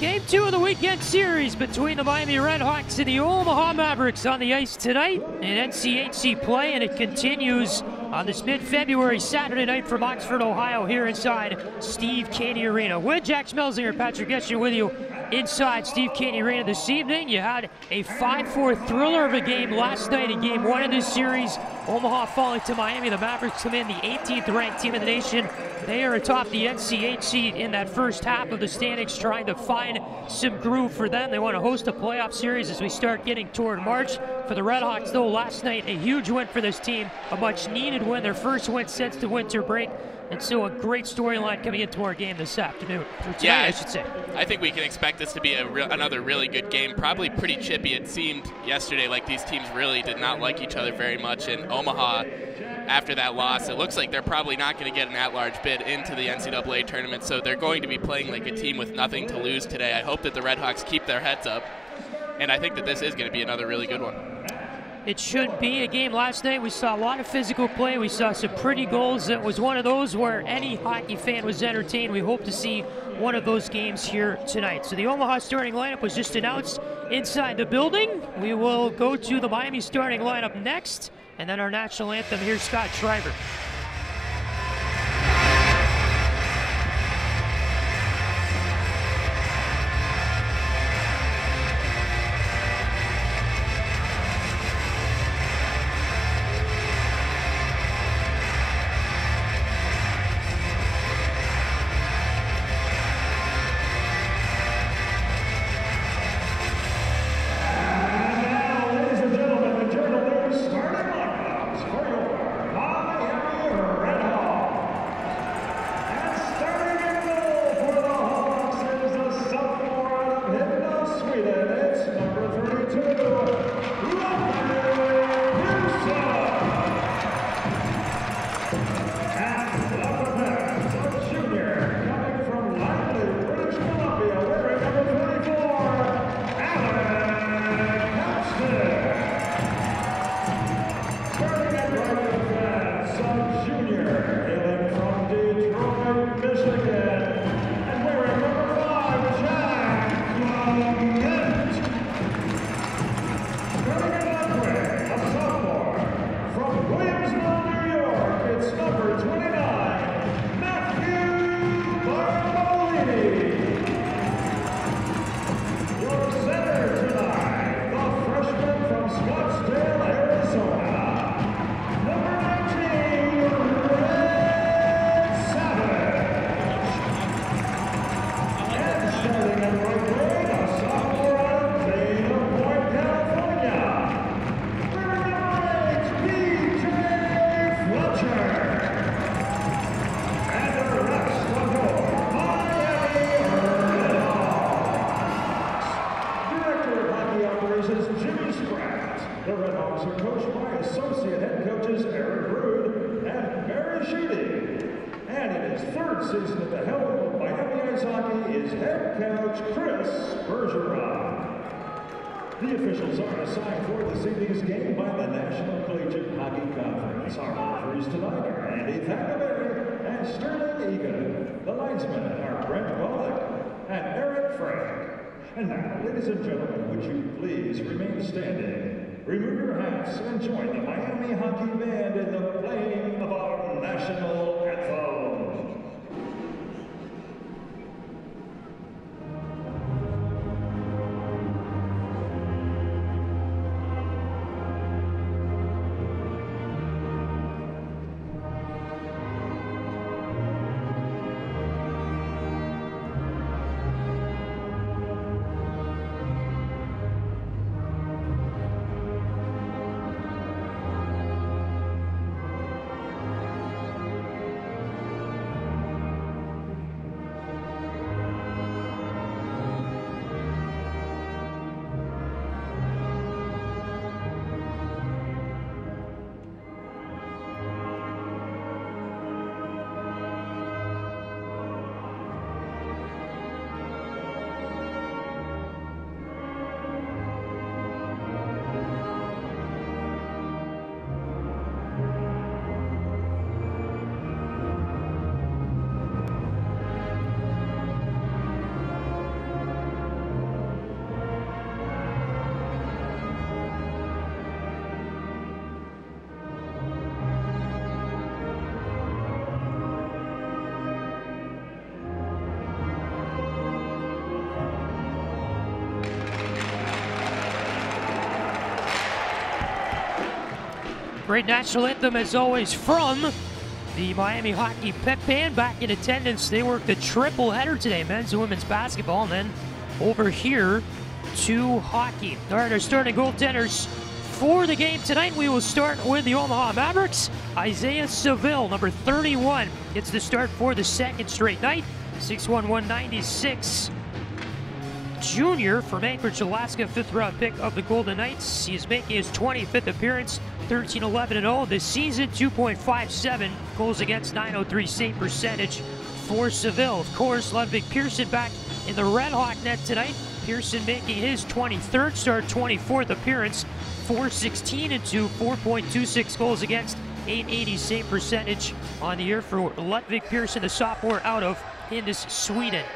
Game 2 of the weekend series between the Miami RedHawks and the Omaha Mavericks on the ice tonight in NCHC play, and it continues on this mid-February Saturday night from Oxford, Ohio, here inside Steve Cady Arena. With Jack Schmelzinger, Patrick Geshan with you inside Steve Cady Arena this evening. You had a 5-4 thriller of a game last night in Game 1 of this series. Omaha falling to Miami. The Mavericks come in the 18th ranked team in the nation. They are atop the NCHC in that first half of the standings, trying to find some groove for them. They want to host a playoff series as we start getting toward March. For the RedHawks, though, last night a huge win for this team, a much-needed win, their first win since the winter break. And so a great storyline coming into our game this afternoon. Tonight, I should say. I think we can expect this to be another really good game. Probably pretty chippy. It seemed yesterday like these teams really did not like each other very much. And Omaha, after that loss, it looks like they're probably not going to get an at-large bid into the NCAA tournament. So they're going to be playing like a team with nothing to lose today. I hope that the RedHawks keep their heads up. And I think that this is going to be another really good one. It should be a game. Last night we saw a lot of physical play. We saw some pretty goals. It was one of those where any hockey fan was entertained. We hope to see one of those games here tonight. So the Omaha starting lineup was just announced inside the building. We will go to the Miami starting lineup next, and then our national anthem. Here's Scott Schreiber. The RedHawks are coached by associate head coaches Eric Rude and Barry Sheedy. And in his third season at the helm of Miami Ice Hockey is head coach Chris Bergeron. The officials are assigned for this evening's game by the National Collegiate Hockey Conference. Our referees tonight are Andy Thackerberry and Sterling Egan. The linesmen are Brent Wallach and Eric Frank. And now, ladies and gentlemen, would you please remain standing? Remove your hats and join the Miami Hockey Band in the playing of our national anthem. Great national anthem as always from the Miami Hockey Pep Band back in attendance. They worked a triple header today, men's and women's basketball, and then over here to hockey. All right, our starting goaltenders for the game tonight. We will start with the Omaha Mavericks. Isaiah Seville, number 31, gets the start for the second straight night. 6'1", 196. Junior from Anchorage, Alaska, 5th round pick of the Golden Knights. He is making his 25th appearance, 13-11-0 this season, 2.57 goals against, 903 save percentage for Seville. Of course, Ludwig Pearson back in the Red Hawk net tonight. Pearson making his 23rd start, 24th appearance, 4-16-2, 4.26 goals against, 880 save percentage on the year for Ludwig Pearson, the sophomore out of Indus, Sweden.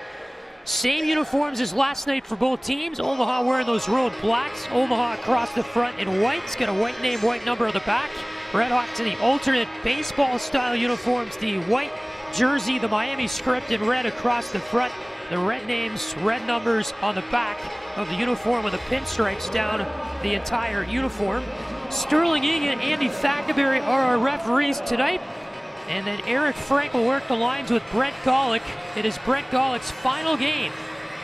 Same uniforms as last night for both teams. Omaha wearing those road blacks. Omaha across the front in white. It's got a white name, white number on the back. RedHawks in the alternate baseball style uniforms. The white jersey, the Miami script in red across the front. The red names, red numbers on the back of the uniform with the pinstripes down the entire uniform. Sterling Egan and Andy Thackerberry are our referees tonight. And then Eric Frank will work the lines with Brett Golick. It is Brett Golick's final game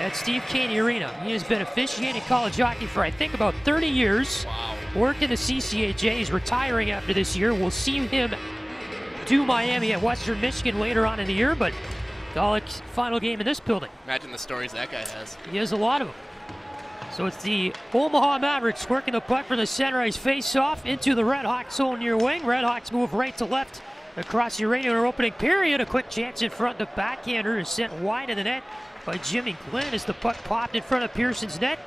at Steve Cady Arena. He has been officiating college hockey for, I think, about 30 years. Wow. Worked in the CCHA. He's retiring after this year. We'll see him do Miami at Western Michigan later on in the year, but Golick's final game in this building. Imagine the stories that guy has. He has a lot of them. So it's the Omaha Mavericks working the puck from the center ice face-off into the RedHawks zone near wing. RedHawks move right to left across the arena in our opening period. A quick chance in front. The backhander is sent wide of the net by Jimmy Glenn as the puck popped in front of Pearson's net.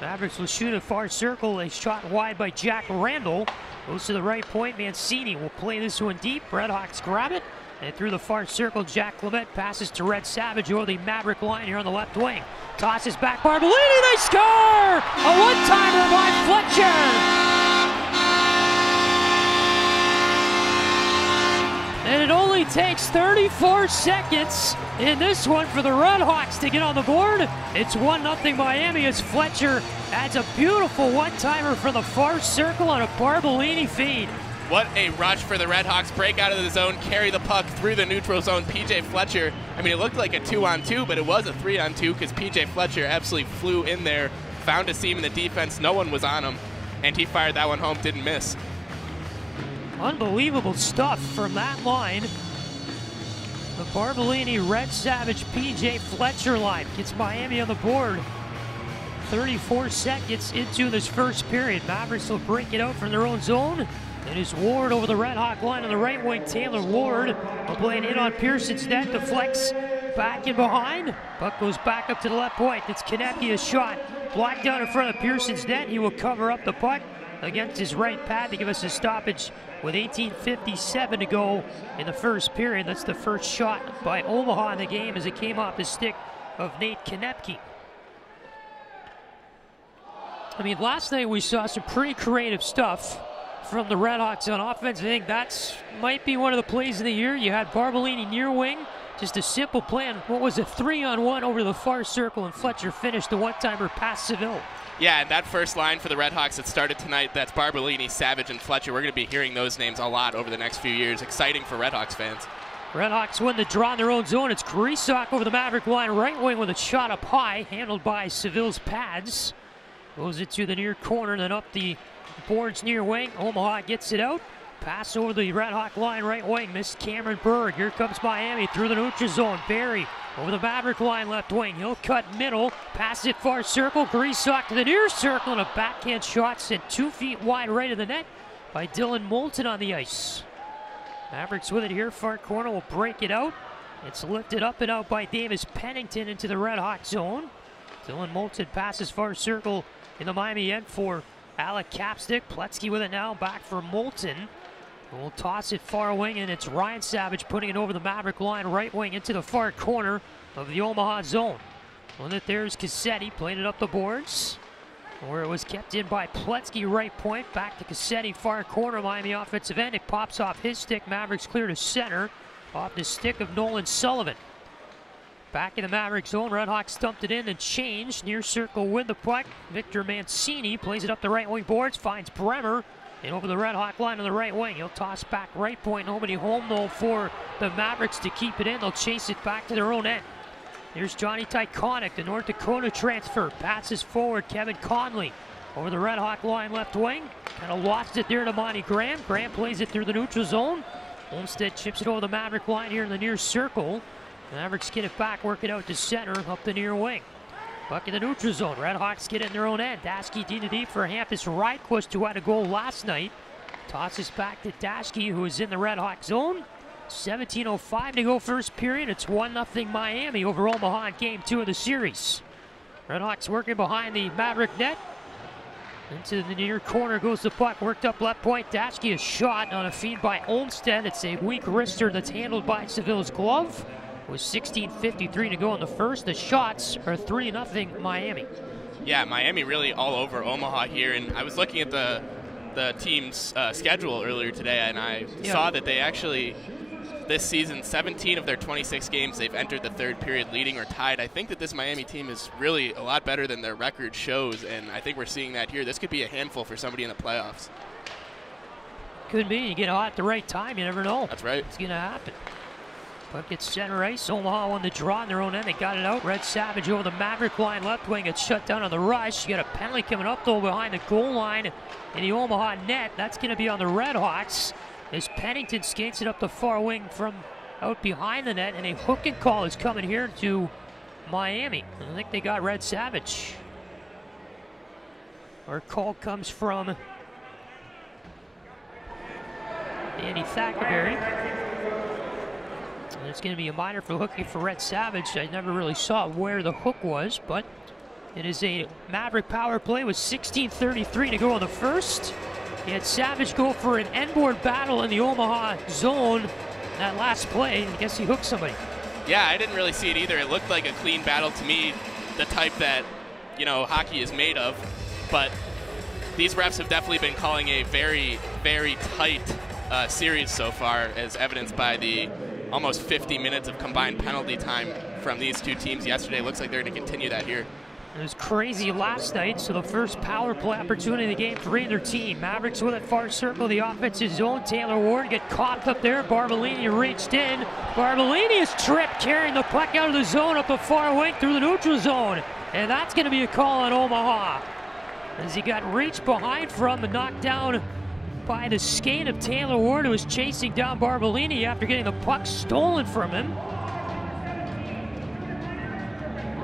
Mavericks will shoot a far circle. A shot wide by Jack Randall. Goes to the right point. Mancini will play this one deep. RedHawks grab it. And through the far circle, Jack Clement passes to Red Savage over the Maverick line here on the left wing. Tosses back, Barbolini, they score! A one-timer by Fletcher! And it only takes 34 seconds in this one for the RedHawks to get on the board. It's 1-0 Miami as Fletcher adds a beautiful one-timer from the far circle on a Barbolini feed. What a rush for the RedHawks. Break out of the zone, carry the puck through the neutral zone. PJ Fletcher, I mean, it looked like a 2-on-2, but it was a 3-on-2 because PJ Fletcher absolutely flew in there, found a seam in the defense. No one was on him, and he fired that one home, didn't miss. Unbelievable stuff from that line. The Barbolini, Red Savage, PJ Fletcher line gets Miami on the board. 34 seconds into this first period. Mavericks will break it out from their own zone. It is Ward over the Red Hawk line on the right wing. Taylor Ward will play it in on Pearson's net. Deflects back and behind. Puck goes back up to the left point. It's Konecny, a shot blocked down in front of Pearson's net. He will cover up the puck against his right pad to give us a stoppage with 18:57 to go in the first period. That's the first shot by Omaha in the game as it came off the stick of Nate Konecny. I mean, last night we saw some pretty creative stuff from the RedHawks on offense. I think that's might be one of the plays of the year. You had Barbolini near wing, just a simple plan. What was it, 3-on-1 over the far circle, and Fletcher finished the one-timer past Seville. Yeah, and that first line for the RedHawks that started tonight, that's Barbolini, Savage, and Fletcher. We're going to be hearing those names a lot over the next few years. Exciting for RedHawks fans. RedHawks win the draw in their own zone. It's Grisak over the Maverick line, right wing with a shot up high, handled by Seville's pads. Goes it to the near corner, then up the boards near wing. Omaha gets it out. Pass over the RedHawk line, right wing. Missed Cameron Berg. Here comes Miami through the neutral zone. Barry over the Maverick line, left wing. He'll cut middle. Pass it far circle. Grisak to the near circle, and a backhand shot sent 2 feet wide right of the net by Dylan Moulton on the ice. Mavericks with it here. Far corner will break it out. It's lifted up and out by Davis Pennington into the RedHawk zone. Dylan Moulton passes far circle in the Miami end for Alec Capstick. Pletzky with it now, back for Moulton. We'll toss it far wing, and it's Ryan Savage putting it over the Maverick line, right wing into the far corner of the Omaha zone. On it, there's Cassetti, playing it up the boards, where it was kept in by Pletzky, right point. Back to Cassetti, far corner, Miami offensive end. It pops off his stick. Mavericks clear to center, off the stick of Nolan Sullivan. Back in the Maverick zone, RedHawks stumped it in and changed. Near circle with the puck. Victor Mancini plays it up the right wing boards, finds Bremer. And over the Red Hawk line on the right wing. He'll toss back right point. Nobody home though for the Mavericks to keep it in. They'll chase it back to their own end. Here's Johnny Tyconic, the North Dakota transfer. Passes forward. Kevin Conley over the Red Hawk line left wing. Kind of lost it there to Monty Graham. Graham plays it through the neutral zone. Olmstead chips it over the Maverick line here in the near circle. The Mavericks get it back, work it out to center, up the near wing. Puck in the neutral zone. Red Hawks get it in their own end. Daschke D for Hampus Rydquist, who had a goal last night. Tosses back to Daschke, who is in the Red Hawk zone. 17:05 to go first period. It's 1-0 Miami over Omaha in game 2 of the series. Red Hawks working behind the Maverick net. Into the near corner goes the puck. Worked up left point. Daschke, a shot on a feed by Olmstead. It's a weak wrister that's handled by Seville's glove. With 16:53 to go in the first. The shots are 3-0 Miami. Yeah, Miami really all over Omaha here. And I was looking at the team's schedule earlier today, and I saw that they actually, this season, 17 of their 26 games, they've entered the third period leading or tied. I think that this Miami team is really a lot better than their record shows, and I think we're seeing that here. This could be a handful for somebody in the playoffs. Could be. You get hot at the right time. You never know. That's right. It's going to happen. Puck gets center ice. Omaha won the draw on their own end. They got it out. Red Savage over the Maverick line left wing. It's shut down on the rush. You got a penalty coming up, though, behind the goal line in the Omaha net. That's going to be on the Red Hawks. As Pennington skates it up the far wing from out behind the net, and a hooking call is coming here to Miami. I think they got Red Savage. Our call comes from Andy Thackerberry. And it's going to be a minor for hooking for Red Savage. I never really saw where the hook was, but it is a Maverick power play with 16:33 to go in the first. He had Savage go for an end-board battle in the Omaha zone. That last play, I guess he hooked somebody. Yeah, I didn't really see it either. It looked like a clean battle to me, the type that, hockey is made of. But these refs have definitely been calling a very, very tight series so far, as evidenced by the almost 50 minutes of combined penalty time from these two teams yesterday. Looks like they're going to continue that here. It was crazy last night, so the first power play opportunity of the game for either team. Mavericks with it, far circle, the offensive zone. Taylor Ward get caught up there. Barbolini reached in. Barbolini is tripped, carrying the puck out of the zone up the far wing through the neutral zone. And that's going to be a call on Omaha, as he got reached behind from and knocked down by the skate of Taylor Ward, who was chasing down Barbolini after getting the puck stolen from him.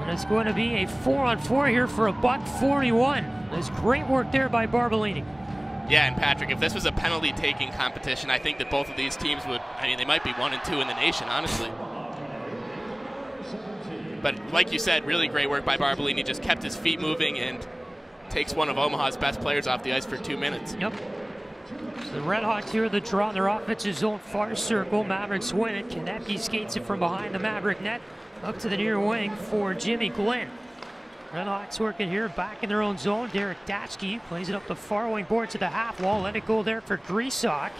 And it's going to be a 4-on-4 here for a $1.41. There's great work there by Barbolini. Yeah, and Patrick, if this was a penalty-taking competition, I think that both of these teams would, they might be 1 and 2 in the nation, honestly. But like you said, really great work by Barbolini. Just kept his feet moving and takes one of Omaha's best players off the ice for 2 minutes. Yep. So the Red Hawks here, the draw in their offensive zone, far circle. Mavericks win it. Konecki skates it from behind the Maverick net up to the near wing for Jimmy Glenn. Red Hawks working here back in their own zone. Derek Daschke plays it up the far wing board to the half wall. Let it go there for Grisak.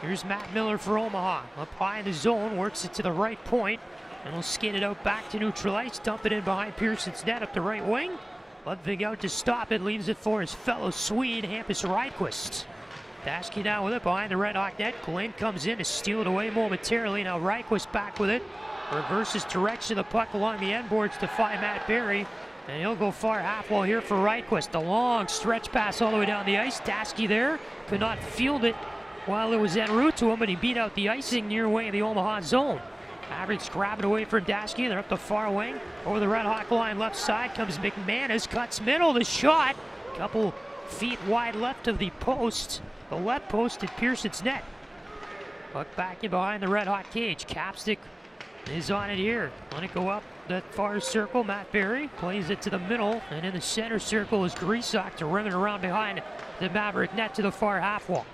Here's Matt Miller for Omaha. Up high in the zone, works it to the right point, and will skate it out back to neutral ice. Dump it in behind Pearson's net up the right wing. Ludvig out to stop it. Leaves it for his fellow Swede, Hampus Rydquist. Daschke down with it behind the Red Hawk net. Glenn comes in to steal it away momentarily. Now Rydquist back with it. Reverses direction of the puck along the end boards to find Matt Berry. And he'll go far half wall here for Rydquist. A long stretch pass all the way down the ice. Daschke there could not field it while it was en route to him, but he beat out the icing near wing of the Omaha zone. Mavericks grab it away from Daschke. They're up the far wing. Over the Red Hawk line left side comes McManus. Cuts middle. The shot. Couple feet wide left of the post. The left post at Pearson's net. Puck back in behind the Red Hawk cage. Capstick is on it here. Let it go up that far circle. Matt Berry plays it to the middle, and in the center circle is Grisak to rim it around behind the Maverick net to the far half wall.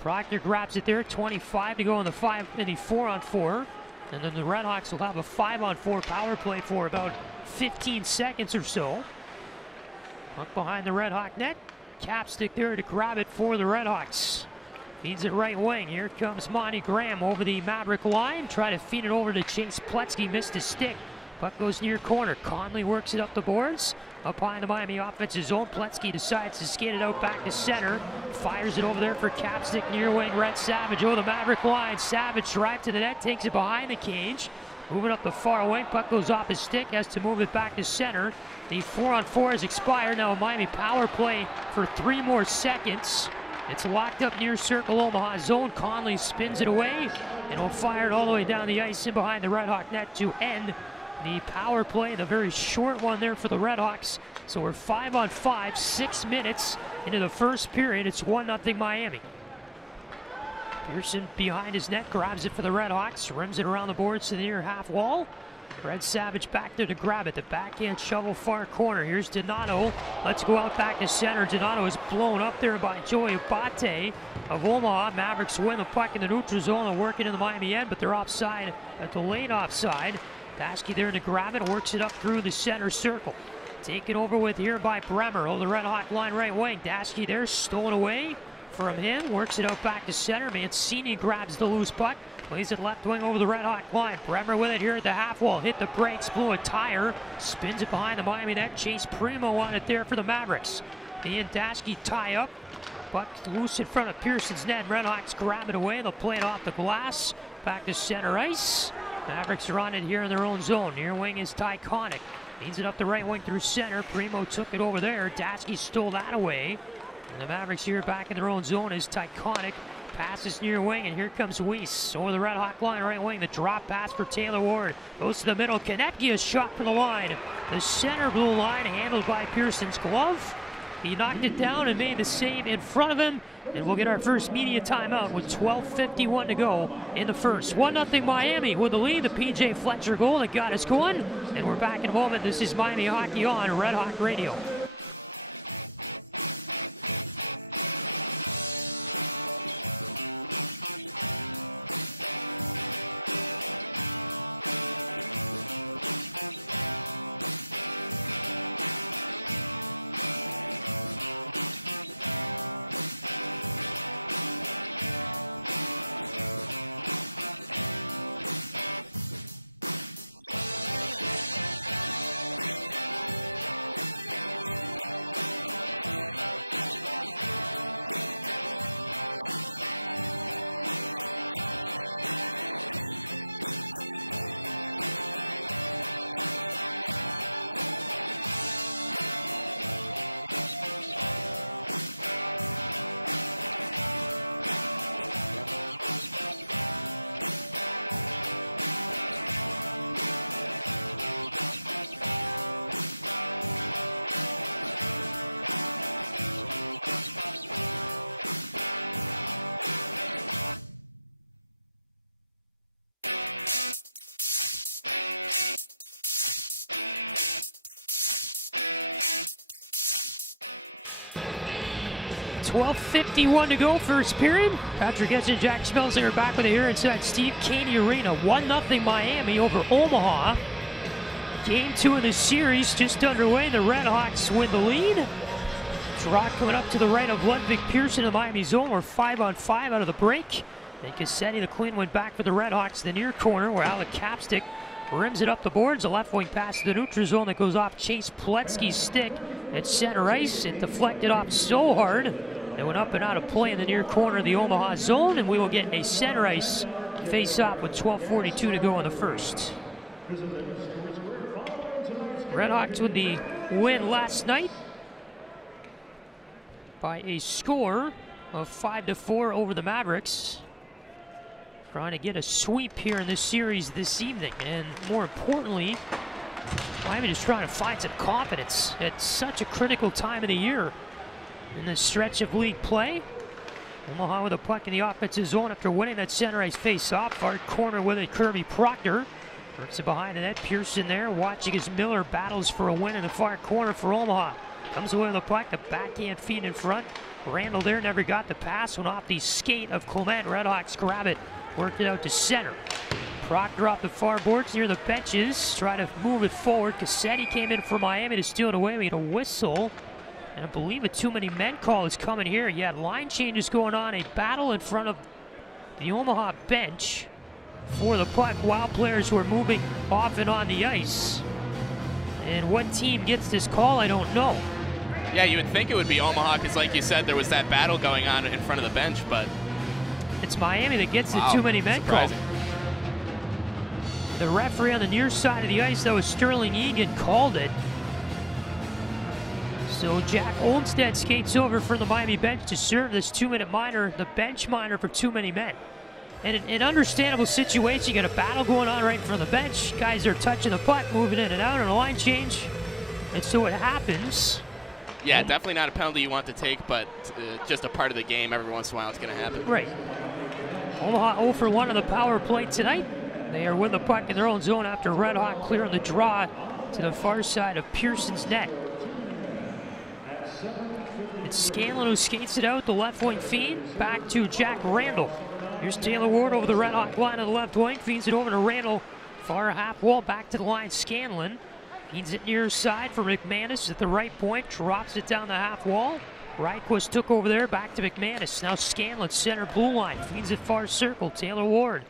Proctor grabs it there. 25 to go in the 4-on-4, and then the Red Hawks will have a 5-on-4 power play for about 15 seconds or so. Puck behind the Red Hawk net. Capstick there to grab it for the Red Hawks. Feeds it right wing. Here comes Monty Graham over the Maverick line. Try to feed it over to Chase Pletzky. Missed his stick. Puck goes near corner. Conley works it up the boards. up high in the Miami offensive zone. Pletzky decides to skate it out back to center. Fires it over there for Capstick, near wing Red Savage over the Maverick line. Savage drive to the net, takes it behind the cage. Moving up the far wing, puck goes off his stick, has to move it back to center. The 4-on-4 has expired. Now a Miami power play for 3 more seconds. It's locked up near circle Omaha zone. Conley spins it away and will fire it all the way down the ice and behind the RedHawk net to end the power play. The very short one there for the RedHawks. So we're 5-on-5, 6 minutes into the first period. It's 1-0 Miami. Pearson behind his net, grabs it for the RedHawks, rims it around the boards to the near half wall. Red Savage back there to grab it. The backhand shovel far corner. Here's Donato. Let's go out back to center. Donato is blown up there by Joey Abate of Omaha. Mavericks win the puck in the neutral zone and work it in the Miami end, but they're offside at the late offside. Daschke there to grab it, works it up through the center circle. Taken over with here by Bremer. Oh, the RedHawk line right wing. Daschke there, stolen away from him, works it out back to center. Mancini grabs the loose puck, plays it left wing over the RedHawk line. Bremer with it here at the half wall, hit the brakes, blew a tire, spins it behind the Miami net. Chase Primo on it there for the Mavericks. He and Daschke tie up, puck loose in front of Pearson's net. RedHawks grab it away, they'll play it off the glass, back to center ice. Mavericks are on it here in their own zone. Near wing is Ty Connick, leads it up the right wing through center. Primo took it over there, Daschke stole that away. And the Mavericks here back in their own zone is Tyconic. Passes near wing, and here comes Weiss over the RedHawk line right wing. The drop pass for Taylor Ward. Goes to the middle. Konecki, a shot from the line. The center blue line handled by Pearson's glove. He knocked it down and made the save in front of him. And we'll get our first media timeout with 12:51 to go in the first. 1-0 Miami with the lead. The PJ Fletcher goal that got us going. And we're back in a moment. This is Miami Hockey on Red Hawk Radio. .51 to go, first period. Patrick Geshan, Jack Schmelzinger back with it here inside Steve Cady Arena. 1-0 Miami over Omaha. Game 2 of the series just underway. The RedHawks win the lead. Draw coming up to the right of Ludwig Pearson in the Miami zone. We're 5-on-5 out of the break. And Cassetti, the clean one, back for the RedHawks. The near corner where Alec Capstick rims it up the boards. A left wing pass to the neutral zone that goes off Chase Pletzky's stick at center ice. It deflected off so hard. It went up and out of play in the near corner of the Omaha zone, and we will get a center ice face-off with 12:42 to go in the first. RedHawks with the win last night by a score of 5-4 over the Mavericks. Trying to get a sweep here in this series this evening, and more importantly, Miami just trying to find some confidence at such a critical time of the year in this stretch of league play. Omaha with a puck in the offensive zone after winning that center ice face-off. Far corner with it, Kirby Proctor. Works it behind the net. Pearson there watching as Miller battles for a win in the far corner for Omaha. Comes away with the puck, the backhand feed in front. Randall there never got the pass. Went off the skate of Clement. RedHawks grab it. Worked it out to center. Proctor off the far boards near the benches. Try to move it forward. Cassetti came in for Miami to steal it away. We get a whistle. And I believe a too many men call is coming here. Yeah, line changes going on. A battle in front of the Omaha bench for the puck while players were moving off and on the ice. And what team gets this call, I don't know. Yeah, you would think it would be Omaha because, like you said, there was that battle going on in front of the bench, but it's Miami that gets the too many men call. The referee on the near side of the ice, that was Sterling Egan, called it. So Jack Olmstead skates over from the Miami bench to serve this 2-minute minor, the bench minor for too many men. And an understandable situation, you got a battle going on right in front of the bench. Guys are touching the puck, moving in and out on a line change. And so it happens. Yeah, definitely not a penalty you want to take, but just a part of the game. Every once in a while it's going to happen. Right. Omaha 0 for 1 on the power play tonight. They are with the puck in their own zone after RedHawk clearing the draw to the far side of Pearson's net. It's Scanlon who skates it out, the left wing feed, back to Jack Randall. Here's Taylor Ward over the RedHawk line on the left wing, feeds it over to Randall, far half wall, back to the line, Scanlon. Feeds it near side for McManus at the right point, drops it down the half wall. Ryquist took over there, back to McManus. Now Scanlon, center blue line, feeds it far circle, Taylor Ward.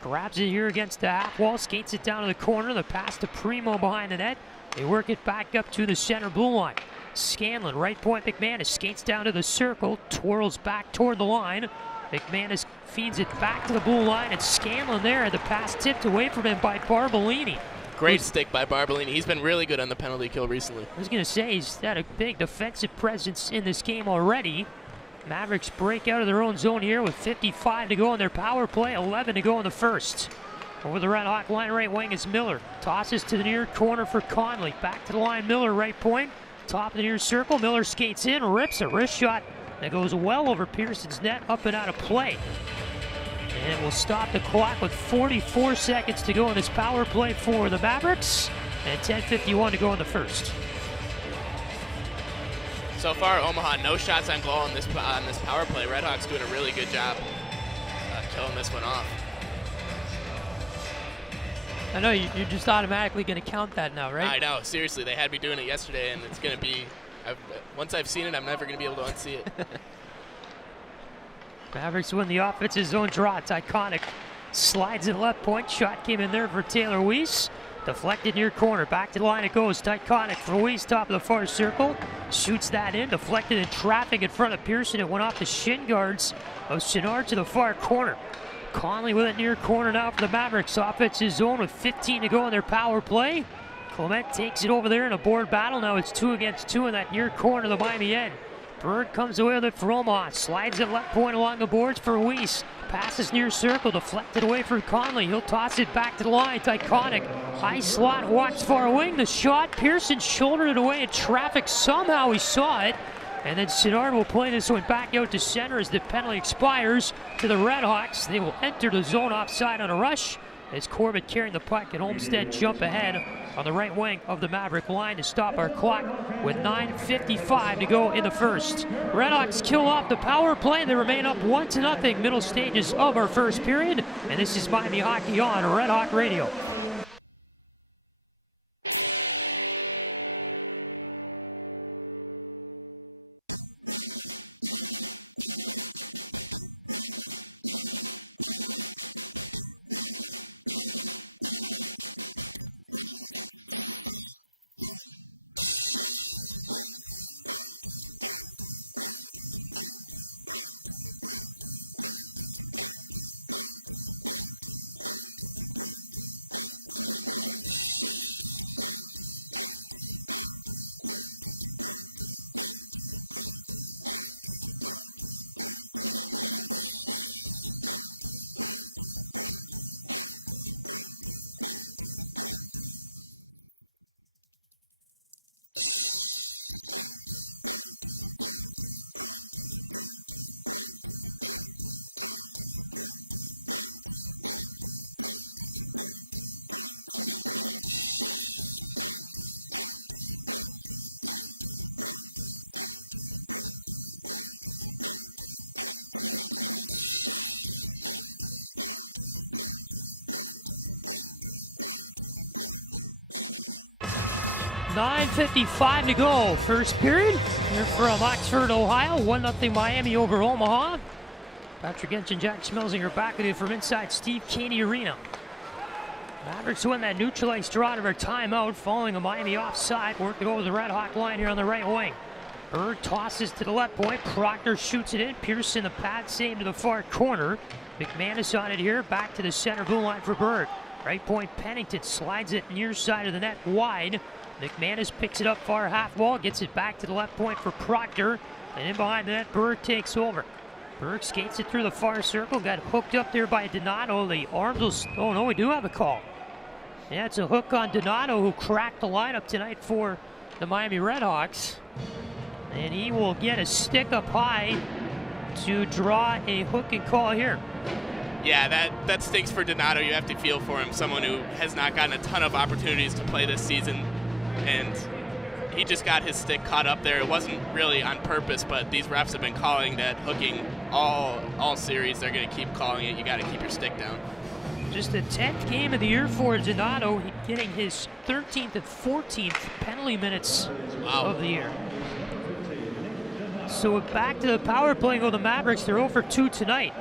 Grabs it here against the half wall, skates it down to the corner, the pass to Primo behind the net. They work it back up to the center blue line. Scanlon, right point, McManus skates down to the circle, twirls back toward the line. McManus feeds it back to the blue line, and Scanlon there, the pass tipped away from him by Barbolini. Great stick by Barbolini. He's been really good on the penalty kill recently. I was going to say, he's had a big defensive presence in this game already. Mavericks break out of their own zone here with 55 to go in their power play, 11 to go in the first. Over the RedHawk line, right wing is Miller. Tosses to the near corner for Conley. Back to the line, Miller, right point. Top of the near circle, Miller skates in, rips a wrist shot that goes well over Pearson's net, up and out of play. And it will stop the clock with 44 seconds to go in this power play for the Mavericks, and 10:51 to go in the first. So far, Omaha, no shots on goal on this power play. RedHawks doing a really good job killing this one off. I know, you're just automatically going to count that now, right? I know, seriously. They had me doing it yesterday, and it's going to be, once I've seen it, I'm never going to be able to unsee it. Mavericks win the offensive zone draw. It's iconic. Slides at left point. Shot came in there for Taylor Weiss. Deflected near corner. Back to the line it goes. Iconic for Weiss, top of the far circle. Shoots that in. Deflected in traffic in front of Pearson. It went off the shin guards of Chenard to the far corner. Conley with it near corner now for the Mavericks. Offensive zone with 15 to go in their power play. Clement takes it over there in a board battle. Now it's 2 against 2 in that near corner of the Miami end. Bird comes away with it for Omaha. Slides at left point along the boards for Weiss. Passes near circle, deflected away from Conley. He'll toss it back to the line. It's iconic. High slot, watch far wing. The shot, Pearson shouldered it away in traffic. Somehow he saw it. And then Chenard will play this one back out to center as the penalty expires to the RedHawks. They will enter the zone offside on a rush as Corbett carrying the puck and Olmstead jump ahead on the right wing of the Maverick line to stop our clock with 9:55 to go in the first. RedHawks kill off the power play. They remain up 1-0 middle stages of our first period. And this is Miami Hockey on RedHawk Radio. .55 to go, first period. Here from Oxford, Ohio, 1-0 Miami over Omaha. Patrick Geshan, Jack Schmelzinger back with you from inside Steve Cady Arena. Mavericks win that neutralized draw to their timeout following a Miami offside. Working over the RedHawk line here on the right wing. Berg tosses to the left point. Proctor shoots it in. Pearson the pad save to the far corner. McManus on it here. Back to the center blue line for Berg. Right point Pennington slides it near side of the net wide. McManus picks it up far half wall. Gets it back to the left point for Proctor. And in behind the net, Berg takes over. Berg skates it through the far circle. Got hooked up there by Donato. The arms will... Oh no, we do have a call. Yeah, it's a hook on Donato, who cracked the lineup tonight for the Miami RedHawks. And he will get a stick up high to draw a hook and call here. Yeah, that stinks for Donato. You have to feel for him, someone who has not gotten a ton of opportunities to play this season. And he just got his stick caught up there. It wasn't really on purpose, but these refs have been calling that hooking all series. They're going to keep calling it. You got to keep your stick down. Just the 10th game of the year for Donato, getting his 13th and 14th penalty minutes of the year. So back to the power play go the Mavericks. They're 0 for 2 tonight.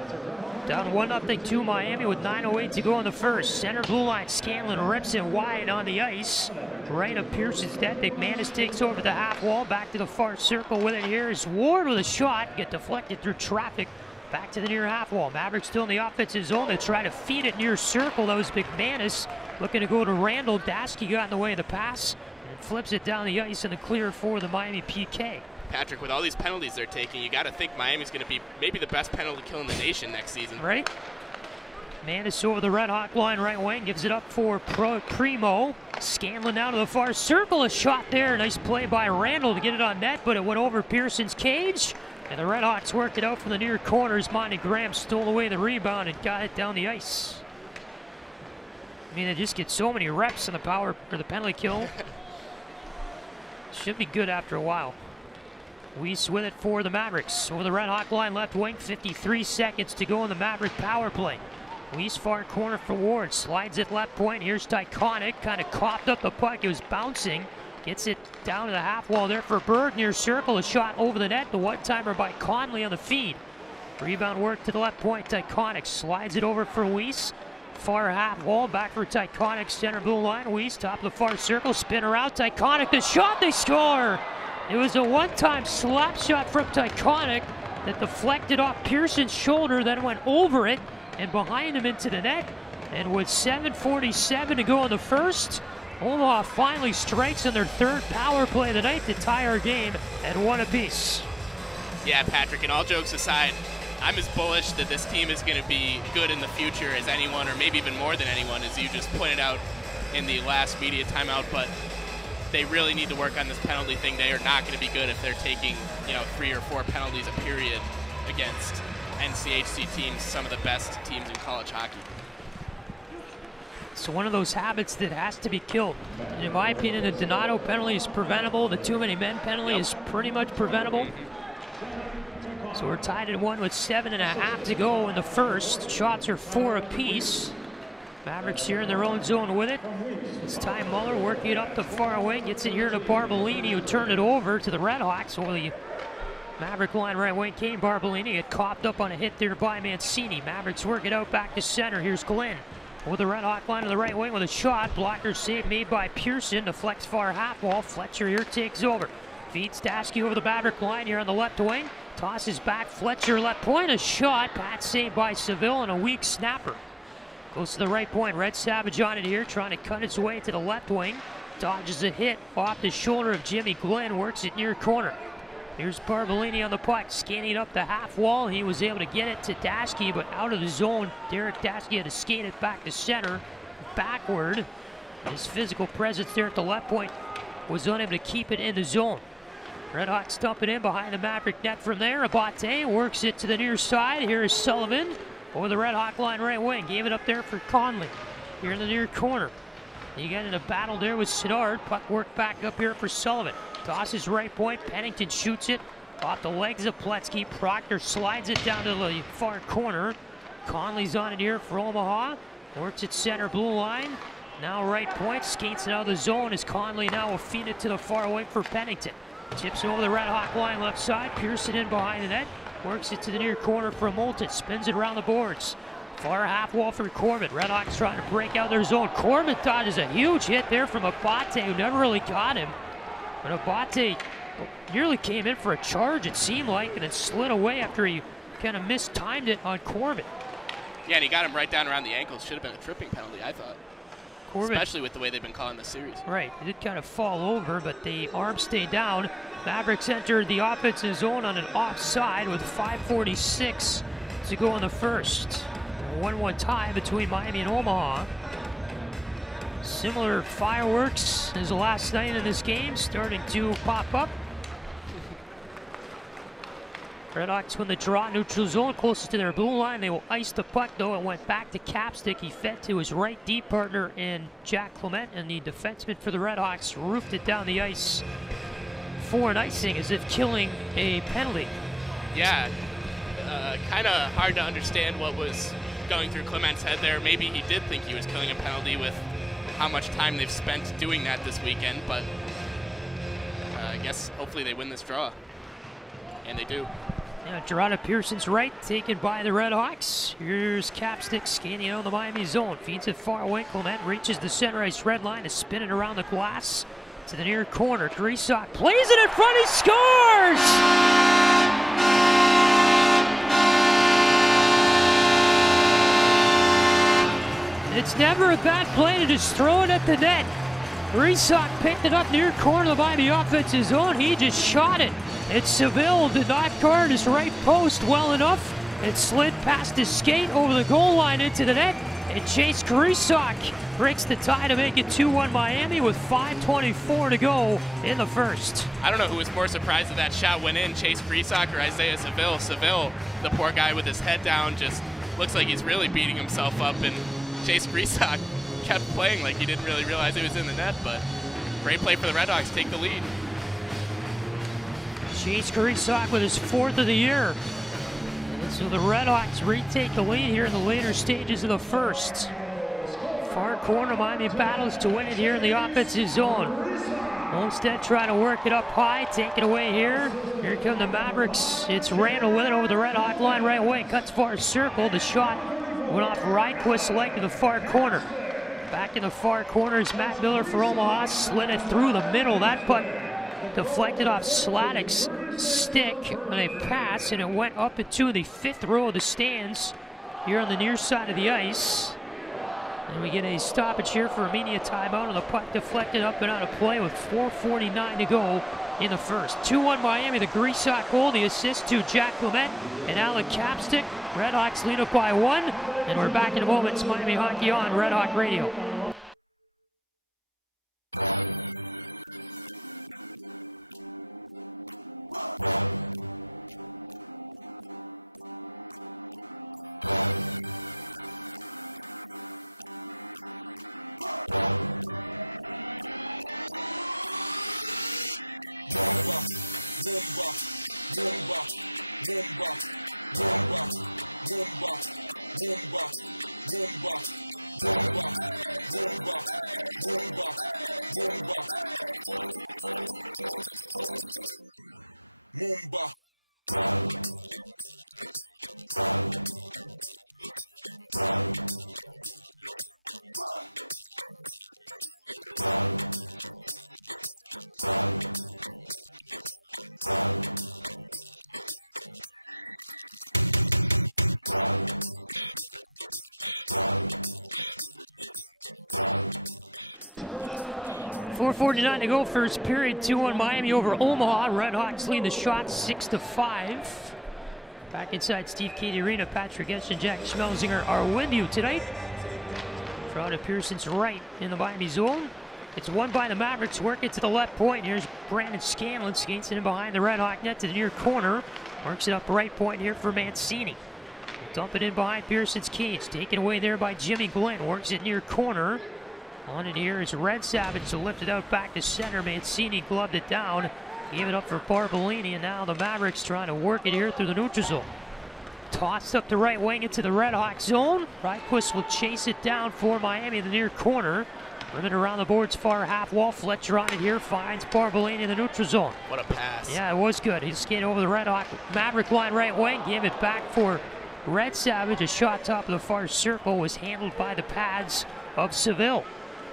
Down 1-0 to Miami with 9:08 to go in the first. Center blue line, Scanlon rips it wide on the ice. Right of Pearson's net. McManus takes over the half wall. Back to the far circle with it here is Ward with a shot. Get deflected through traffic. Back to the near half wall. Mavericks still in the offensive zone. They try to feed it near circle. That was McManus looking to go to Randall. Dasky got in the way of the pass and flips it down the ice in the clear for the Miami PK. Patrick, with all these penalties they're taking, you got to think Miami's going to be maybe the best penalty kill in the nation next season. Right. Manis over the RedHawk line right wing. Gives it up for Primo. Scanlon down to the far circle. A shot there. Nice play by Randall to get it on net, but it went over Pearson's cage. And the RedHawks worked it out from the near corners. Monty Graham stole away the rebound and got it down the ice. I mean, they just get so many reps in the power for the penalty kill. Should be good after a while. Weiss with it for the Mavericks. Over the RedHawk line left wing. 53 seconds to go in the Maverick power play. Weiss far corner for Ward. Slides it left point. Here's Tyconic. Kind of coughed up the puck. It was bouncing. Gets it down to the half wall there for Berg near circle. A shot over the net. The one-timer by Conley on the feed. Rebound work to the left point. Tyconic slides it over for Weiss. Far half wall. Back for Tyconic. Center blue line. Weiss top of the far circle. Spin around. Tyconic. The shot. They score. It was a one-time slap shot from Tyconic that deflected off Pearson's shoulder. Then went over it and behind him into the net. And with 7:47 to go in the first, Omaha finally strikes on their third power play of the night to tie our game at 1 apiece. Yeah, Patrick, and all jokes aside, I'm as bullish that this team is going to be good in the future as anyone, or maybe even more than anyone, as you just pointed out in the last media timeout. But they really need to work on this penalty thing. They are not going to be good if they're taking, 3 or 4 penalties a period against NCHC teams, some of the best teams in college hockey. It's one of those habits that has to be killed. And in my opinion, the Donato penalty is preventable. The too many men penalty is pretty much preventable. So we're tied at 1 with 7.5 to go in the first. Shots are 4 apiece. Mavericks here in their own zone with it. It's Ty Muller working it up the far wing. Gets it here to Barbolini, who turned it over to the RedHawks. Well, the Maverick line right wing came. Barbolini get coughed up on a hit there by Mancini. Mavericks work it out back to center. Here's Glenn with the RedHawk line to the right wing with a shot. Blocker save made by Pearson. Deflects far half wall. Fletcher here takes over. Feeds Dasky over the Maverick line here on the left wing. Tosses back. Fletcher left point. A shot. Pat saved by Seville and a weak snapper. Goes to the right point. Red Savage on it here, trying to cut its way to the left wing. Dodges a hit off the shoulder of Jimmy Glenn. Works it near corner. Here's Barbolini on the puck, scanning up the half wall. He was able to get it to Dasky, but out of the zone. Derek Dasky had to skate it back to center, backward. His physical presence there at the left point was unable to keep it in the zone. RedHawks dump it in behind the Maverick net from there. Abate works it to the near side. Here is Sullivan over the RedHawk line right wing. Gave it up there for Conley. Here in the near corner. You got in a battle there with Siddard. Puck work back up here for Sullivan. Tosses right point. Pennington shoots it off the legs of Pletzky. Proctor slides it down to the far corner. Conley's on it here for Omaha. Works at center blue line. Now right point. Skates it out of the zone as Conley now will feed it to the far wing for Pennington. Tips over the RedHawk line left side. Pearson in behind the net. Works it to the near corner for Moulton. Spins it around the boards. Far half wall for Corbett. RedHawks trying to break out their zone. Corbett dodges a huge hit there from Abate, who never really got him. But Abate nearly came in for a charge, it seemed like, and then slid away after he kind of mistimed it on Corbett. Yeah, and he got him right down around the ankles. Should have been a tripping penalty, I thought. Corbett, especially with the way they've been calling this series. Right, it did kind of fall over, but the arm stayed down. Mavericks entered the offensive zone on an offside with 5:46 to go in the first. 1-1 tie between Miami and Omaha. Similar fireworks as the last night in this game starting to pop up. RedHawks win the draw, neutral zone, closest to their blue line. They will ice the puck, though. It went back to Capstick. He fed to his right D partner in Jack Clement, and the defenseman for the RedHawks roofed it down the ice for an icing, as if killing a penalty. Yeah, kind of hard to understand what was going through Clement's head there. Maybe he did think he was killing a penalty with how much time they've spent doing that this weekend, but I guess hopefully they win this draw, and they do. Yeah, Gerardo Pearson's right, taken by the RedHawks. Here's Capstick skating out of the Miami zone. Feeds it far away. Clement reaches the center ice red line, is spinning around the glass to the near corner. Grisak plays it in front, he scores! It's never a bad play to just throw it at the net. Grisak picked it up near corner of the Miami offensive zone. He just shot it. And Seville did not guard his right post well enough. It slid past his skate over the goal line into the net. And Chase Grisak breaks the tie to make it 2-1 Miami with 5:24 to go in the first. I don't know who was more surprised that that shot went in, Chase Grisak or Isaiah Seville. Seville, the poor guy with his head down, just looks like he's really beating himself up, and Chase Grisak kept playing like he didn't really realize it was in the net, but great play for the RedHawks, take the lead. Chase Grisak with his 4th of the year. And so the RedHawks retake the lead here in the later stages of the first. Far corner, Miami battles to win it here in the offensive zone. Olmstead trying to work it up high, take it away here. Here come the Mavericks. It's Randall with it over the RedHawk line right away. Cuts far circle. The shot went off Ryquist's leg to the far corner. Back in the far corner is Matt Miller for Omaha. Slid it through the middle. That puck deflected off Sladek's stick on a pass, and it went up into the 5th row of the stands here on the near side of the ice. And we get a stoppage here for a media timeout, and the puck deflected up and out of play with 4:49 to go in the first. 2-1 Miami, the Grisak goal, the assist to Jack Clement and Alec Capstick. RedHawks lead up by 1, and we're back in a moment. It's Miami Hockey on Red Hawk Radio. .449 to go, first period. 2-1 Miami over Omaha. RedHawks lead the shot 6-5. Back inside Steve Cady Arena, Patrick Geshan, Jack Schmelzinger are with you tonight. Gerardo Pearson's right in the Miami zone. It's won by the Mavericks. Work it to the left point. Here's Brandon Scanlon skates it in behind the RedHawk net to the near corner. Works it up right point here for Mancini. Dump it in behind Pearson's cage. Taken away there by Jimmy Glenn. Works it near corner. On it here is Red Savage to lift it out back to center. Mancini gloved it down. Gave it up for Barbolini, and now the Mavericks trying to work it here through the neutral zone. Tossed up the right wing into the RedHawk zone. Ryquist will chase it down for Miami in the near corner. Running around the board's far half wall. Fletcher on it here, finds Barbolini in the neutral zone. What a pass. Yeah, it was good. He skated over the RedHawk Maverick line right wing. Gave it back for Red Savage. A shot top of the far circle was handled by the pads of Seville.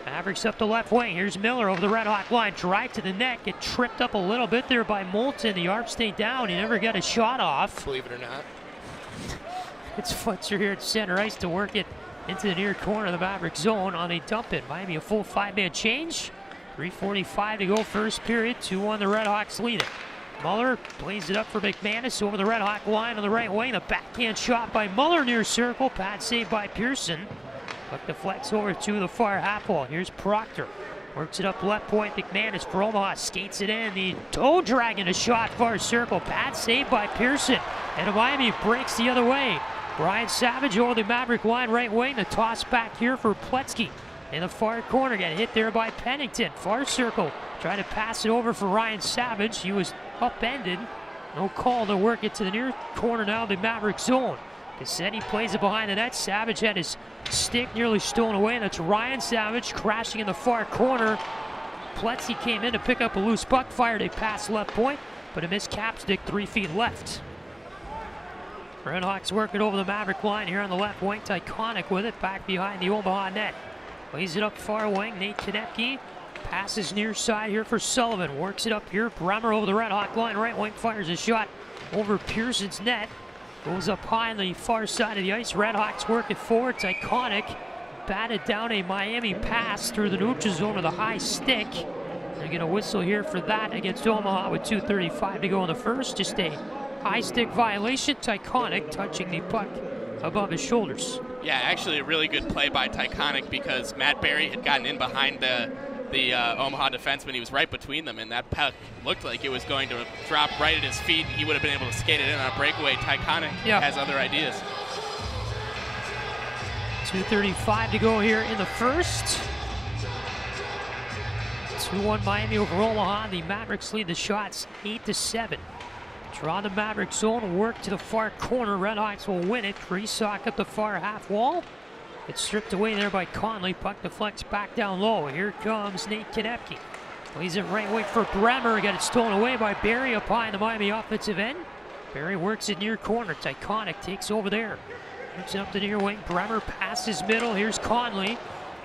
Mavericks up the left wing. Here's Miller over the Red Hawk line. Drive to the net. Get tripped up a little bit there by Moulton. The arc stayed down. He never got a shot off. Believe it or not. It's Futzer here at center ice to work it into the near corner of the Maverick zone on a dump it. Miami a full 5-man change. 3:45 to go first period. 2-1 the RedHawks lead it. Muller plays it up for McManus over the Red Hawk line on the right wing. A backhand shot by Muller near circle. Pad saved by Pearson. But deflects over to the far half wall. Here's Proctor. Works it up left point. McManus for Omaha. Skates it in. The toe dragging a shot far circle. Pad saved by Pearson. And Miami breaks the other way. Ryan Savage over the Maverick line right wing. The toss back here for Pletzky. In the far corner. Got hit there by Pennington. Far circle. Trying to pass it over for Ryan Savage. He was upended. No call to work it to the near corner now of the Maverick zone. Cassetti plays it behind the net. Savage had his stick nearly stolen away. That's Ryan Savage crashing in the far corner. Pletzky came in to pick up a loose puck. Fired a pass left point, but a missed cap stick 3 feet left. RedHawks working over the Maverick line here on the left wing. Tyconic with it back behind the Omaha net. Plays it up far wing. Nate Konecki passes near side here for Sullivan. Works it up here. Bremer over the RedHawk line. Right wing fires a shot over Pearson's net. Goes up high on the far side of the ice. RedHawks work it forward. Tyconic batted down a Miami pass through the neutral zone with a high stick. They get a whistle here for that against Omaha with 2:35 to go in the first. Just a high stick violation. Tyconic touching the puck above his shoulders. Yeah, actually a really good play by Tyconic because Matt Barry had gotten in behind the Omaha defenseman. He was right between them, and that puck looked like it was going to drop right at his feet, and he would have been able to skate it in on a breakaway. Tyconic has other ideas. 2:35 to go here in the first. 2-1 Miami over Omaha. The Mavericks lead the shots 8-7. Draw the Maverick zone, work to the far corner. RedHawks will win it. Kresak up the far half wall. It's stripped away there by Conley. Puck deflects back down low. Here comes Nate Konecki. Plays it right wing for Bremer. Got it stolen away by Barry up high in the Miami offensive end. Barry works it near corner. Tyconic takes over there. Works it up the near wing. Bremer passes middle. Here's Conley.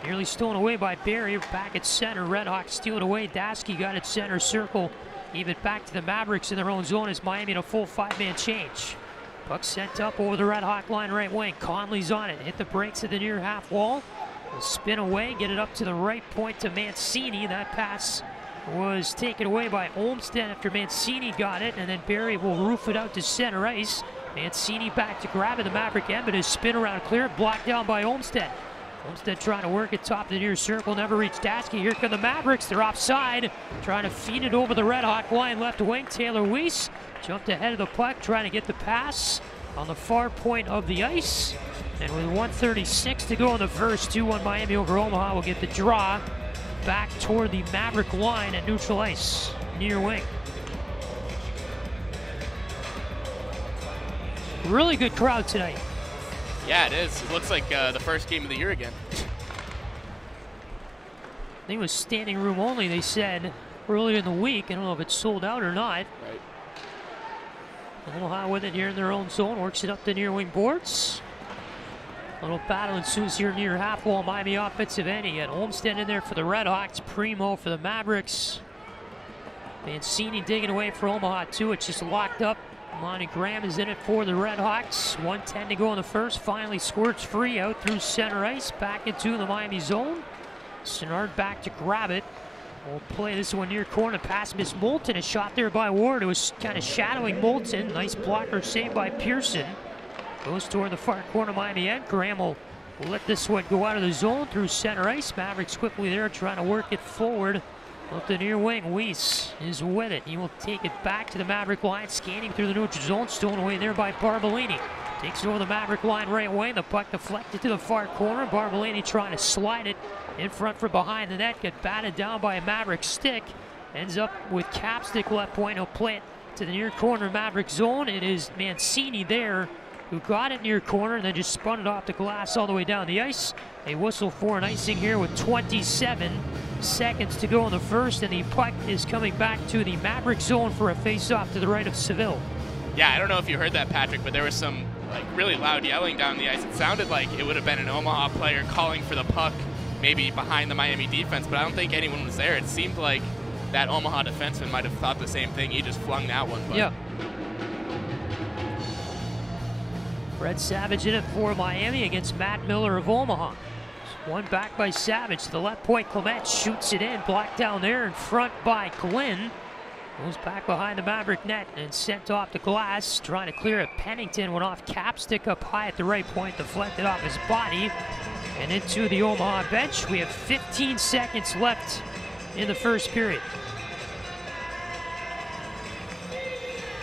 Nearly stolen away by Barry. Back at center. RedHawks steal it away. Dasky got it center circle. Give it back to the Mavericks in their own zone as Miami in a full 5-man change. Puck sent up over the Red Hawk line right wing. Conley's on it. Hit the brakes at the near half wall. Will spin away. Get it up to the right point to Mancini. That pass was taken away by Olmstead after Mancini got it. And then Barry will roof it out to center ice. Mancini back to grab it. The Maverick end, but his spin around clear. Blocked down by Olmstead. Olmstead trying to work it top of the near circle. Never reached Dasky. Here come the Mavericks. They're offside. Trying to feed it over the Red Hawk line left wing. Taylor Weiss jumped ahead of the puck. Trying to get the pass on the far point of the ice. And with 1:36 to go in the first, 2-1 Miami over Omaha will get the draw back toward the Maverick line at neutral ice. Near wing. Really good crowd tonight. Yeah, it is. It looks like the first game of the year again. I think it was standing room only, they said, earlier in the week. I don't know if it's sold out or not. Right. Omaha with it here in their own zone. Works it up the near wing boards. A little battle ensues here near half wall. Miami offensive end. You got Olmstead in there for the RedHawks. Primo for the Mavericks. Mancini digging away for Omaha too. It's just locked up. Monty Graham is in it for the RedHawks. 1:10 to go in the first. Finally squirts free out through center ice. Back into the Miami zone. Sinnard back to grab it. We'll play this one near corner. Pass miss Moulton. A shot there by Ward. It was kind of shadowing Moulton. Nice blocker saved by Pearson. Goes toward the far corner Miami end. Graham will let this one go out of the zone through center ice. Mavericks quickly there trying to work it forward. Up the near wing, Weiss is with it. He will take it back to the Maverick line, scanning through the neutral zone, stolen away there by Barbolini. Takes it over the Maverick line right away. The puck deflected to the far corner. Barbolini trying to slide it in front from behind the net. Get batted down by a Maverick stick. Ends up with Capstick left point. He'll play it to the near corner Maverick zone. It is Mancini there who got it near corner and then just spun it off the glass all the way down the ice. A whistle for an icing here with 27 seconds to go in the first, and the puck is coming back to the Maverick zone for a face-off to the right of Seville. Yeah, I don't know if you heard that, Patrick, but there was some like really loud yelling down the ice. It sounded like it would have been an Omaha player calling for the puck, maybe behind the Miami defense, but I don't think anyone was there. It seemed like that Omaha defenseman might have thought the same thing. He just flung that one. But. Yeah. Brett Savage in it for Miami against Matt Miller of Omaha. One back by Savage to the left point. Clement shoots it in, blocked down there in front by Glenn. Goes back behind the Maverick net and sent off the glass. Trying to clear it. Pennington went off cap, stick up high at the right point, deflected off his body and into the Omaha bench. We have 15 seconds left in the first period.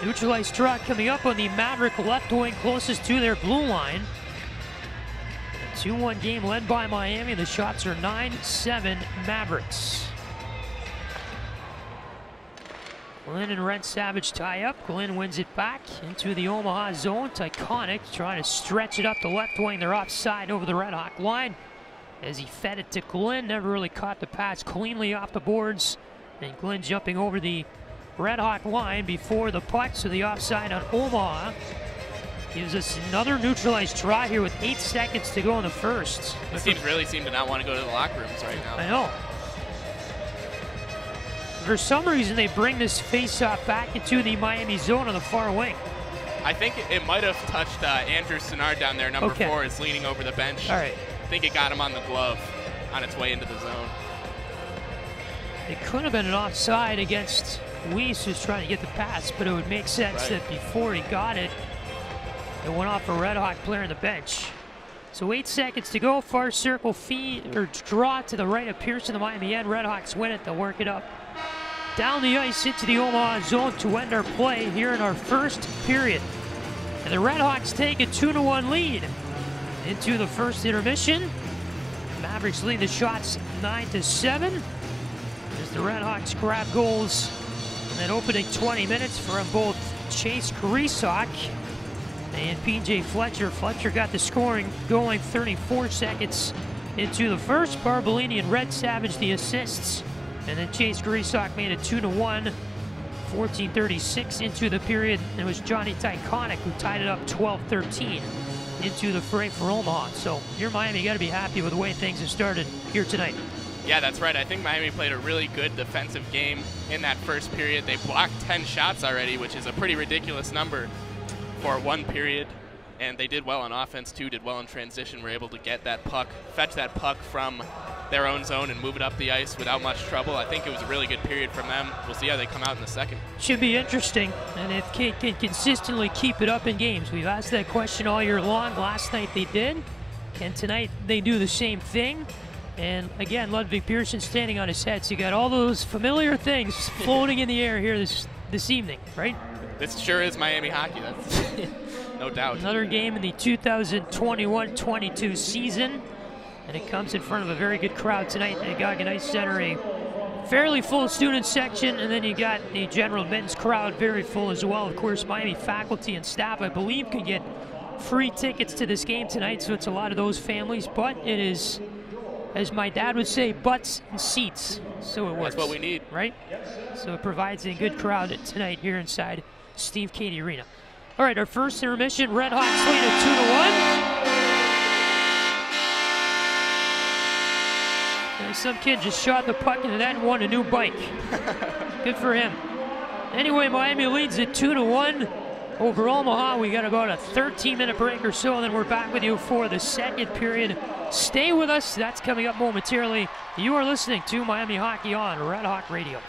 Neutralized draw coming up on the Maverick left wing closest to their blue line. 2-1 game led by Miami. The shots are 9-7 Mavericks. Glenn and Red Savage tie up. Glenn wins it back into the Omaha zone. Tyconic trying to stretch it up the left wing. They're offside over the RedHawk line. As he fed it to Glenn, never really caught the pass cleanly off the boards. And Glenn jumping over the RedHawk line before the puck, so the offside on Omaha. Gives us another neutralized try here with 8 seconds to go in the first. The teams really seem to not want to go to the locker rooms right now. I know. For some reason, they bring this face-off back into the Miami zone on the far wing. I think it might have touched Andrew Senard down there. Number 4 is leaning over the bench. All right. I think it got him on the glove on its way into the zone. It could have been an offside against Weiss, who's trying to get the pass, but it would make sense that before he got it, it went off a RedHawk player on the bench. So 8 seconds to go. Far circle feed or draw to the right of Pearson, the Miami end. RedHawks win it. They'll work it up down the ice into the Omaha zone to end our play here in our first period. And the RedHawks take a 2-1 lead into the first intermission. Mavericks lead the shots 9-7 as the RedHawks grab goals in that opening 20 minutes from both Chase Kurisak and PJ Fletcher. Fletcher got the scoring going 34 seconds into the first. Barbolini and Red Savage the assists. And then Chase Kurisak made it 2-1. 14:36 into the period. It was Johnny Tyconic who tied it up 12-13 into the fray for Omaha. So you're Miami, you got to be happy with the way things have started here tonight. Yeah, that's right. I think Miami played a really good defensive game in that first period. They blocked 10 shots already, which is a pretty ridiculous number for one period. And they did well on offense too, did well in transition, were able to get that puck, fetch that puck from their own zone and move it up the ice without much trouble. I think it was a really good period from them. We'll see how they come out in the second. Should be interesting, and if they can consistently keep it up in games. We've asked that question all year long. Last night they did, and tonight they do the same thing. And again, Ludwig Pearson standing on his head, so you got all those familiar things floating in the air here this evening, right? This sure is Miami hockey, that's no doubt. Another game in the 2021-22 season, and it comes in front of a very good crowd tonight at Gaga Ice Center. A fairly full student section, and then you got the general men's crowd very full as well. Of course, Miami faculty and staff, I believe, could get free tickets to this game tonight, so it's a lot of those families, but it is, as my dad would say, butts and seats, so it works. That's what we need. Right? So it provides a good crowd tonight here inside Steve Cady Arena. All right, our first intermission, RedHawks lead at 2-1. And some kid just shot the puck into that and won a new bike. Good for him. Anyway, Miami leads at 2-1 over Omaha. We got about a 13-minute break or so, and then we're back with you for the second period. Stay with us. That's coming up momentarily. You are listening to Miami Hockey on Red Hawk Radio.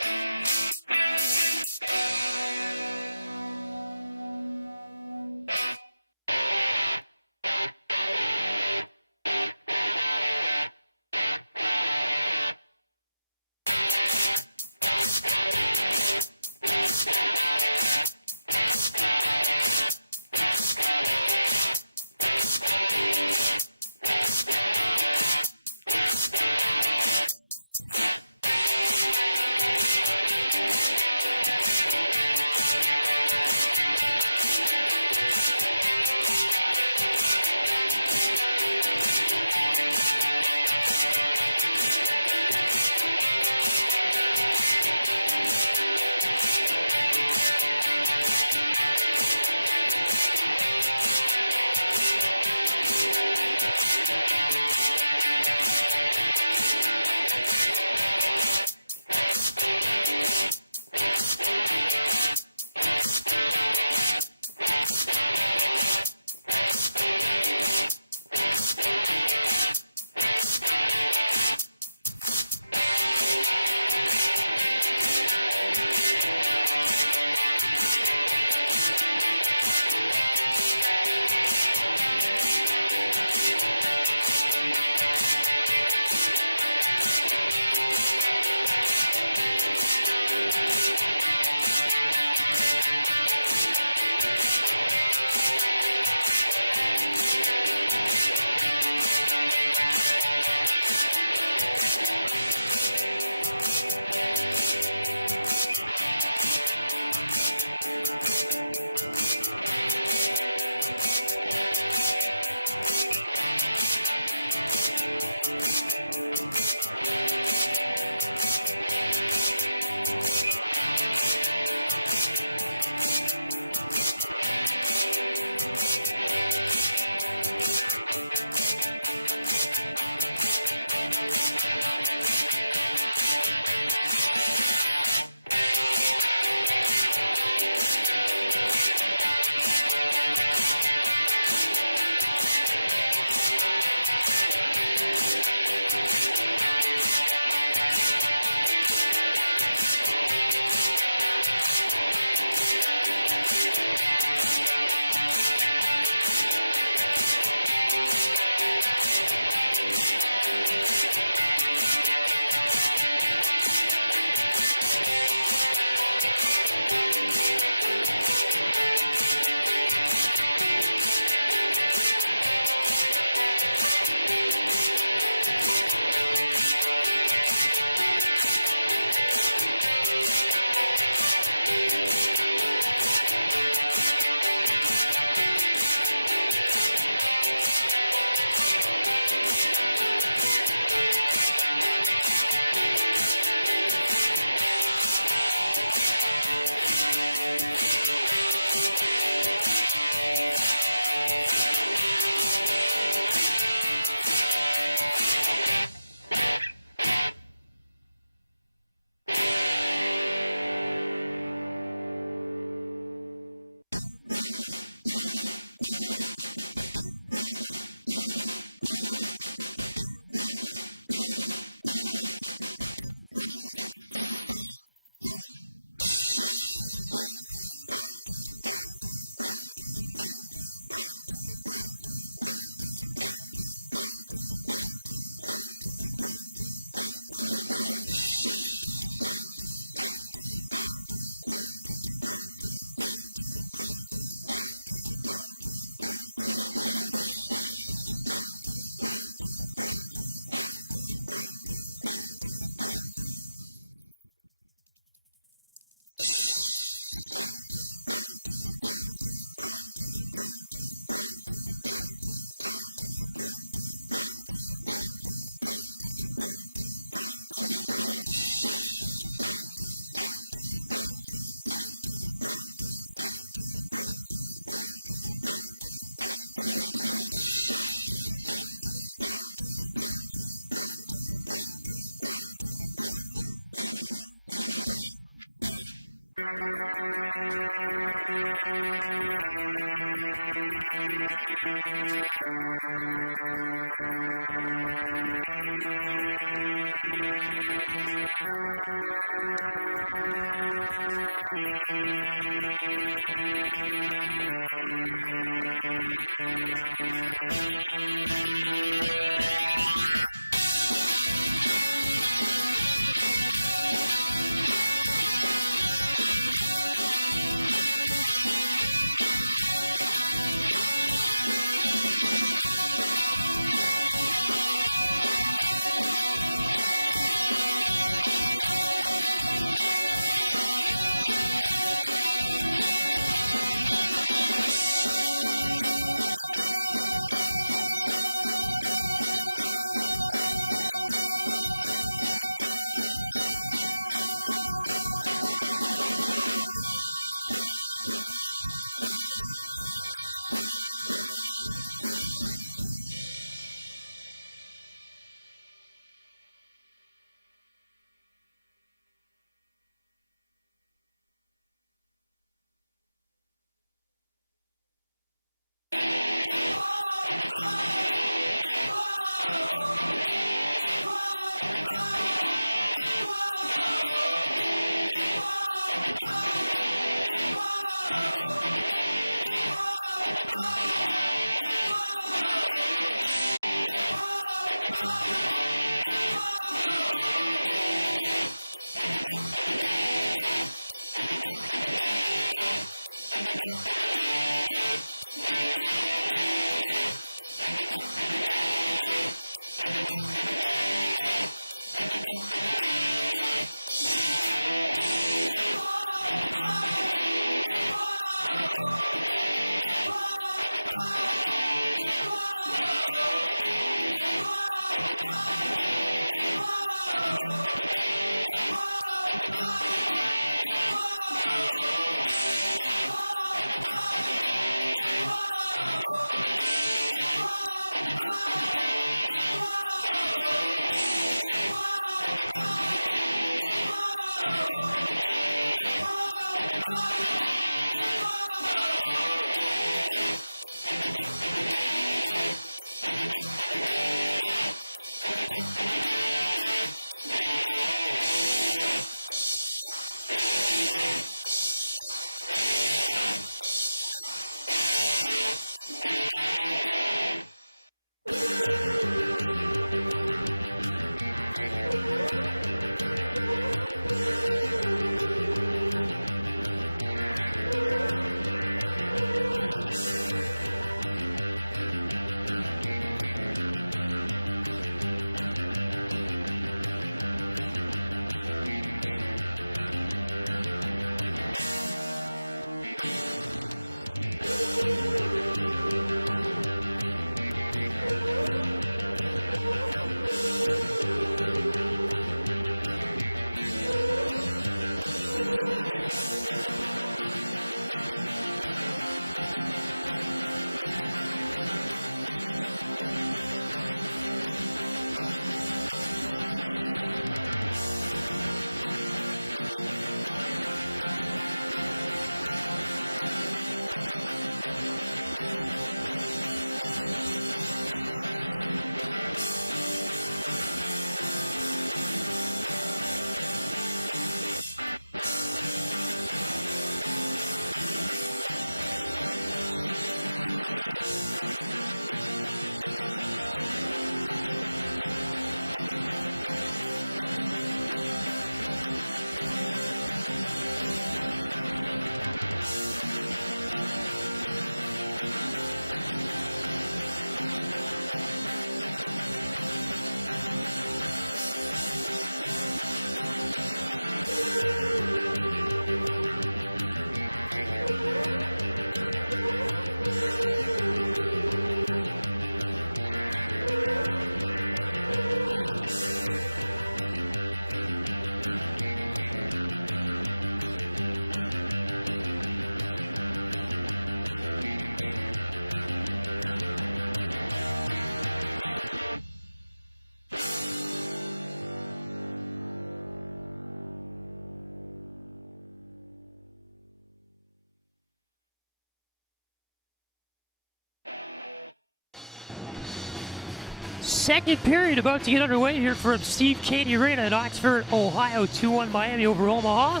Second period about to get underway here from Steve Cady Arena in Oxford, Ohio. 2-1 Miami over Omaha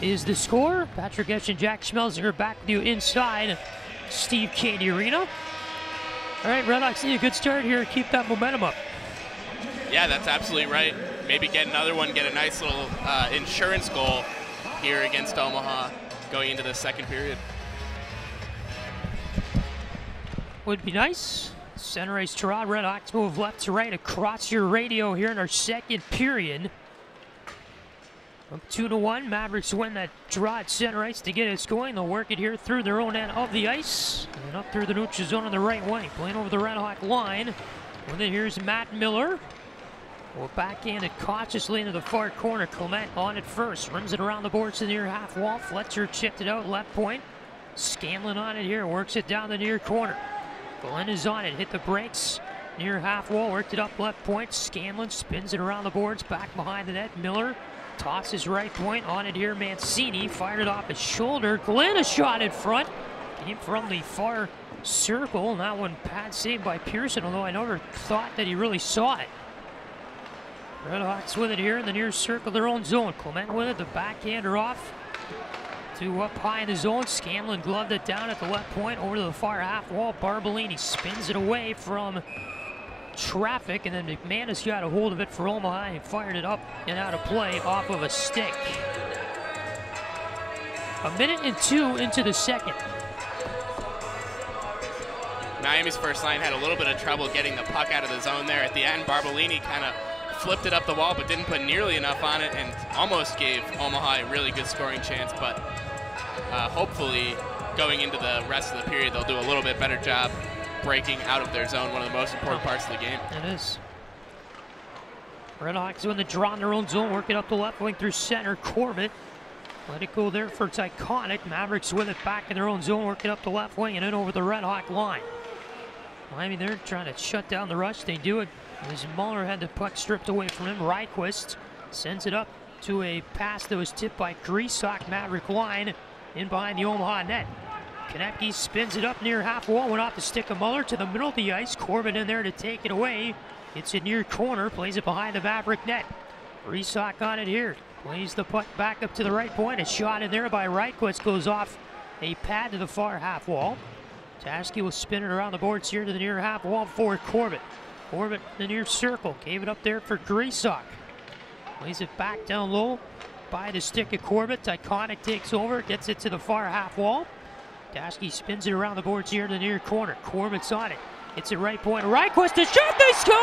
is the score. Patrick Geshan, Jack Schmelzinger back with you inside Steve Cady Arena. All right, RedHawks need a good start here and keep that momentum up. Yeah, that's absolutely right. Maybe get another one, get a nice little insurance goal here against Omaha going into the second period. Would be nice. Center ice to Rod. RedHawks move left to right across your radio here in our second period. Up 2-1. Mavericks win that draw at center ice to get us going. They'll work it here through their own end of the ice. And up through the neutral zone on the right wing. Playing over the RedHawk line. And then here's Matt Miller. Well, backhanded cautiously into the far corner. Clement on it first. Rims it around the boards to the near half wall. Fletcher chipped it out left point. Scanlon on it here. Works it down the near corner. Glenn is on it, hit the brakes, near half wall, worked it up left point. Scanlon spins it around the boards, back behind the net. Miller tosses right point, on it here. Mancini fired it off his shoulder. Glenn a shot in front, came from the far circle, and that one pad saved by Pearson, although I never thought that he really saw it. RedHawks with it here in the near circle of their own zone. Clement with it, the backhander off. To up high in the zone. Scanlon gloved it down at the left point over to the far half wall. Barbolini spins it away from traffic, and then McManus got a hold of it for Omaha and fired it up and out of play off of a stick. 1:02 into the second. Miami's first line had a little bit of trouble getting the puck out of the zone there. At the end, Barbolini kind of flipped it up the wall but didn't put nearly enough on it and almost gave Omaha a really good scoring chance, but hopefully going into the rest of the period they'll do a little bit better job breaking out of their zone, one of the most important parts of the game. It is. RedHawks win the draw in their own zone, working up the left wing through center. Corbett let it go there for Iconic. Mavericks with it back in their own zone, working up the left wing and in over the RedHawk line. Miami, they're trying to shut down the rush. They do it as Muller had the puck stripped away from him. Ryquist sends it up to a pass that was tipped by Greasock. Maverick line in behind the Omaha net. Konecki spins it up near half wall, went off the stick of Muller to the middle of the ice. Corbett in there to take it away. It's a near corner, plays it behind the Maverick net. Greasock on it here. Plays the puck back up to the right point. A shot in there by Ryquist goes off a pad to the far half wall. Taschke will spin it around the boards here to the near half wall for Corbett. Corbett in the near circle, gave it up there for Greasock. Plays it back down low by the stick of Corbett. Iconic takes over, gets it to the far half wall. Taschke spins it around the boards here in the near corner. Corbett's on it. It's at right point. Ryquist a shot, they score!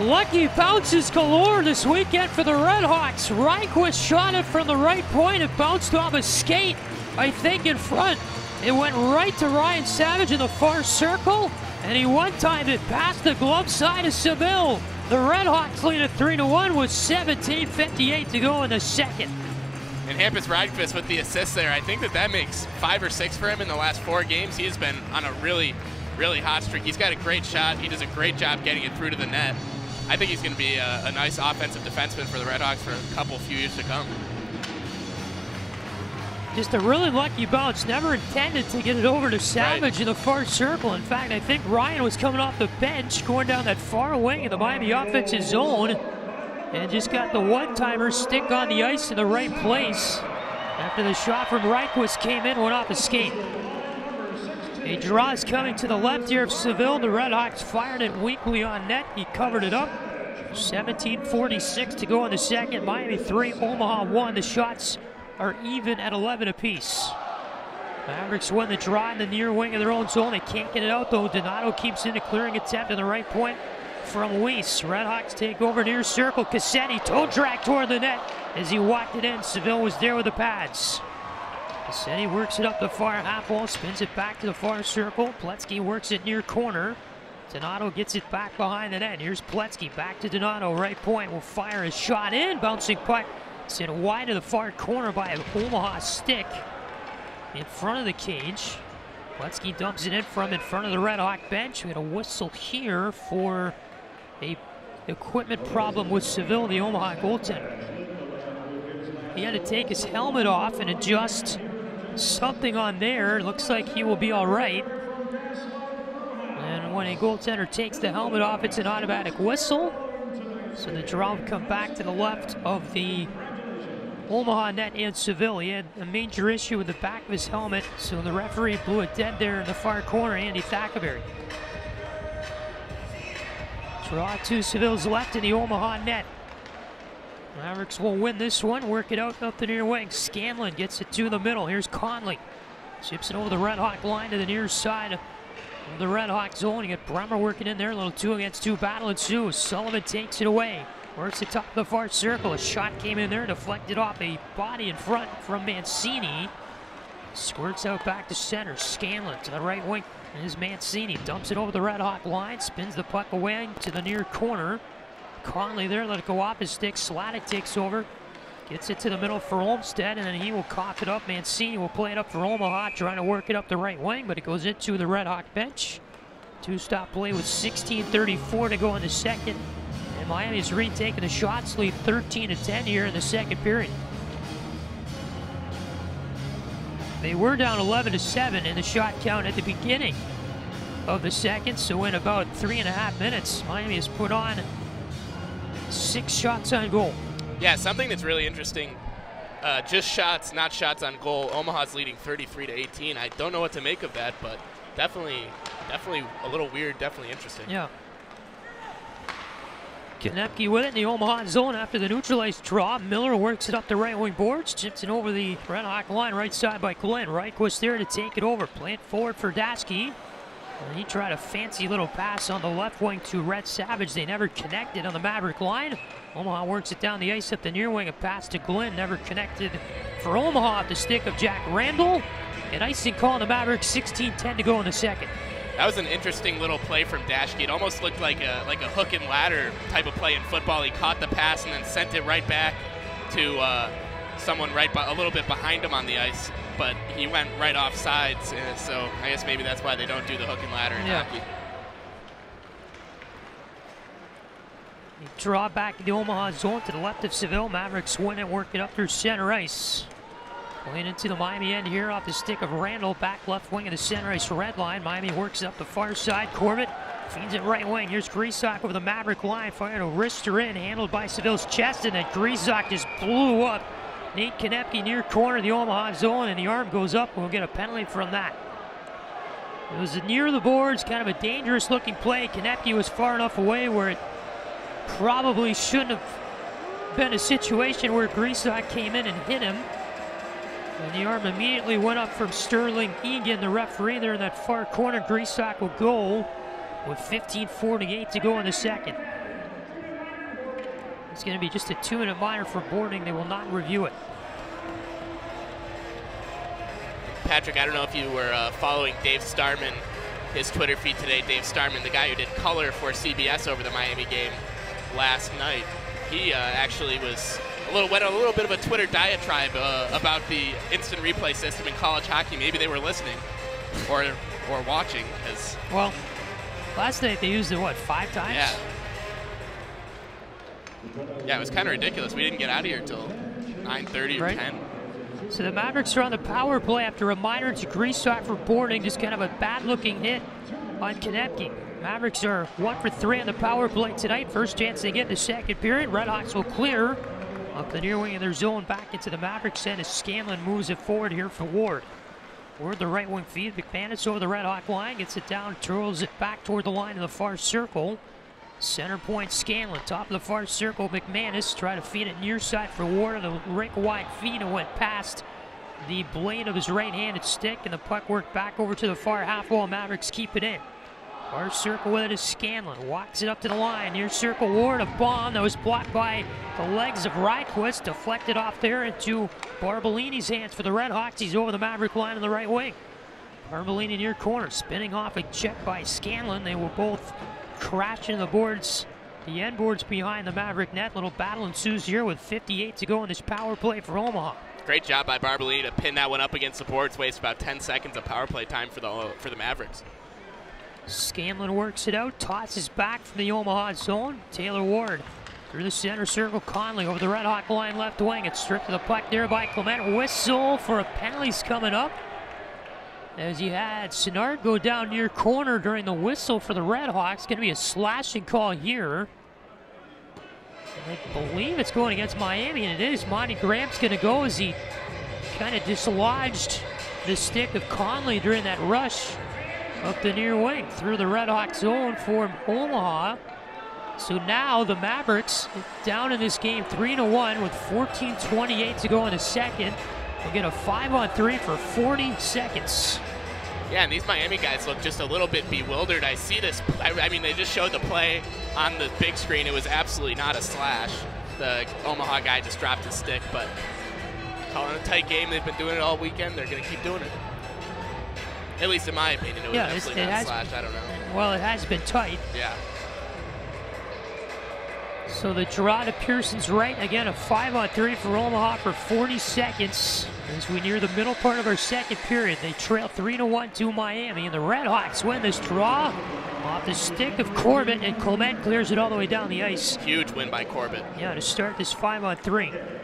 Lucky bounces galore this weekend for the RedHawks. Ryquist shot it from the right point. It bounced off a skate, I think, in front. It went right to Ryan Savage in the far circle, and he one-timed it past the glove side of Seville. The RedHawks lead at 3-1 with 17:58 to go in the second. And Hampus Ryquist with the assist there. I think that makes 5 or 6 for him in the last 4 games. He has been on a really, really hot streak. He's got a great shot. He does a great job getting it through to the net. I think he's going to be a nice offensive defenseman for the RedHawks for a few years to come. Just a really lucky bounce. Never intended to get it over to Savage in the far circle. In fact, I think Ryan was coming off the bench, going down that far wing of the Miami offensive zone, and just got the one-timer stick on the ice in the right place after the shot from Ryquist came in, went off the skate. A draw is coming to the left here of Seville. The RedHawks fired it weakly on net. He covered it up. 17:46 to go in the second. Miami 3, Omaha 1. The shots are even at 11 apiece. Mavericks win the draw in the near wing of their own zone. They can't get it out though. Donato keeps in a clearing attempt on the right point from Weiss. RedHawks take over near circle. Cassetti toe drag toward the net as he walked it in. Seville was there with the pads. Cassetti works it up the far half wall, spins it back to the far circle. Pletzky works it near corner. Donato gets it back behind the net. Here's Pletzky back to Donato. Right point will fire a shot in. Bouncing puck sent wide to the far corner by an Omaha stick in front of the cage. Pletzky dumps it in from in front of the RedHawk bench. We had a whistle here for a equipment problem with Seville, the Omaha goaltender. He had to take his helmet off and adjust something on there. Looks like he will be all right. And when a goaltender takes the helmet off, it's an automatic whistle. So the draw will come back to the left of the Omaha net in Seville. He had a major issue with the back of his helmet, so the referee blew it dead there in the far corner, Andy Thackerberry. Draw to Seville's left in the Omaha net. Mavericks will win this one, work it out up the near wing. Scanlon gets it to the middle. Here's Conley. Chips it over the Red Hawk line to the near side of the Red Hawk zone. You get Bremer working in there. A little 2-against-2 battle ensues. Sullivan takes it away. Works the top of the far circle. A shot came in there, deflected off a body in front from Mancini. Squirts out back to center. Scanlon to the right wing. Here's Mancini. Dumps it over the Red Hawk line. Spins the puck away to the near corner. Conley there, let it go off his stick. Sladek takes over. Gets it to the middle for Olmstead, and then he will cough it up. Mancini will play it up for Omaha, trying to work it up the right wing, but it goes into the Red Hawk bench. Two-stop play with 16:34 to go in the second. And Miami's retaking the shots lead 13-10 here in the second period. They were down 11-7 in the shot count at the beginning of the second, so in about 3.5 minutes, Miami has put on 6 shots on goal. Yeah, something that's really interesting, just shots, not shots on goal. Omaha's leading 33-18. I don't know what to make of that, but definitely a little weird, definitely interesting. Yeah. Konecny with it in the Omaha zone after the neutralized draw. Miller works it up the right wing boards, chips it over the Red Hawk line, right side by Glenn. Reichquist there to take it over, play it forward for Dasky. And he tried a fancy little pass on the left wing to Red Savage. They never connected on the Maverick line. Omaha works it down the ice up the near wing. A pass to Glenn, never connected for Omaha at the stick of Jack Randall. An icing call on the Mavericks, 16-10 to go in the second. That was an interesting little play from Dashke. It almost looked like a hook and ladder type of play in football. He caught the pass and then sent it right back to someone a little bit behind him on the ice. But he went right off sides, so I guess maybe that's why they don't do the hook and ladder in hockey. They draw back in the Omaha zone to the left of Seville. Mavericks win it, work it up through center ice. Playing into the Miami end here off the stick of Randall, back left wing of the center ice red line. Miami works up the far side. Corbett feeds it right wing. Here's Grisak over the Maverick line, fired a wrister in, handled by Seville's chest, and then Grisak just blew up Nate Konecny near corner of the Omaha zone, and the arm goes up. We'll get a penalty from that. It was near the boards, kind of a dangerous looking play. Konecny was far enough away where it probably shouldn't have been a situation where Grisak came in and hit him. And the arm immediately went up from Sterling Egan, the referee there in that far corner. Grisak will go with 15:48 to go in the second. It's going to be just a 2-minute minor for boarding. They will not review it. Patrick, I don't know if you were following Dave Starman, his Twitter feed today. Dave Starman, the guy who did color for CBS over the Miami game last night, he actually went a little bit of a Twitter diatribe about the instant replay system in college hockey. Maybe they were listening or watching. Well, last night they used it, 5 times? Yeah. Yeah, it was kind of ridiculous. We didn't get out of here until 9:30 or 10. So the Mavericks are on the power play after a minor to Grisak for boarding. Just kind of a bad-looking hit on Konecny. Mavericks are 1 for 3 on the power play tonight. First chance they get in the second period. Redhawks will clear up the near wing of their zone back into the Mavericks end as Scanlon moves it forward here for Ward. Ward the right wing feed. McManus over the Red Hawk line, gets it down, twirls it back toward the line in the far circle. Center point Scanlon, top of the far circle. McManus try to feed it near side for Ward. The rink wide feed and went past the blade of his right-handed stick, and the puck worked back over to the far half wall. Mavericks keep it in. Far circle with it is Scanlon. Walks it up to the line. Near circle Ward, a bomb that was blocked by the legs of Reichquist. Deflected off there into Barbolini's hands for the Redhawks. He's over the Maverick line on the right wing. Barbolini near corner, spinning off a check by Scanlon. They will both crash into the boards, the end boards behind the Maverick net. Little battle ensues here with 58 to go in this power play for Omaha. Great job by Barbolini to pin that one up against the boards. Waste about 10 seconds of power play time for the Mavericks. Scanlon works it out, tosses back from the Omaha zone. Taylor Ward Through the center circle, Conley over the RedHawk line, left wing. It's stripped to the puck there by Clement. Whistle for a penalty's coming up, as you had Senard go down near corner during the whistle for the RedHawks. Going to be a slashing call here. I believe it's going against Miami, and it is. Monty Graham's going to go as he kind of dislodged the stick of Conley during that rush up the near wing through the RedHawks zone for Omaha. So now the Mavericks down in this game 3-1 with 14:28 to go in the second. We'll get a 5-on-3 for 40 seconds. Yeah, and these Miami guys look just a little bit bewildered. I see this, I mean, they just showed the play on the big screen. It was absolutely not a slash. The Omaha guy just dropped his stick, but calling a tight game. They've been doing it all weekend. They're going to keep doing it. At least in my opinion, it was absolutely not a slash. I don't know. Well, it has been tight. Yeah. So the draw to Pearson's right. Again, a 5-on-3 for Omaha for 40 seconds. As we near the middle part of our second period, they trail 3-1 to Miami, and the RedHawks win this draw off the stick of Corbett, and Clement clears it all the way down the ice. Huge win by Corbett. Yeah, to start this 5-on-3.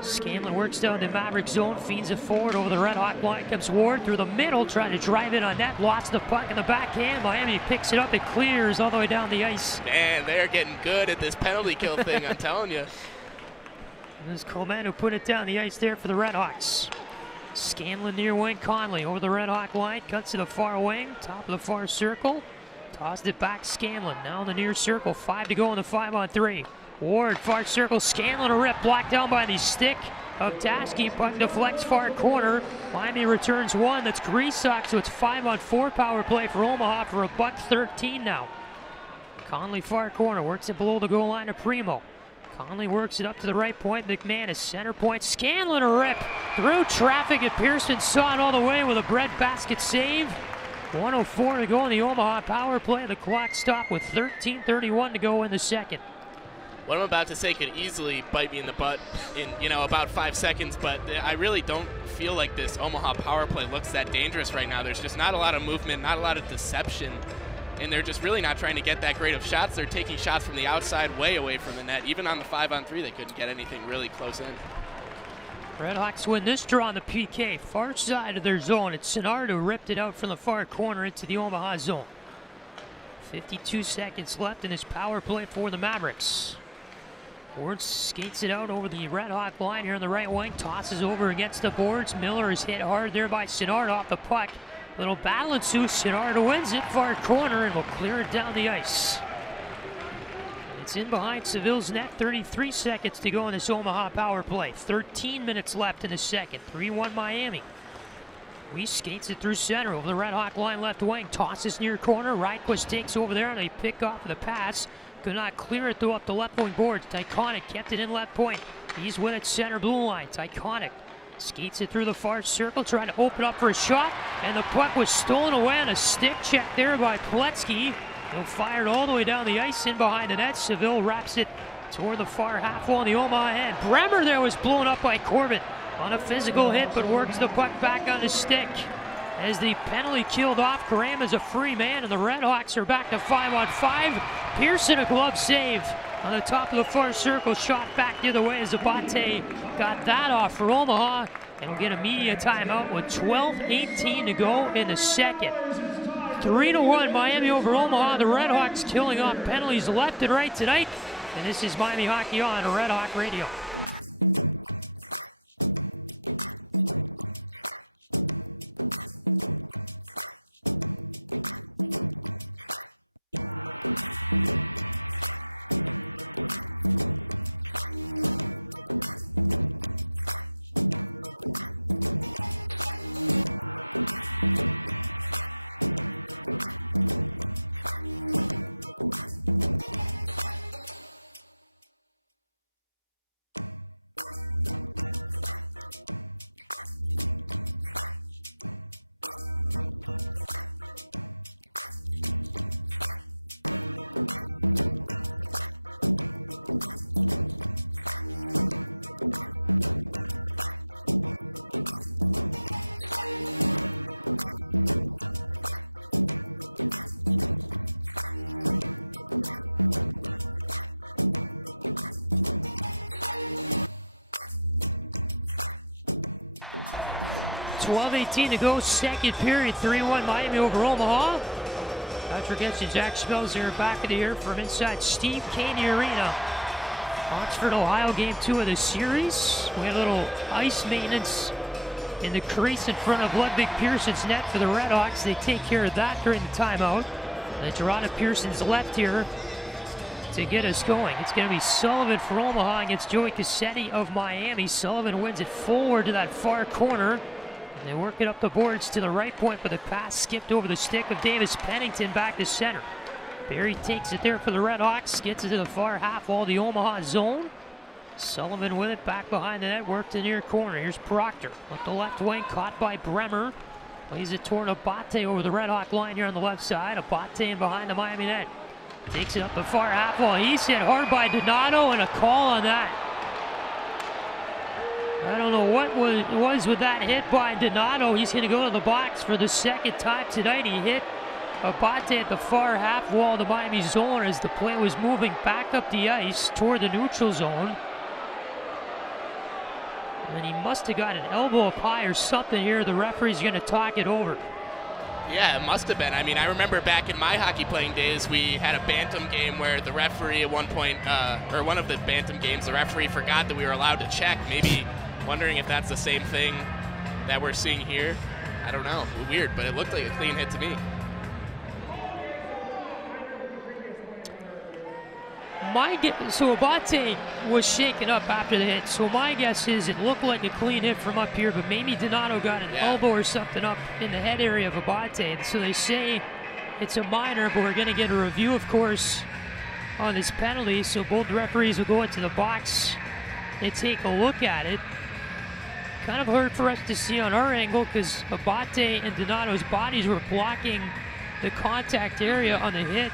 Scanlon works down the Maverick zone, feeds it forward over the RedHawk line, comes Ward through the middle, trying to drive it on net, lost the puck in the backhand. Miami picks it up, it clears all the way down the ice. Man, they're getting good at this penalty kill thing, I'm telling you. There's Clement who put it down the ice there for the RedHawks. Scanlon near wing, Conley over the RedHawk line, cuts to the far wing, top of the far circle, tossed it back, Scanlon, now in the near circle, 5 to go in the 5-on-3. Ward, far circle, Scanlon a rip, blocked down by the stick of Tasky, puck deflects far corner. Miami returns one, that's Greasock, so it's 5-on-4 power play for Omaha for a $1.13 now. Conley far corner, works it below the goal line to Primo. Conley works it up to the right point, McManus center point, Scanlon a rip through traffic, and Pearson saw it all the way with a breadbasket save. 1:04 to go in the Omaha power play. The clock stopped with 13:31 to go in the second. What I'm about to say could easily bite me in the butt in, about 5 seconds, but I really don't feel like this Omaha power play looks that dangerous right now. There's just not a lot of movement, not a lot of deception, and they're just really not trying to get that great of shots. They're taking shots from the outside way away from the net. Even on the 5-on-3, they couldn't get anything really close in. RedHawks win this draw on the PK, far side of their zone. It's Senard who ripped it out from the far corner into the Omaha zone. 52 seconds left in this power play for the Mavericks. Ward skates it out over the RedHawk line here on the right wing, tosses over against the boards. Miller is hit hard there by Senard off the puck. Little battle ensues. Senard wins it far corner and will clear it down the ice. It's in behind Seville's net. 33 seconds to go in this Omaha power play. 13 minutes left in the second. 3-1 Miami. Weiss skates it through center over the RedHawk line left wing. Tosses near corner. Ryquist takes over there and they pick off the pass. Could not clear it though up the left wing boards. Tyconic kept it in left point. He's with it center blue line. Tyconic skates it through the far circle, trying to open up for a shot, and the puck was stolen away on a stick check there by Pletsky. He'll fire it all the way down the ice in behind the net. Seville wraps it toward the far half wall on the Omaha end. Bremer there was blown up by Corbett on a physical hit, but works the puck back on the stick. As the penalty killed off, Graham is a free man, and the RedHawks are back to 5-on-5. Pearson a glove save on the top of the far circle, shot back the other way as Abate got that off for Omaha, and we'll get a media timeout with 12:18 to go in the second. 3-1 Miami over Omaha. The RedHawks killing off penalties left and right tonight, and this is Miami Hockey on Red Hawk Radio. 12:18 to go, second period, 3-1 Miami over Omaha. Patrick Geshan, Jack Schmelzinger back of the year from inside Steve Cady Arena. Oxford, Ohio, game 2 of the series. We had a little ice maintenance in the crease in front of Ludwig Pearson's net for the RedHawks. They take care of that during the timeout. And Gerard Pearson's left here to get us going. It's going to be Sullivan for Omaha against Joey Cassetti of Miami. Sullivan wins it forward to that far corner. And they work it up the boards to the right point, but the pass skipped over the stick of Davis Pennington back to center. Barry takes it there for the RedHawks, gets it to the far half wall of the Omaha zone. Sullivan with it back behind the net, worked to the near corner. Here's Proctor up the left wing, caught by Bremer. Plays it toward Abate over the RedHawk line here on the left side. Abate in behind the Miami net. Takes it up the far half wall. He's hit hard by Donato, and a call on that. I don't know what was with that hit by Donato. He's going to go to the box for the second time tonight. He hit Abate at the far half wall of the Miami zone as the play was moving back up the ice toward the neutral zone. And he must have got an elbow up high or something here. The referee's going to talk it over. Yeah, it must have been. I mean, I remember back in my hockey playing days, we had a bantam game where the referee at one point, or one of the bantam games, the referee forgot that we were allowed to check. Maybe wondering if that's the same thing that we're seeing here. I don't know. Weird, but it looked like a clean hit to me. So Abate was shaken up after the hit. So my guess is it looked like a clean hit from up here, but maybe Donato got an elbow or something up in the head area of Abate. And so they say it's a minor, but we're going to get a review, of course, on this penalty. So both referees will go into the box. They take a look at it. Kind of hard for us to see on our angle because Abate and Donato's bodies were blocking the contact area on the hit.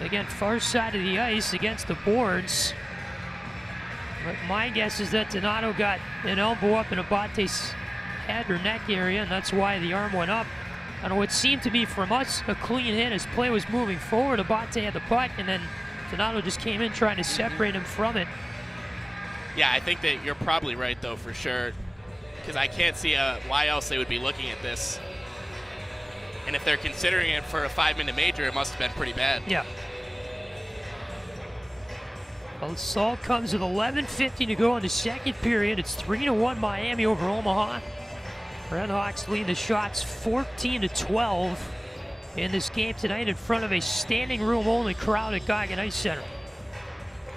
Again, far side of the ice against the boards. But my guess is that Donato got an elbow up in Abate's head or neck area, and that's why the arm went up. And what seemed to be from us a clean hit as play was moving forward. Abate had the puck, and then Donato just came in trying to separate him from it. Yeah, I think that you're probably right, though, for sure. Because I can't see why else they would be looking at this. And if they're considering it for a 5-minute major, it must have been pretty bad. Yeah. Well, Saul comes with 11:50 to go in the second period. It's 3-1 Miami over Omaha. RedHawks lead the shots 14-12 in this game tonight in front of a standing room only crowd at Goggin Ice Center.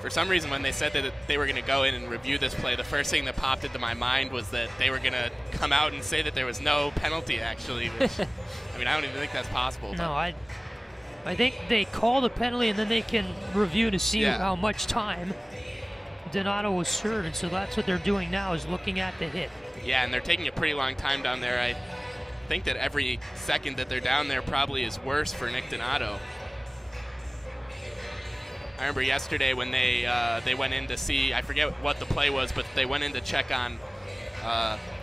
For some reason, when they said that they were going to go in and review this play, the first thing that popped into my mind was that they were going to come out and say that there was no penalty, actually. Which, I mean, I don't even think that's possible. No, I think they call the penalty and then they can review to see how much time Donato was served. And so that's what they're doing now, is looking at the hit. Yeah, and they're taking a pretty long time down there. I think that every second that they're down there probably is worse for Nick Donato. I remember yesterday when they went in to see, I forget what the play was, but they went in to check on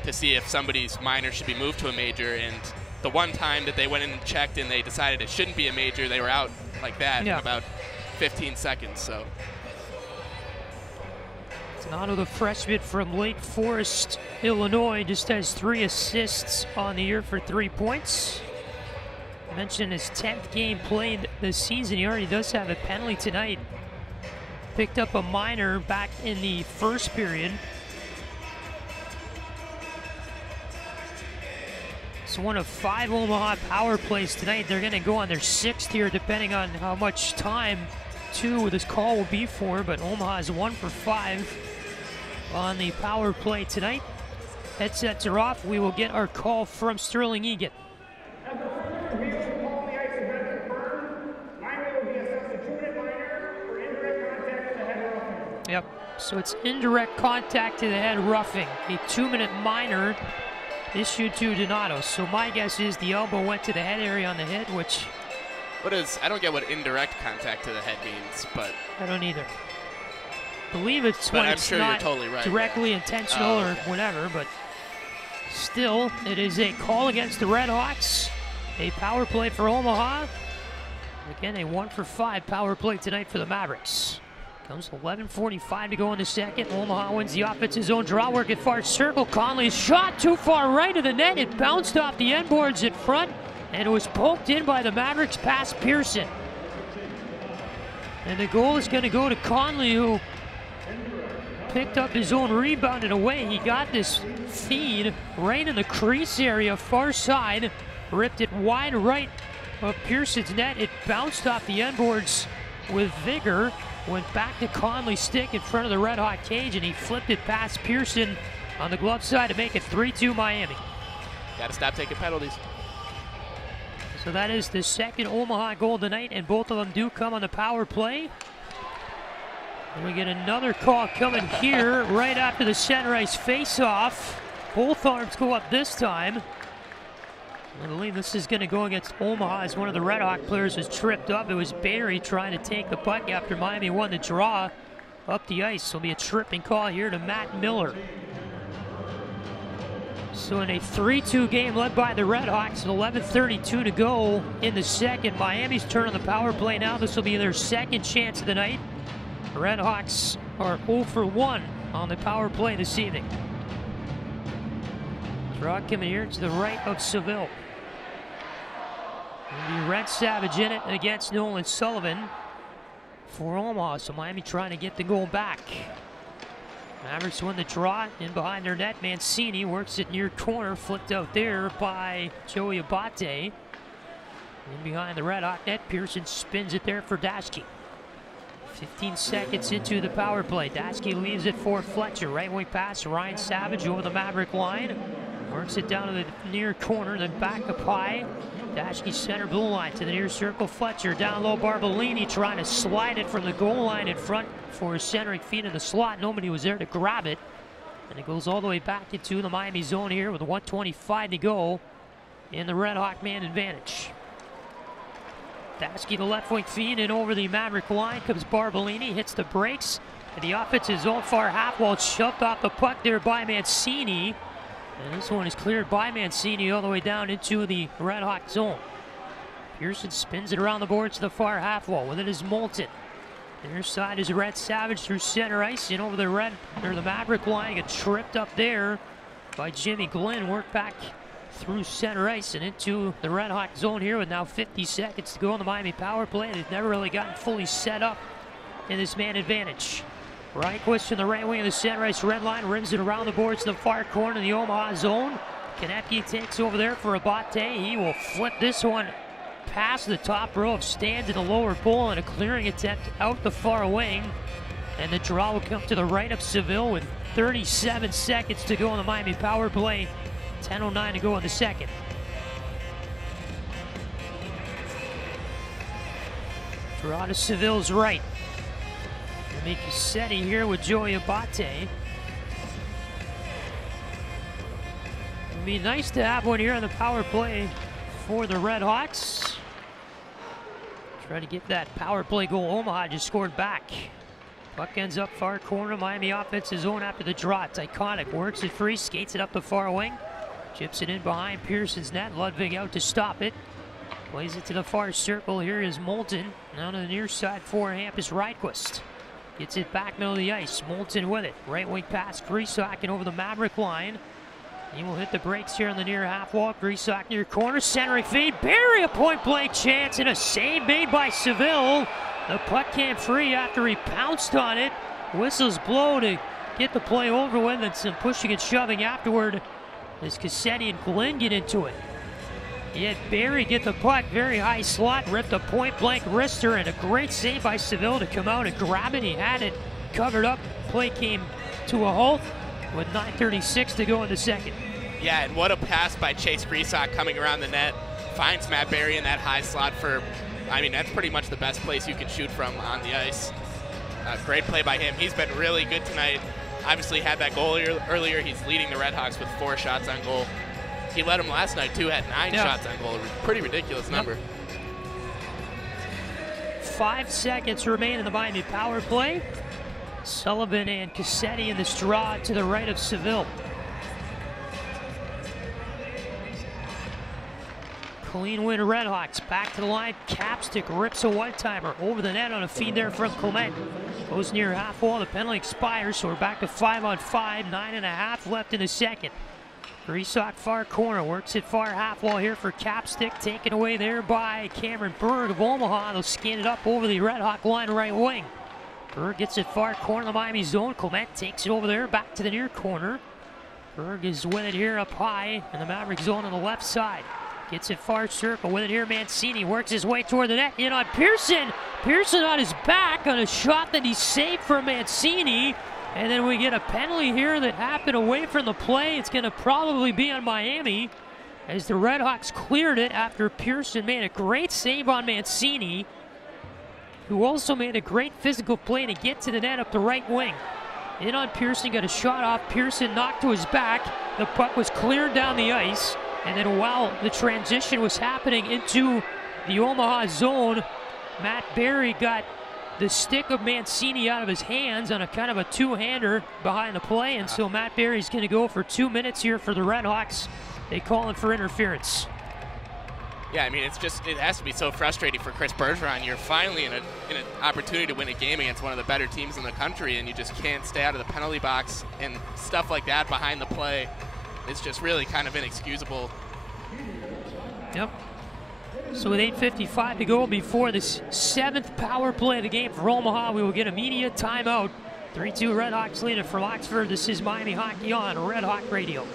to see if somebody's minor should be moved to a major, and the one time that they went in and checked and they decided it shouldn't be a major, they were out like that in about 15 seconds. So Donato, the freshman from Lake Forest, Illinois, just has 3 assists on the year for 3 points. I mentioned his 10th game played this season. He already does have a penalty tonight. Picked up a minor back in the first period. It's one of 5 Omaha power plays tonight. They're going to go on their 6th here, depending on how much time this call will be for. But Omaha is 1 for 5 on the power play tonight. Headsets are off. We will get our call from Sterling Egan. Yep, so it's indirect contact to the head roughing. A 2-minute minor issued to Donato. So my guess is the elbow went to the head area on the hit, which... I don't get what indirect contact to the head means, but... I don't either. I believe it's when it's not totally right, directly intentional or whatever, but still, it is a call against the RedHawks. A power play for Omaha. Again, a 1 for 5 power play tonight for the Mavericks. Comes 11:45 to go in the second. Omaha wins the offensive zone draw work at far circle. Conley's shot too far right of the net. It bounced off the end boards in front, and it was poked in by the Mavericks past Pearson. And the goal is going to go to Conley, who picked up his own rebound and away. He got this feed right in the crease area, far side, ripped it wide right of Pearson's net. It bounced off the end boards with vigor, went back to Conley's stick in front of the RedHawk cage, and he flipped it past Pearson on the glove side to make it 3-2 Miami. Got to stop taking penalties. So that is the second Omaha goal tonight, and both of them do come on the power play. And we get another call coming here right after the center ice face-off. Both arms go up this time. I believe this is going to go against Omaha as one of the RedHawk players was tripped up. It was Barry trying to take the puck after Miami won the draw up the ice. So it'll be a tripping call here to Matt Miller. So in a 3-2 game led by the RedHawks, 11:32 to go in the second. Miami's turn on the power play now. This will be their second chance of the night. The RedHawks are 0 for 1 on the power play this evening. Draw coming here to the right of Seville. It'll be Red Savage in it against Nolan Sullivan for Omaha. So Miami trying to get the goal back. Mavericks win the draw in behind their net. Mancini works it near corner, flicked out there by Joey Abate. In behind the RedHawk net, Pearson spins it there for Daschke. 15 seconds into the power play. Daschke leaves it for Fletcher. Right wing pass, Ryan Savage over the Maverick line. Works it down to the near corner, then back up high. Daschke center blue line to the near circle. Fletcher down low. Barbolini trying to slide it from the goal line in front for a centering feed in the slot. Nobody was there to grab it. And it goes all the way back into the Miami zone here with 1:25 to go in the RedHawk man advantage. Daschke the left wing feed and over the Maverick line comes Barbolini, hits the brakes. And the offensive zone far half wall, shoved off the puck there by Mancini. And this one is cleared by Mancini all the way down into the RedHawk zone. Pearson spins it around the boards to the far half wall. With it is Moulton. Near side is Red Savage through center ice and over the the Maverick line. Get tripped up there by Jimmy Glenn. Work back through center ice and into the RedHawk zone here with now 50 seconds to go on the Miami power play. They've never really gotten fully set up in this man advantage. Reichquist in the right wing of the center ice red line, rims it around the boards to the far corner of the Omaha zone. Konecki takes over there for Abate. He will flip this one past the top row of stands in the lower bowl in a clearing attempt out the far wing. And the draw will come to the right of Seville with 37 seconds to go on the Miami power play. 10:09 to go in the second. Draw to Seville's right. Cassetti here with Joey Abate. It'd be nice to have one here on the power play for the RedHawks. Try to get that power play goal. Omaha just scored back. Puck ends up far corner. Miami offensive zone after the draw. It's iconic. Works it free, skates it up the far wing. Chips it in behind Pearson's net. Ludwig out to stop it. Plays it to the far circle. Here is Moulton. Down to the near side for Hampus Reichquist. Gets it back middle of the ice. Moulton with it. Right wing pass. Grisak over the Maverick line. He will hit the brakes here on the near half wall. Grisak near corner. Centering feed. Barry a point blank chance and a save made by Seville. The puck came free after he pounced on it. Whistles blow to get the play over with, and some pushing and shoving afterward as Cassetti and Glenn get into it. Yet Barry get the puck, very high slot, ripped a point-blank wrister, and a great save by Seville to come out and grab it. He had it covered up. Play came to a halt with 9:36 to go in the second. Yeah, and what a pass by Chase Grisak coming around the net. Finds Matt Barry in that high slot for, I mean, that's pretty much the best place you can shoot from on the ice. Great play by him. He's been really good tonight. Obviously had that goal earlier. He's leading the RedHawks with 4 shots on goal. He led him last night, too, had 9 shots on goal. A pretty ridiculous number. 5 seconds remain in the Miami power play. Sullivan and Cassetti in this draw to the right of Seville. Clean win RedHawks. Back to the line. Capstick rips a one-timer over the net on a feed there from Clement. Goes near half wall, the penalty expires, so we're back to 5-on-5, 9.5 left in the second. Greasock far corner, works it far half wall here for Capstick, taken away there by Cameron Berg of Omaha. They'll scan it up over the Red Hawk line right wing. Berg gets it far corner of the Miami zone. Clement takes it over there, back to the near corner. Berg is with it here up high in the Maverick zone on the left side. Gets it far circle, with it here Mancini, works his way toward the net, in on Pearson. Pearson on his back on a shot that he saved for Mancini. And then we get a penalty here that happened away from the play. It's gonna probably be on Miami as the Redhawks cleared it after Pearson made a great save on Mancini, who also made a great physical play to get to the net up the right wing. In on Pearson, got a shot off. Pearson knocked to his back. The puck was cleared down the ice. And then while the transition was happening into the Omaha zone, Matt Barry got the stick of Mancini out of his hands on a kind of a two-hander behind the play. And so Matt Barry's going to go for 2 minutes here for the Redhawks. They call it for interference. Yeah, I mean, it has to be so frustrating for Chris Bergeron. You're finally in an opportunity to win a game against one of the better teams in the country, and you just can't stay out of the penalty box, and stuff like that behind the play is just really kind of inexcusable. Yep. So with 8:55 to go before this 7th power play of the game for Omaha, we will get immediate timeout. 3-2 Redhawks lead it for Oxford. This is Miami Hockey on Red Hawk Radio.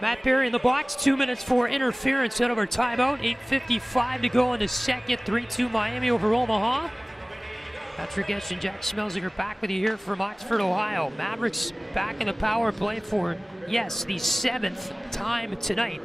Matt Perry in the box, 2 minutes for interference out of our timeout. 8:55 to go in the second. 3-2 Miami over Omaha. Patrick Geshan, Jack Schmelzinger back with you here from Oxford, Ohio. Mavericks back in the power play for, yes, the 7th time tonight.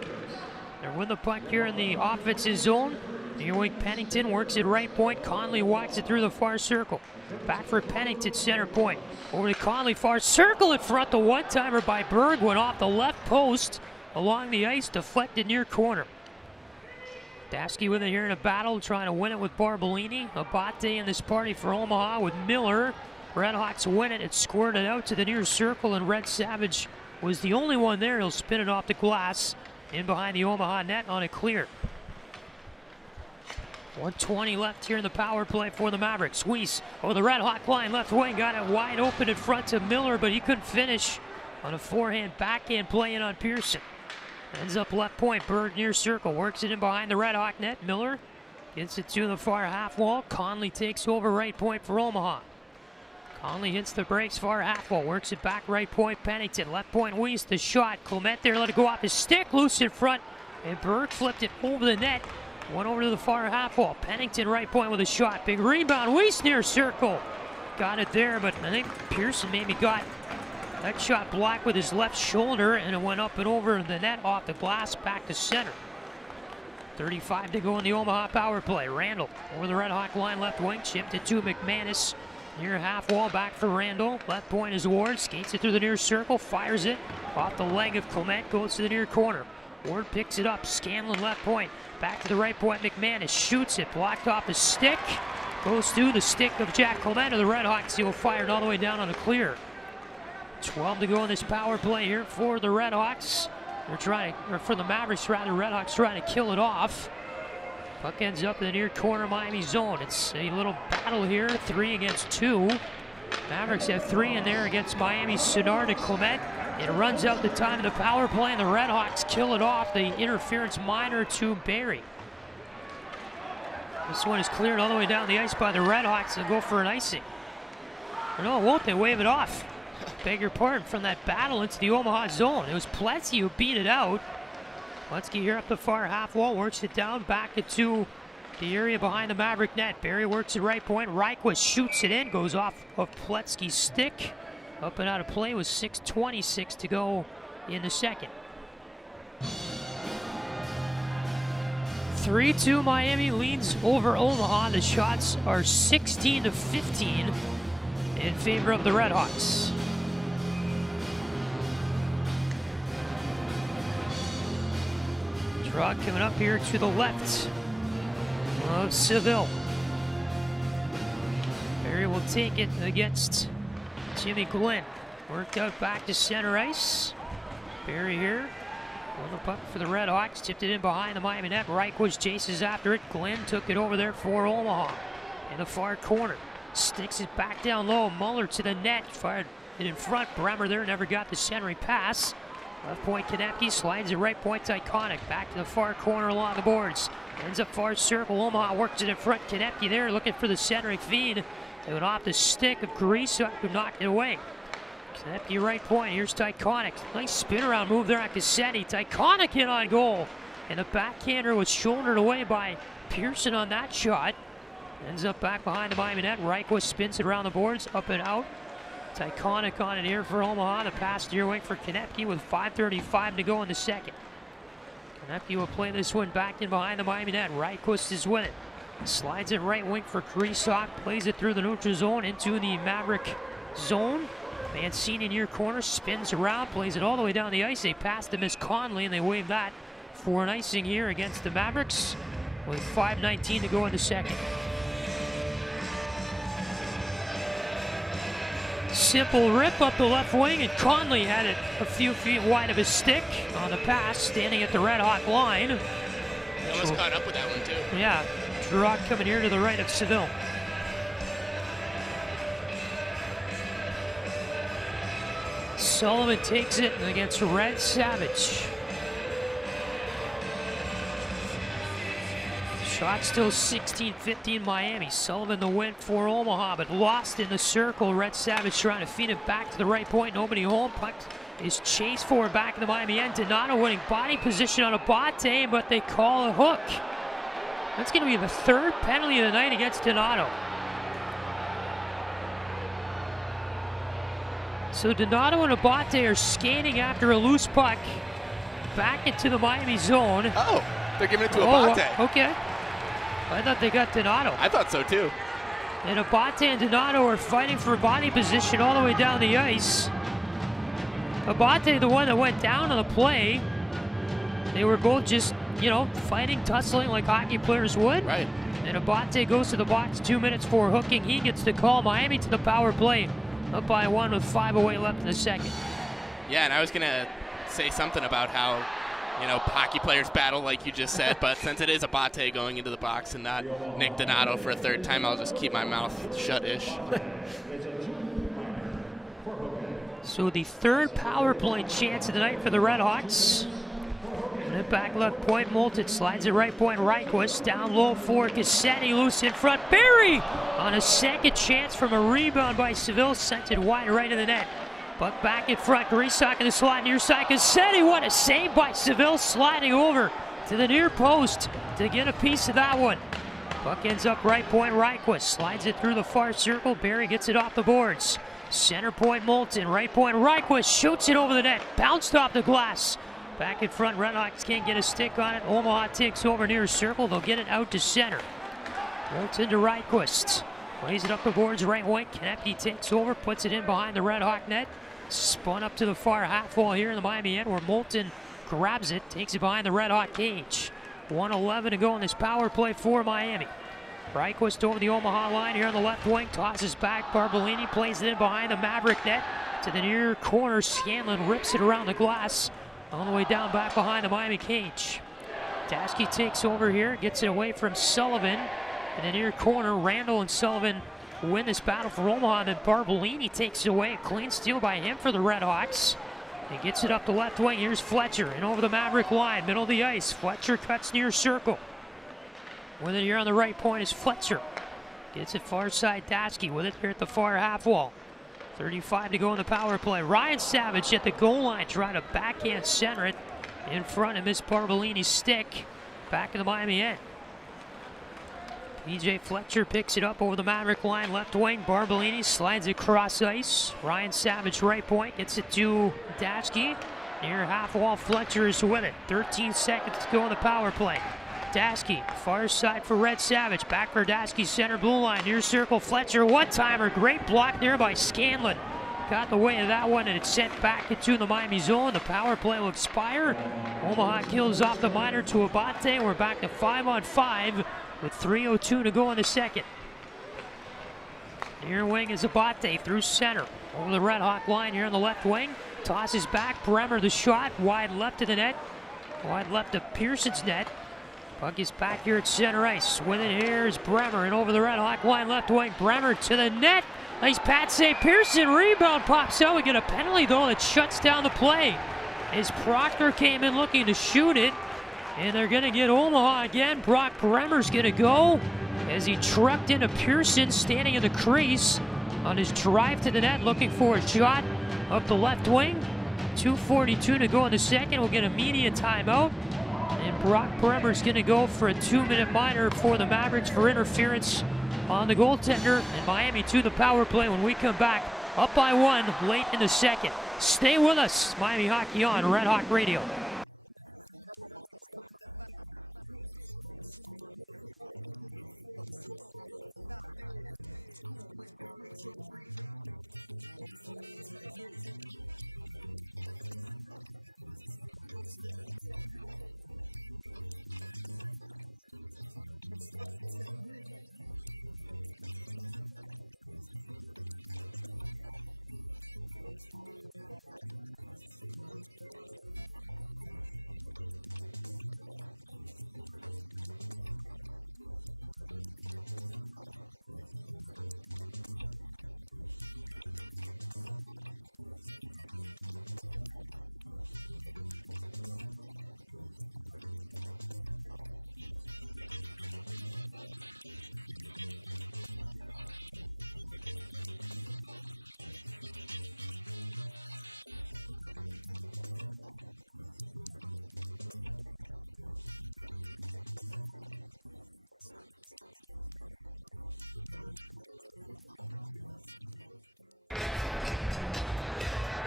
They're with the puck here in the offensive zone. Near wing Pennington works it right point. Conley walks it through the far circle. Back for Pennington, center point. Over to Conley, far circle in front. The one-timer by Berg went off the left post along the ice, deflected near corner. Dasky with it here in a battle, trying to win it with Barbolini. Abate in this party for Omaha with Miller. Redhawks win it. It squirted it out to the near circle, and Red Savage was the only one there. He'll spin it off the glass in behind the Omaha net on a clear. 1:20 left here in the power play for the Mavericks. Weiss over the Red Hawk line, left wing, got it wide open in front to Miller, but he couldn't finish on a forehand backhand play in on Pearson. Ends up left point. Berg near circle, works it in behind the Red Hawk net. Miller gets it to the far half wall. Conley takes over right point for Omaha. Conley hits the brakes far half wall, works it back right point. Pennington, left point Weiss, the shot. Clement there, let it go off his stick, loose in front, and Berg flipped it over the net. One over to the far half wall. Pennington right point with a shot. Big rebound. Weiss near circle. Got it there, but I think Pearson maybe got that shot blocked with his left shoulder, and it went up and over the net off the glass back to center. 35 to go in the Omaha power play. Randall over the Red Hawk line, left wing. Chipped it to McManus. Near half wall, back for Randall. Left point is Ward. Skates it through the near circle. Fires it off the leg of Clement. Goes to the near corner. Ward picks it up. Scanlon left point. Back to the right point. McManus shoots it. Blocked off his stick. Goes through the stick of Jack Clement of the Redhawks. He'll fire it all the way down on a clear. 12 to go in this power play here for the Redhawks. They're trying to, or for the Mavericks rather, Redhawks trying to kill it off. Puck ends up in the near corner Miami zone. It's a little battle here, 3 against 2. Mavericks have 3 in there against Miami's Sinnard and Clement. It runs out the time of the power play, and the RedHawks kill it off. The interference minor to Barrie. This one is cleared all the way down the ice by the RedHawks. They'll go for an icing. Or no, it won't. They wave it off. Beg your pardon, from that battle into the Omaha zone. It was Pletsy who beat it out. Pletsy here up the far half wall, works it down, back into the area behind the Maverick net. Barrie works at right point. Reichwitz shoots it in, goes off of Pletsky's stick. Up and out of play with 6:26 to go in the second. 3-2 Miami leads over Omaha. The shots are 16-15 in favor of the RedHawks. Draw coming up here to the left of Seville. Barrie will take it against Jimmy Glenn. Worked out back to center ice. Barrie here on the puck for the RedHawks. Tipped it in behind the Miami net. Reichwitz chases after it. Glenn took it over there for Omaha. In the far corner. Sticks it back down low. Muller to the net. Fired it in front. Bremer there never got the centering pass. Left point Konecny slides it right point to Iconic. Back to the far corner along the boards. Ends up far circle. Omaha works it in front. Konecny there looking for the centering feed. It went off the stick of Greasock, who knocked it away. Konecny right point. Here's Iconic. Nice spin around move there on Cassetti. Iconic in on goal. And the backhander was shouldered away by Pearson on that shot. Ends up back behind the Miami net. Reichwitz spins it around the boards, up and out. It's Iconic on it here for Omaha. The pass near wing for Konecny with 5:35 to go in the second. Konecny will play this one back in behind the Miami net. Reichwitz is with it. Slides it right wing for Greasock. Plays it through the neutral zone into the Maverick zone. Mancini near corner, spins around, plays it all the way down the ice. They pass to Miss Conley, and they wave that for an icing here against the Mavericks with 5:19 to go in the second. Simple rip up the left wing, and Conley had it a few feet wide of his stick on the pass, standing at the RedHawk line. He almost caught up with that one too. Yeah, Giroux coming here to the right of Seville. Sullivan takes it against Red Savage. Shot still 16-15 Miami. Sullivan the win for Omaha, but lost in the circle. Red Savage trying to feed it back to the right point. Nobody home. Puck is chased forward back in the Miami end. Donato winning body position on Abate, but they call a hook. That's going to be the third penalty of the night against Donato. So Donato and Abate are skating after a loose puck back into the Miami zone. Oh, they're giving it to Abate. Okay. I thought they got Donato. I thought so too. And Abate and Donato are fighting for body position all the way down the ice. Abate, the one that went down on the play. They were both just, you know, fighting, tussling like hockey players would. Right. And Abate goes to the box 2 minutes for hooking. He gets the call. Miami to the power play. Up by one with 5 away left in the second. Yeah, and I was going to say something about how, you know, hockey players battle like you just said, but since it is Abate going into the box and not Nick Donato for a third time, I'll just keep my mouth shut-ish. So the third power play chance of the night for the RedHawks. And it back left point, Moulton slides it right point, Reichwitz down low for Geshan, loose in front, Barrie on a second chance from a rebound by Seville, sent it wide right in the net. Buck back in front, Greasock in the slot near side, Geshan, what a save by Seville, sliding over to the near post to get a piece of that one. Buck ends up right point, Reichwitz slides it through the far circle, Barrie gets it off the boards. Center point, Moulton, right point, Reichwitz shoots it over the net, bounced off the glass. Back in front, RedHawks can't get a stick on it. Omaha takes over near circle. They'll get it out to center. Moulton to Reichwitz. Plays it up the boards, right wing. Konecny takes over, puts it in behind the RedHawk net. Spun up to the far half wall here in the Miami end where Moulton grabs it, takes it behind the RedHawk cage. 1:11 to go in this power play for Miami. Reichwitz over the Omaha line here on the left wing. Tosses back, Barbolini plays it in behind the Maverick net. To the near corner, Scanlon rips it around the glass. All the way down back behind the Miami cage. Daschke takes over here, gets it away from Sullivan. In the near corner, Randall and Sullivan win this battle for Omaha. Then Barbolini takes it away. A clean steal by him for the RedHawks. He gets it up the left wing. Here's Fletcher and over the Maverick line, middle of the ice. Fletcher cuts near circle. With it here on the right point is Fletcher. Gets it far side, Daschke with it here at the far half wall. 35 to go in the power play. Ryan Savage at the goal line trying to backhand center it in front of Miss Barbolini's stick. Back in the Miami end. PJ Fletcher picks it up over the Maverick line, left wing. Barbolini slides it across ice. Ryan Savage right point, gets it to Daschke. Near half wall, Fletcher is with it. 13 seconds to go in the power play. Daschke, far side for Red Savage. Back for Daschke, center blue line, near circle. Fletcher, one-timer, great block there by Scanlon. Got the way of that one, and it's sent back into the Miami zone. The power play will expire. Omaha kills off the minor to Abate. We're back to 5-on-5 with 3:02 to go in the second. Near wing is Abate through center. Over the Red Hawk line here on the left wing. Tosses back, Bremer the shot, wide left of the net. Wide left of Pearson's net. Puck is back here at center ice. With it here is Bremer, and over the Red Hawk line, left wing. Bremer to the net. Nice pat save. Pearson rebound pops out. We get a penalty though that shuts down the play. As Proctor came in looking to shoot it, and they're going to get Omaha again. Brock Bremer's going to go as he trucked into Pearson standing in the crease on his drive to the net, looking for a shot up the left wing. 2:42 to go in the second. We'll get a media timeout. And Brock Bremer's going to go for a 2-minute minor for the Mavericks for interference on the goaltender. And Miami to the power play when we come back. Up by 1 late in the second. Stay with us. Miami Hockey on Red Hawk Radio.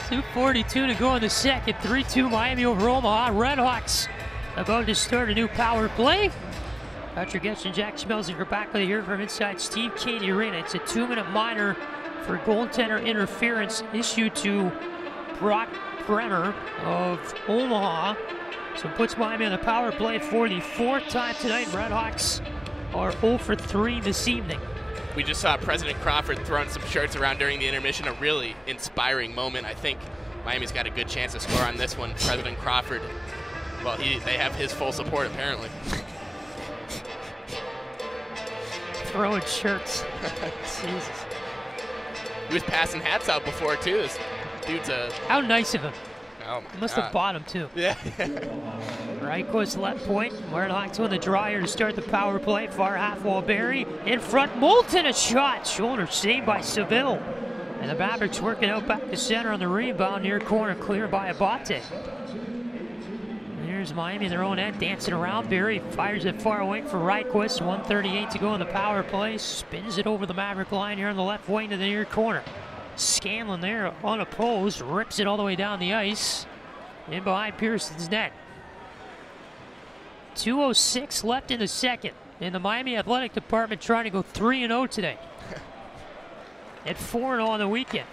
.242 to go in the second. 3-2 Miami over Omaha. RedHawks about to start a new power play. Patrick Geshan, Jack Schmelzinger back with you here from inside Steve Cady Arena. It's a 2-minute minor for goaltender interference issued to Brock Bremer of Omaha. So it puts Miami on the power play for the 4th time tonight. RedHawks are 0 for 3 this evening. We just saw President Crawford throwing some shirts around during the intermission, a really inspiring moment. I think Miami's got a good chance to score on this one. President Crawford, well, they have his full support apparently. Throwing shirts. Jesus. He was passing hats out before too. This dude's a... How nice of him. Oh He must have bought him too. Yeah. Reichquist left point. RedHawks win the draw here to start the power play. Far half wall Barry. In front, Moulton a shot. Shoulder saved by Seville. And the Mavericks working out back to center on the rebound. Near corner clear by Abate. Here's Miami in their own end dancing around. Barry fires it far away for Reichquist. 1:38 to go in the power play. Spins it over the Maverick line here on the left wing to the near corner. Scanlon there unopposed, rips it all the way down the ice. In behind Pearson's net. 2:06 left in the second. And the Miami Athletic Department trying to go 3-0 today. At 4-0 on the weekend.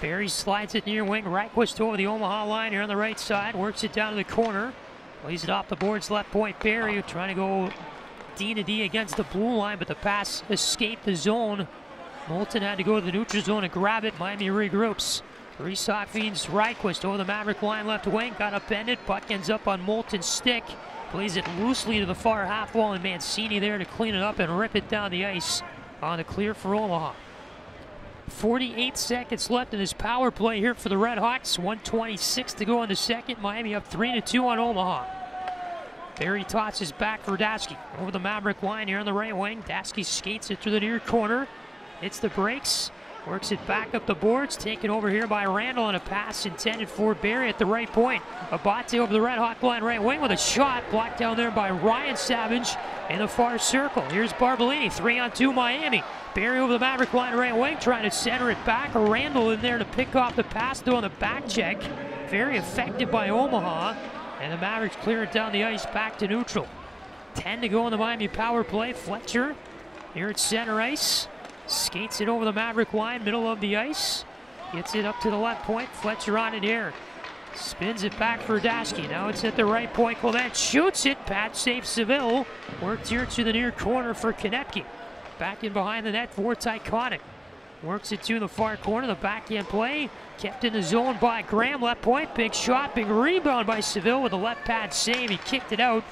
Barry slides it near wing. Reichquist over the Omaha line here on the right side. Works it down to the corner. Plays it off the boards left point. Barry trying to go D-to-D against the blue line, but the pass escaped the zone. Moulton had to go to the neutral zone and grab it. Miami regroups. Resock feeds Reichquist over the Maverick line left wing. Got upended. Puck ends up on Moulton's stick. Plays it loosely to the far half wall, and Mancini there to clean it up and rip it down the ice on the clear for Omaha. 48 seconds left in this power play here for the RedHawks. 1:26 to go in the second. Miami up 3-2 on Omaha. Barry tosses back for Dasky. Over the Maverick line here on the right wing. Dasky skates it through the near corner. Hits the brakes. Works it back up the boards. Taken over here by Randall on a pass intended for Barry at the right point. Abate over the RedHawk line right wing with a shot. Blocked down there by Ryan Savage in the far circle. Here's Barbolini. 3-on-2 Miami. Barry over the Maverick line right wing, trying to center it back. Randall in there to pick off the pass, though on the back check. Very effective by Omaha. And the Mavericks clear it down the ice back to neutral. 10 to go in the Miami power play. Fletcher here at center ice. Skates it over the Maverick line, middle of the ice. Gets it up to the left point. Fletcher on it here. Spins it back for Dasky. Now it's at the right point. Clement shoots it. Pat saves Seville. Worked here to the near corner for Konecki. Back in behind the net for Tyconic. Works it to the far corner. The backhand play. Kept in the zone by Graham. Left point. Big shot. Big rebound by Seville with a left pad save. He kicked it out.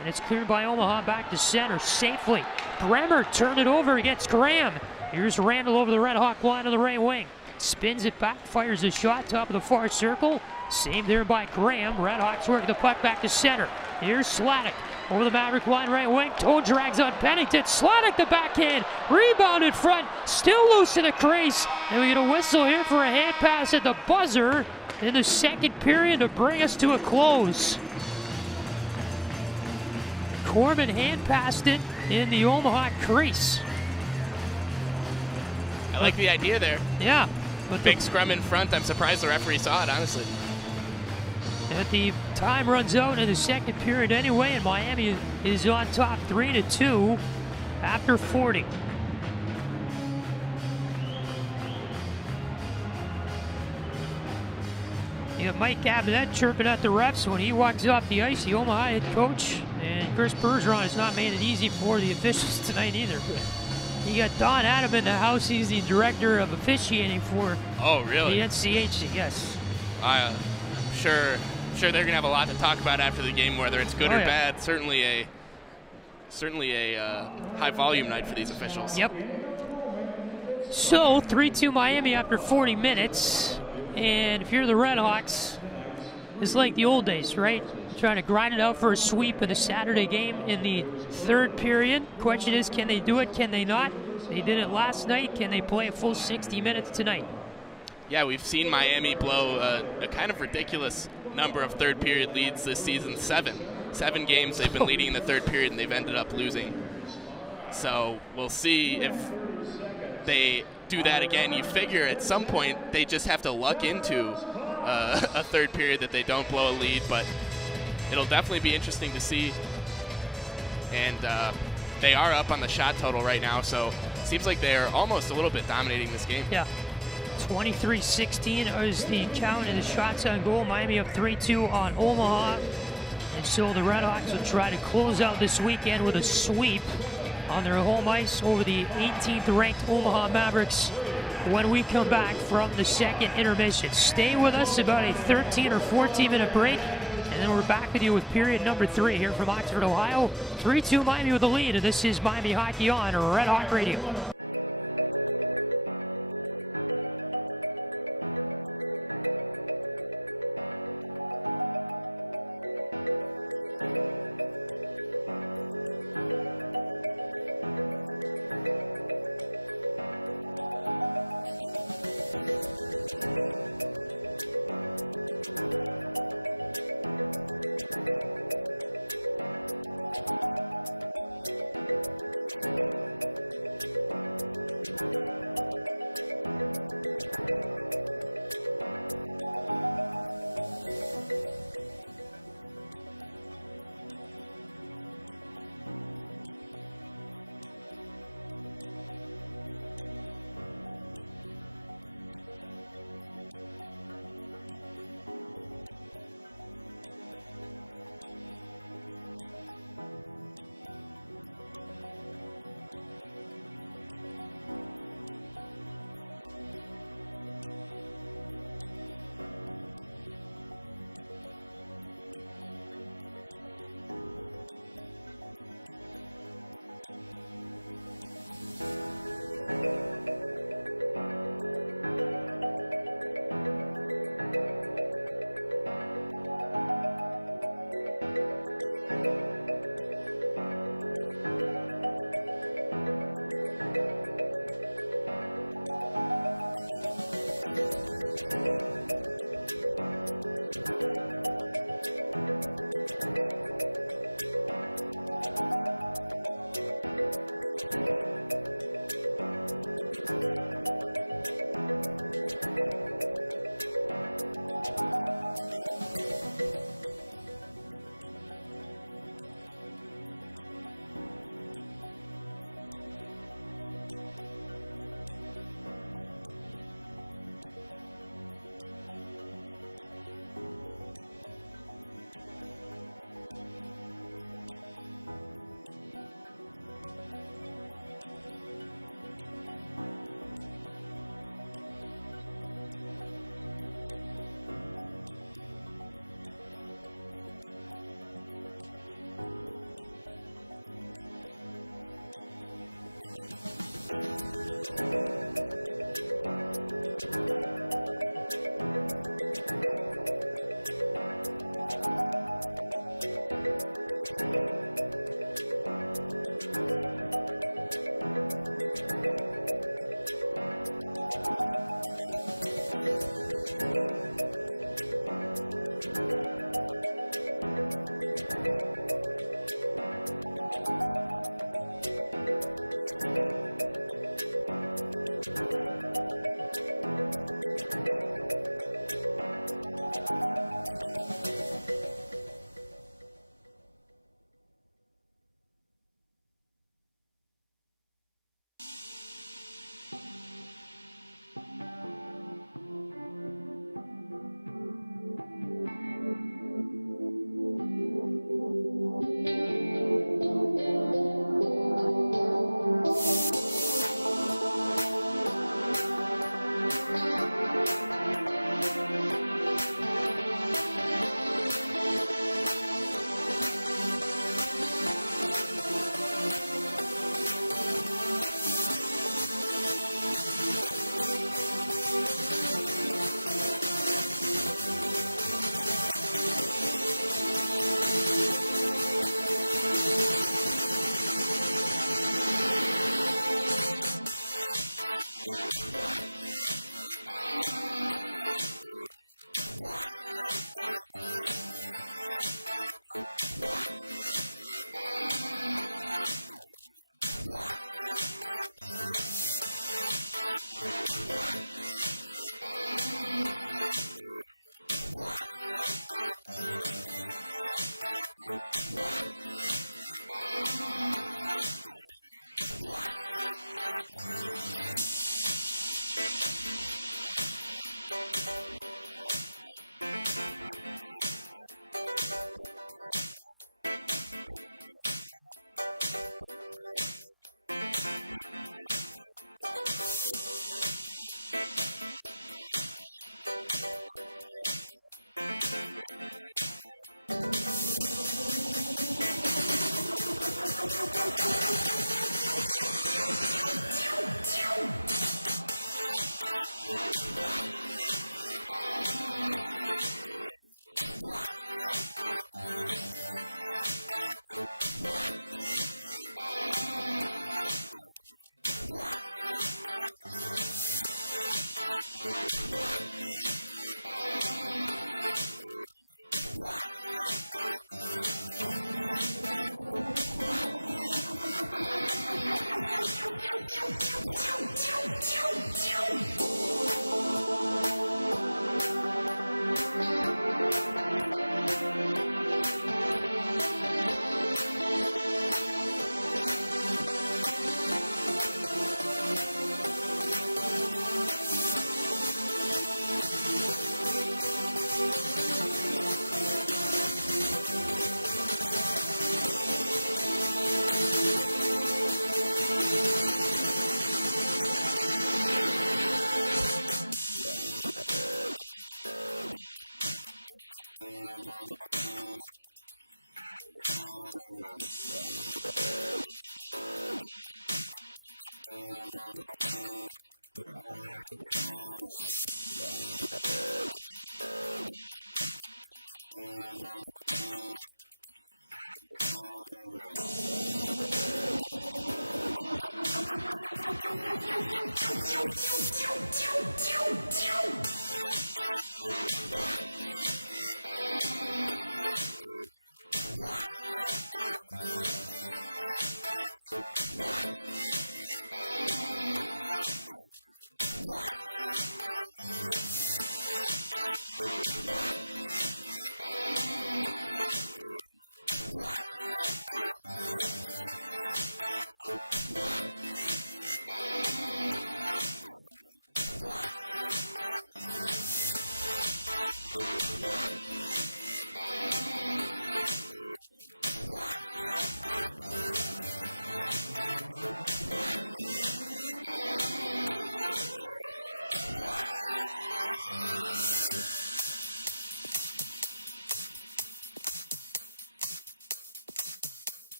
And it's cleared by Omaha back to center safely. Bremer turned it over against Graham. Here's Randall over the RedHawk line on the right wing. Spins it back. Fires a shot. Top of the far circle. Saved there by Graham. RedHawks work the puck back to center. Here's Sladek. Over the Maverick line right wing. Toe drags on Pennington. Sladek the backhand. Rebound in front. Still loose in the crease. And we get a whistle here for a hand pass at the buzzer in the second period to bring us to a close. Corbin hand passed it in the Omaha crease. I like the idea there. Yeah. But Big scrum in front. I'm surprised the referee saw it, honestly. And the time runs out in the second period anyway, and Miami is on top 3-2 after 40. You got Mike Gabinet chirping at the refs when he walks off the ice, the Omaha head coach. And Chris Bergeron has not made it easy for the officials tonight either. You got Don Adam in the house. He's the director of officiating for the NCHC, yes. I'm sure they're going to have a lot to talk about after the game, whether it's good or bad. Certainly a high-volume night for these officials. Yep. So, 3-2 Miami after 40 minutes. And if you're the RedHawks, it's like the old days, right? Trying to grind it out for a sweep in a Saturday game in the third period. Question is, can they do it? Can they not? They did it last night. Can they play a full 60 minutes tonight? Yeah, we've seen Miami blow a kind of ridiculous number of third period leads this season. Seven games they've been leading in the third period, and they've ended up losing. So we'll see if they do that again. You figure at some point they just have to luck into a third period that they don't blow a lead, but it'll definitely be interesting to see. And they are up on the shot total right now, so it seems like they're almost a little bit dominating this game. Yeah. 23-16 is the count in the shots on goal. Miami up 3-2 on Omaha. And so the RedHawks will try to close out this weekend with a sweep on their home ice over the 18th ranked Omaha Mavericks when we come back from the second intermission. Stay with us, about a 13 or 14 minute break, and then we're back with you with period number 3 here from Oxford, Ohio. 3-2 Miami with the lead, and this is Miami Hockey on Red Hawk Radio.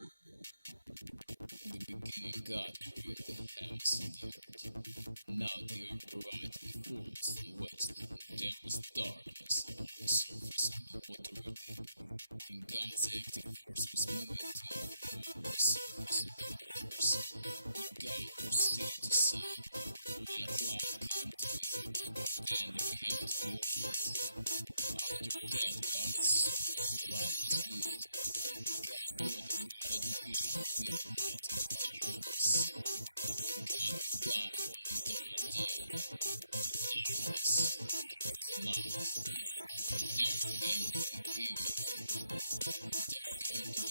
In the beginning, God created the heavens and the earth. Now they are bright with forms and Wednesday. There was darkness on the surface of the water, and God's active force was moving to the surface of the waters. When God proceeded to say, "Let light come to be," and there came to be light. After that, God saw that light was good. God knew that it had been good light and darkness. God on the day, darkness, light. There came to be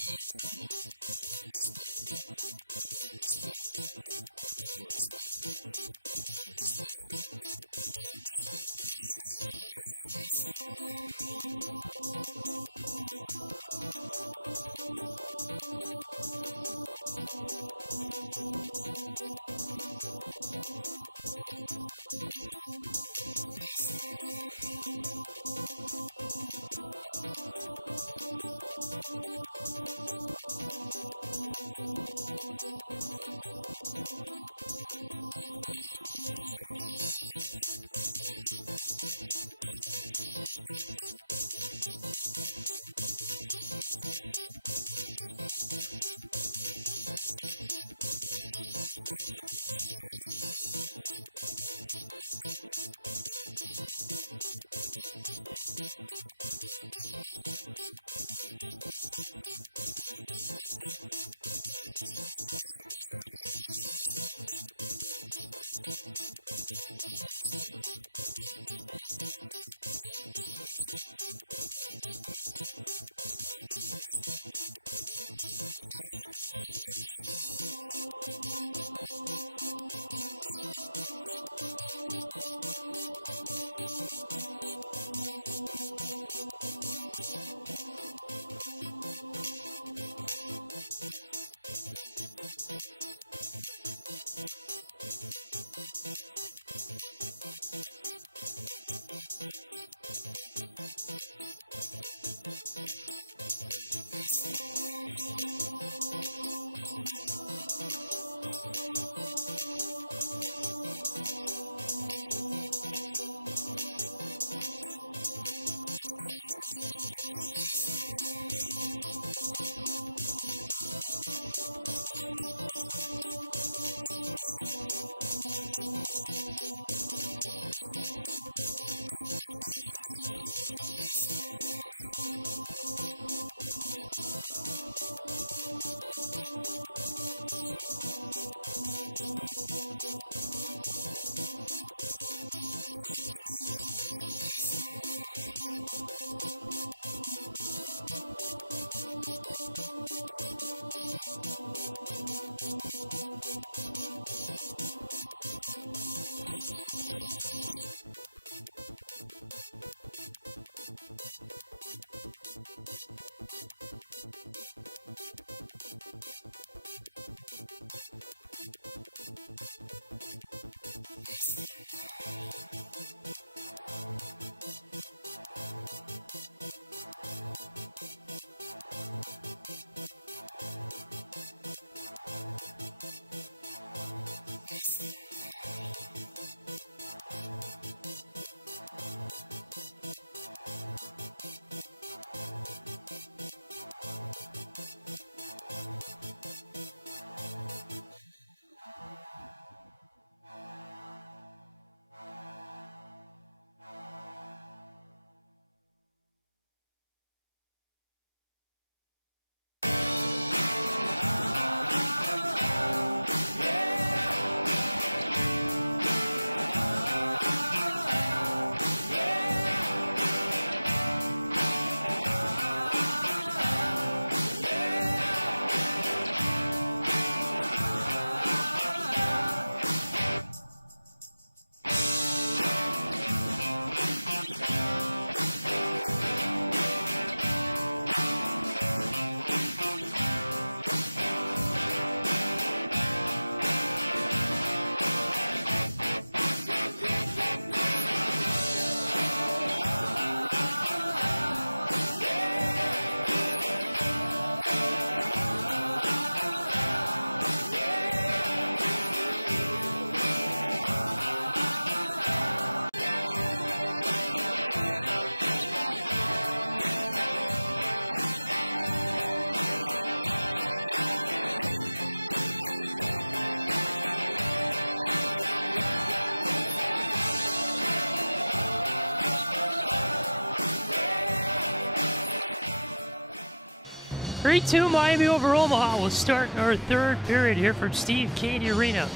3-2 Miami over Omaha. We'll start our third period here from Steve Cady Arena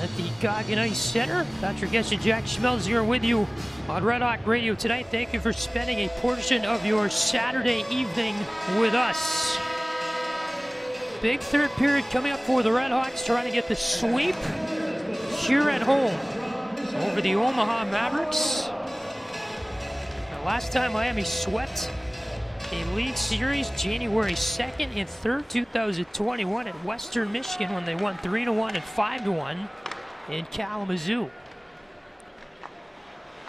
at the Goggin Ice Center. Patrick Geshan, Jack Schmelzinger with you on Red Hawk Radio tonight. Thank you for spending a portion of your Saturday evening with us. Big third period coming up for the Red Hawks, trying to get the sweep here at home over the Omaha Mavericks. Now, last time Miami swept a league series, January 2nd and 3rd, 2021 at Western Michigan, when they won 3-1 and 5-1 in Kalamazoo.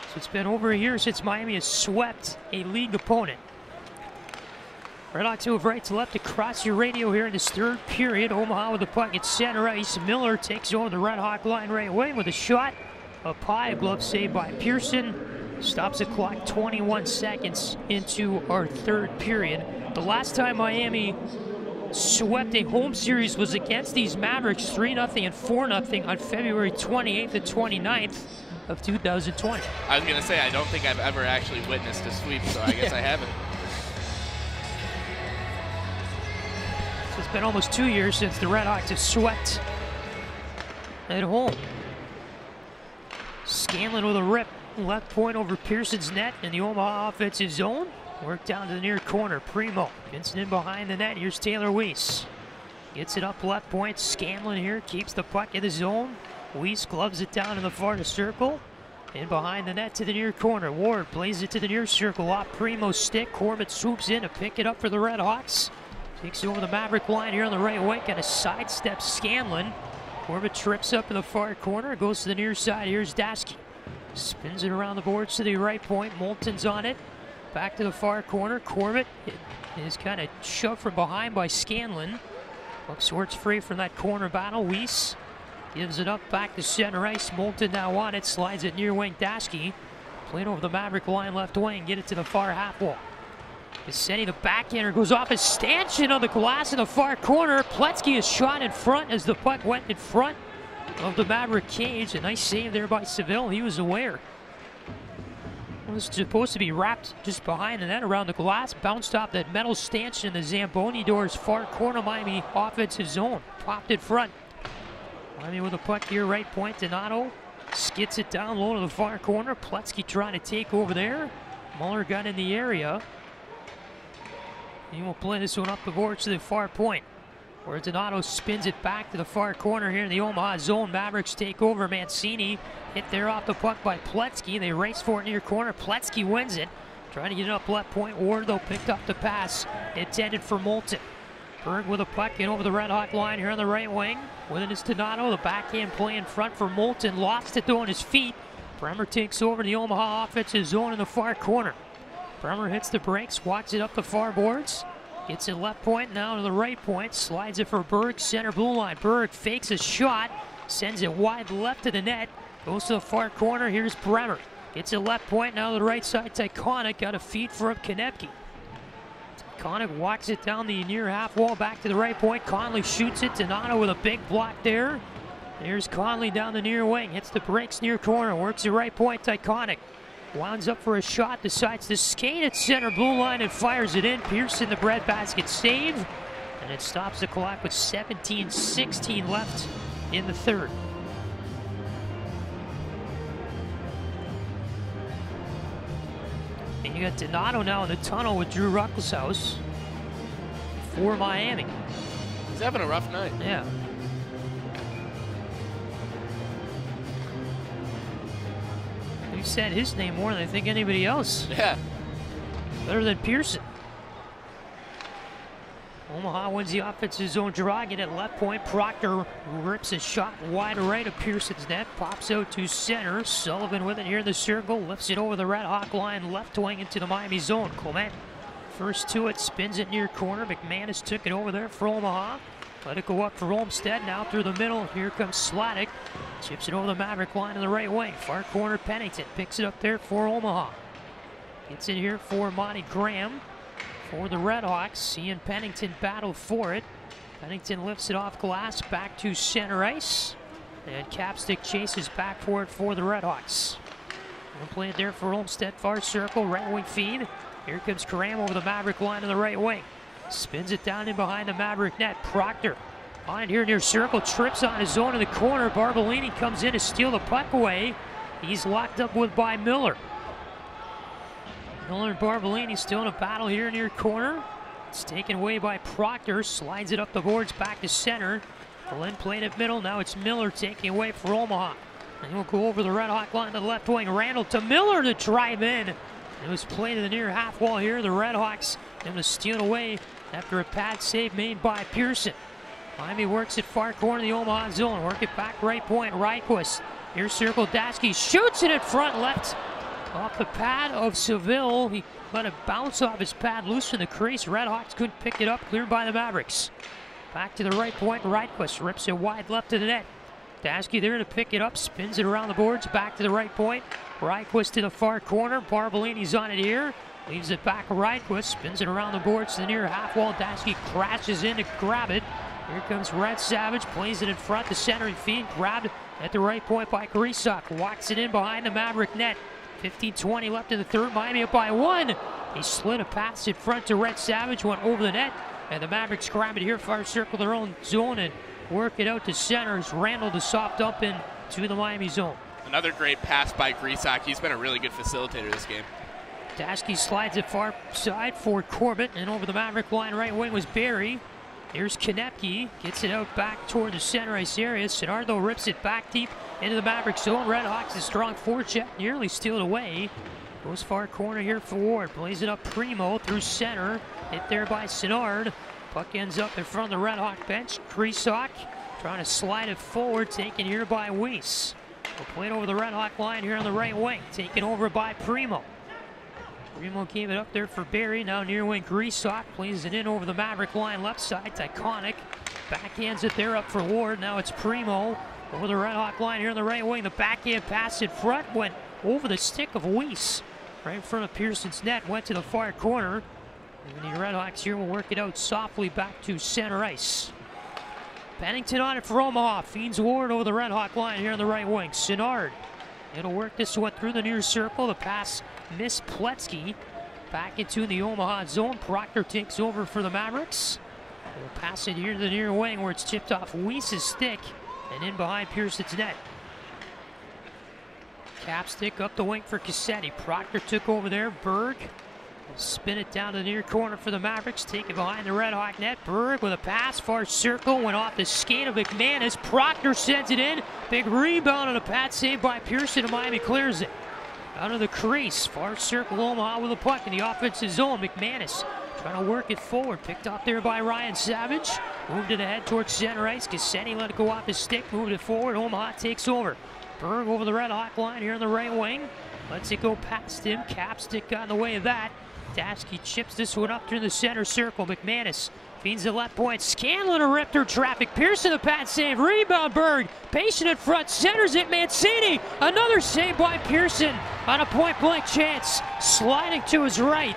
So it's been over a year since Miami has swept a league opponent. Red Hawks move right to left across your radio here in this third period. Omaha with the puck at center ice. Miller takes over the Red Hawk line right away with a shot up high. A glove saved by Pearson. Stops the clock 21 seconds into our third period. The last time Miami swept a home series was against these Mavericks, 3-0 and 4-0 on February 28th and 29th of 2020. I was going to say, I don't think I've ever actually witnessed a sweep, so I guess I haven't. So it's been almost 2 years since the Red Hawks have swept at home. Scanlon with a rip. Left point over Pearson's net in the Omaha offensive zone. Work down to the near corner. Primo gets it in behind the net. Here's Taylor Weiss. Gets it up left point. Scanlon here keeps the puck in the zone. Weiss gloves it down in the far circle. In behind the net to the near corner. Ward plays it to the near circle. Off Primo's stick. Corbett swoops in to pick it up for the Red Hawks. Takes over the Maverick line here on the right wing. Kind of sidesteps Scanlon. Corbett trips up in the far corner. Goes to the near side. Here's Dasky. Spins it around the boards to the right point. Moulton's on it. Back to the far corner. Corbett is kind of shoved from behind by Scanlon. Puck sorts free from that corner battle. Weiss gives it up back to center ice. Moulton now on it. Slides it near wing. Dasky playing over the Maverick line left wing. Get it to the far half wall. Vicente, the backhander, goes off his stanchion on the glass in the far corner. Pletzky is shot in front as the puck went in front of the Maverick cage. A nice save there by Seville. He was aware. It was supposed to be wrapped just behind the net around the glass. Bounced off that metal stanchion in the Zamboni doors far corner Miami offensive zone. Popped it front. Miami with a puck here, right point. Donato skids it down low to the far corner. Pletzky trying to take over there. Muller got in the area. He will play this one up the boards to the far point, where Donato spins it back to the far corner here in the Omaha zone. Mavericks take over. Mancini hit there off the puck by Pletzky. They race for it near corner. Pletzky wins it. Trying to get it up left point. Ward, though, picked up the pass intended for Moulton. Berg with a puck in over the Red Hawk line here on the right wing. With it is Donato. The backhand play in front for Moulton. Lost it, though, on his feet. Bremer takes over the Omaha offensive zone in the far corner. Bremer hits the brakes, walks it up the far boards. Gets it left point, now to the right point. Slides it for Berg, center blue line. Berg fakes a shot, sends it wide left to the net. Goes to the far corner, here's Bremer. Gets it left point, now to the right side. Tyconic got a feed for Konepke. Tyconic walks it down the near half wall, back to the right point. Conley shoots it. Donato with a big block there. There's Conley down the near wing. Hits the brakes near corner, works the right point. Tyconic winds up for a shot, decides to skate at center blue line and fires it in. Pearson, the breadbasket save, and it stops the clock with 17:16 left in the third. And you got Donato now in the tunnel with Drew Ruckelshaus for Miami. He's having a rough night. Yeah. He said his name more than I think anybody else. Yeah. Better than Pearson. Omaha wins the offensive zone draw. Get at left point. Proctor rips a shot wide right of Pearson's net. Pops out to center. Sullivan with it here in the circle. Lifts it over the Red Hawk line. Left wing into the Miami zone. Clement first to it. Spins it near corner. McManus took it over there for Omaha. Let it go up for Olmstead. Now through the middle. Here comes Sladek. Chips it over the Maverick line in the right wing. Far corner Pennington picks it up there for Omaha. Gets it here for Monty Graham for the Red Hawks. Seeing Pennington battle for it. Pennington lifts it off glass back to center ice. And Capstick chases back for it for the Red Hawks. We'll play it there for Olmstead. Far circle, right wing feed. Here comes Graham over the Maverick line in the right wing. Spins it down in behind the Maverick net. Proctor on it here near circle. Trips on his own in the corner. Barbolini comes in to steal the puck away. He's locked up with by Miller. Miller and Barbolini still in a battle here near corner. It's taken away by Proctor. Slides it up the boards back to center. Glenn played at middle. Now it's Miller taking away for Omaha. And he'll go over the Red Hawk line to the left wing. Randall to Miller to drive in. It was played to the near half wall here. The Red Hawks going to steal away after a pad save made by Pearson. Miami works it far corner of the Omaha zone. Work it back right point. Ryquist. Near circle. Dasky shoots it in front left. Off the pad of Seville. He let it bounce off his pad, loose in the crease. Red Hawks couldn't pick it up. Cleared by the Mavericks. Back to the right point. Ryquist rips it wide left to the net. Dasky there to pick it up. Spins it around the boards. Back to the right point. Ryquist to the far corner. Barbolini's on it here. Leaves it back to Ryquist. Spins it around the boards to the near half wall. Dasky crashes in to grab it. Here comes Red Savage. Plays it in front. The centering feed. Grabbed at the right point by Grisak. Walks it in behind the Maverick net. 15-20 left in the third. Miami up by 1. He slid a pass in front to Red Savage. Went over the net. And the Mavericks grab it here. Far circle their own zone and work it out to center as Randall to soft up in to the Miami zone. Another great pass by Grisak. He's been a really good facilitator this game. Dasky slides it far side for Corbett, and over the Maverick line right wing was Barry. Here's Konepke, gets it out back toward the center ice area. Sinardo rips it back deep into the Maverick zone. Red Hawks a strong forecheck, nearly stealed away. Goes far corner here for Ward, plays it up Primo through center, hit there by Sinard. Puck ends up in front of the Red Hawk bench. Grisak trying to slide it forward, taken here by Weiss. We'll play it over the Red Hawk line here on the right wing, taken over by Primo. Primo gave it up there for Barry. Now near wing Grisak plays it in over the Maverick line left side. Iconic backhands it there up for Ward. Now it's Primo over the Red Hawk line here on the right wing. The backhand pass in front went over the stick of Weiss. Right in front of Pearson's net, went to the far corner. And the Red Hawks here will work it out softly back to center ice. Pennington on it for Omaha. Feeds Ward over the Red Hawk line here on the right wing. Sinard. It'll work this one through the near circle. The pass missed Pletsky. Back into the Omaha zone. Proctor takes over for the Mavericks. They'll pass it here to the near wing where it's chipped off Weiss's stick and in behind Pearson's net. Capstick up the wing for Cassetti. Proctor took over there. Berg will spin it down to the near corner for the Mavericks. Take it behind the Red Hawk net. Berg with a pass. Far circle. Went off the skate of McManus. Proctor sends it in. Big rebound on a pad save by Pearson. And Miami clears it. Out of the crease. Far circle. Omaha with a puck in the offensive zone. McManus trying to work it forward. Picked up there by Ryan Savage. Moved it ahead towards center ice. Cassetti let it go off his stick. Moved it forward. Omaha takes over. Berg over the Red Hawk line here on the right wing. Lets it go past him. Capstick got in the way of that. Dasky chips this one up through the center circle. McManus feeds the left point. Scanlon a rip through traffic. Pearson the pad save. Rebound Berg. Patient in front. Centers it. Mancini. Another save by Pearson on a point blank chance. Sliding to his right.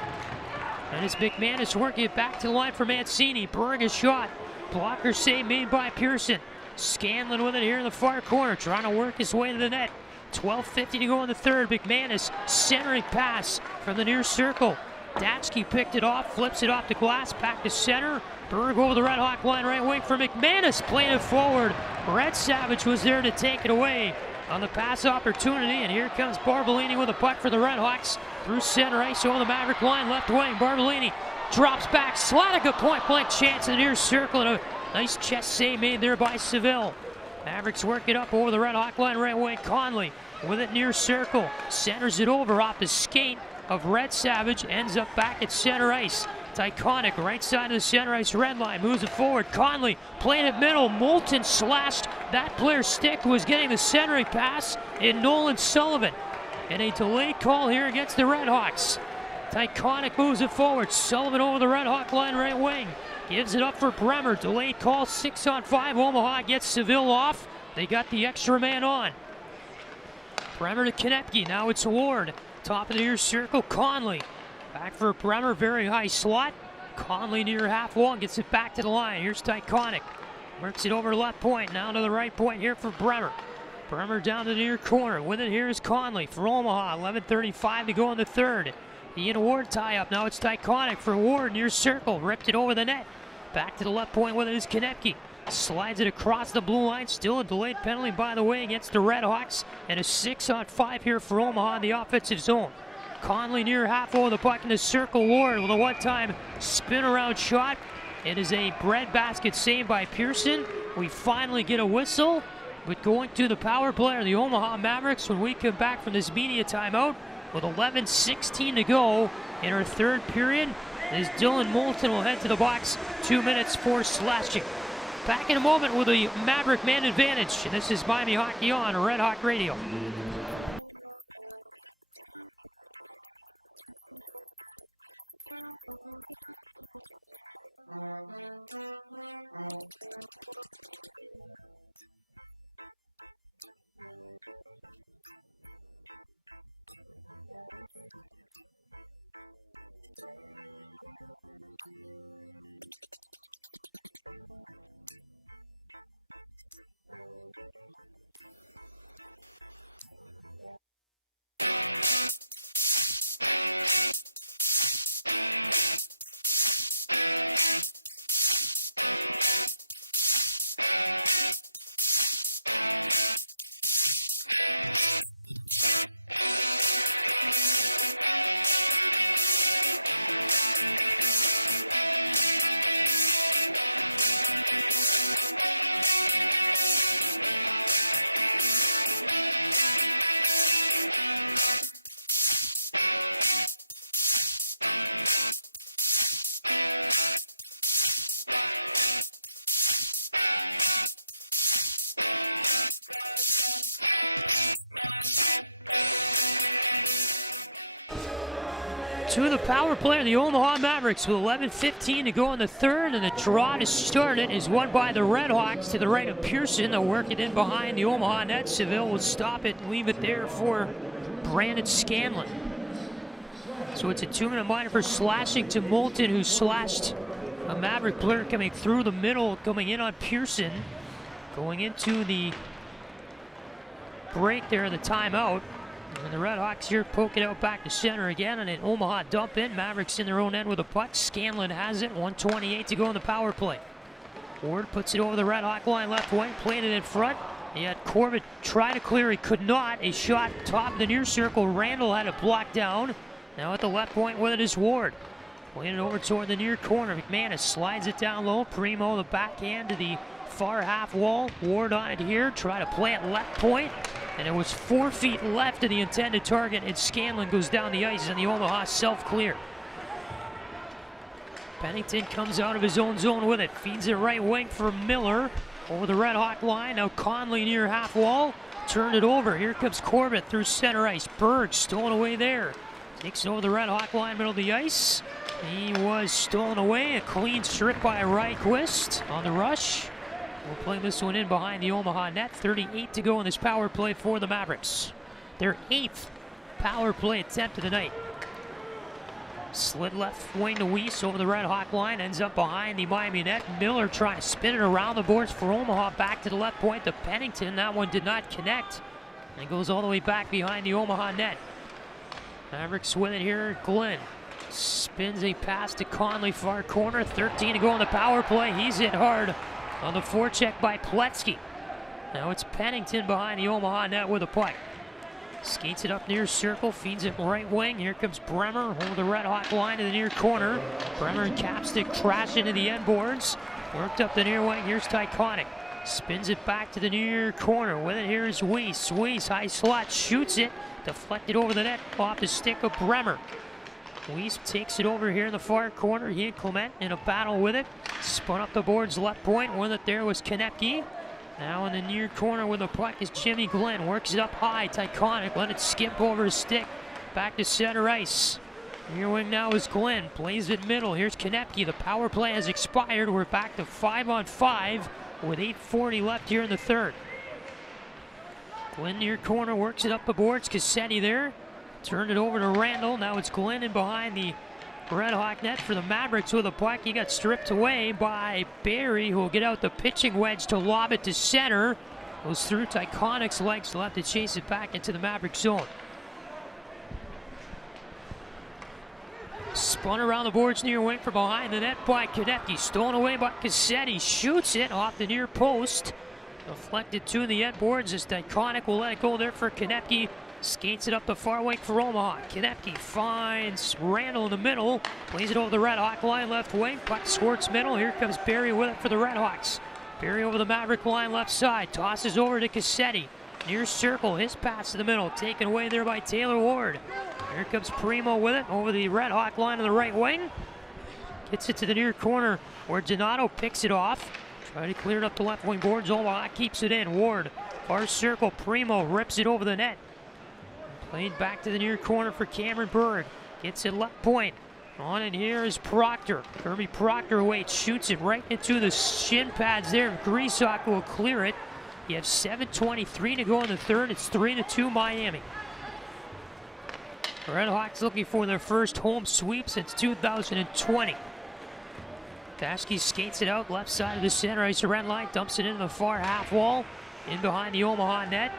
And it's McManus working it back to the line for Mancini. Berg a shot. Blocker save made by Pearson. Scanlon with it here in the far corner, trying to work his way to the net. 12:50 to go in the third. McManus centering pass from the near circle. Datsky picked it off, flips it off the glass, back to center. Berg over the Red Hawk line right wing for McManus, playing it forward. Red Savage was there to take it away on the pass opportunity, and here comes Barbolini with a puck for the Red Hawks through center ice over the Maverick line, left wing. Barbolini drops back, Slatic a point blank chance in the near circle, and a nice chest save made there by Seville. Mavericks work it up over the Red Hawk line right wing. Conley with it near circle. Centers it over off the skate of Red Savage. Ends up back at center ice. It's iconic. Right side of the center ice red line. Moves it forward. Conley playing it middle. Moulton slashed that player's stick who was getting the centering pass in Nolan Sullivan. And a delayed call here against the Red Hawks. It's iconic. Moves it forward. Sullivan over the Red Hawk line right wing. Gives it up for Bremer. Delayed call, 6-on-5. Omaha gets Seville off. They got the extra man on. Bremer to Konepke. Now it's Ward. Top of the near circle, Conley. Back for Bremer, very high slot. Conley near half wall, gets it back to the line. Here's Tyconic. Works it over left point. Now to the right point here for Bremer. Bremer down to the near corner. With it, here's Conley for Omaha. 11:35 to go in the third. Ian Ward tie up. Now it's Tyconic for Ward near circle. Ripped it over the net. Back to the left point with it is Konecki. Slides it across the blue line. Still a delayed penalty, by the way, against the RedHawks. And a 6-on-5 here for Omaha in the offensive zone. Conley near half over the puck in the circle. Ward with a one-time spin-around shot. It is a breadbasket save by Pearson. We finally get a whistle. But going to the power play are the Omaha Mavericks when we come back from this media timeout with 11:16 to go in our third period. As Dylan Moulton will head to the box, 2 minutes for slashing. Back in a moment with a Maverick man advantage. This is Miami Hockey on Red Hawk Radio. To the power play, the Omaha Mavericks with 11:15 to go in the third, and the draw to start it is won by the RedHawks to the right of Pearson. They'll work it in behind the Omaha net. Seville will stop it and leave it there for Brandon Scanlon. So it's a 2-minute minor for slashing to Moulton, who slashed a Maverick player coming through the middle, coming in on Pearson. Going into the break there, the timeout. And the RedHawks here poke it out back to center again, and an Omaha dump in. Mavericks in their own end with a puck. Scanlon has it. 1:28 to go in the power play. Ward puts it over the RedHawk line, left wing, playing it in front. He had Corbett try to clear. He could not. A shot top of the near circle. Randall had it blocked down. Now at the left point with it is Ward. Playing it over toward the near corner. McManus slides it down low. Primo the backhand to the far half wall. Ward on it here. Try to play it left point. And it was 4 feet left of the intended target, and Scanlon goes down the ice, and the Omaha self-clear. Pennington comes out of his own zone with it. Feeds it right wing for Miller. Over the RedHawk line. Now Conley near half wall. Turned it over. Here comes Corbett through center ice. Berg stolen away there. Takes it over the RedHawk line, middle of the ice. He was stolen away. A clean strip by Ryquist on the rush. We'll play this one in behind the Omaha net. 38 to go in this power play for the Mavericks. Their 8th power play attempt of the night. Slid left wing to Weiss over the RedHawk line. Ends up behind the Miami net. Miller trying to spin it around the boards for Omaha. Back to the left point to Pennington. That one did not connect. And it goes all the way back behind the Omaha net. Mavericks with it here. Glenn spins a pass to Conley, far corner. 13 to go in the power play. He's hit hard on the forecheck by Pletsky. Now it's Pennington behind the Omaha net with a puck. Skates it up near circle, feeds it right wing. Here comes Bremer over the RedHawk line to the near corner. Bremer and Capstick crash into the end boards. Worked up the near wing. Here's Tyconic. Spins it back to the near corner. With it, here's Weiss. Weiss, high slot, shoots it. Deflected over the net off the stick of Bremer. Weiss takes it over here in the far corner. He and Clement in a battle with it. Spun up the boards, left point. With it there was Konecki. Now in the near corner with the puck is Jimmy Glenn. Works it up high. Tyconic let it skip over his stick. Back to center ice. Near wing now is Glenn. Plays it middle. Here's Konecki. The power play has expired. We're back to 5-on-5 with 8:40 left here in the third. Glenn near corner works it up the boards. Cassetti there. Turned it over to Randall. Now it's Glenn in behind the RedHawk net for the Mavericks with a puck. He got stripped away by Barry, who will get out the pitching wedge to lob it to center. Goes through Tyconic's legs. He'll have to chase it back into the Maverick zone. Spun around the boards near wing for behind the net by Konecny. Stolen away by Cady. Shoots it off the near post. Deflected to the end boards as Iconic will let it go there for Konecny. Skates it up the far wing for Omaha. Konecny finds Randall in the middle. Plays it over the RedHawk line left wing. Puck squirts middle. Here comes Barry with it for the RedHawks. Barry over the Maverick line left side. Tosses over to Cady. Near circle. His pass to the middle. Taken away there by Taylor Ward. Here comes Primo with it over the RedHawk line on the right wing. Gets it to the near corner where Donato picks it off. Trying to clear it up the left wing boards. Omaha keeps it in. Ward, far circle. Primo rips it over the net. Played back to the near corner for Cameron Berg. Gets it left point. On it here is Proctor. Kirby Proctor waits, shoots it right into the shin pads there. Greasock will clear it. You have 7:23 to go in the third. It's 3-2 Miami. RedHawks looking for their first home sweep since 2020. Dasky skates it out left side of the center ice red line, dumps it into the far half wall, in behind the Omaha net.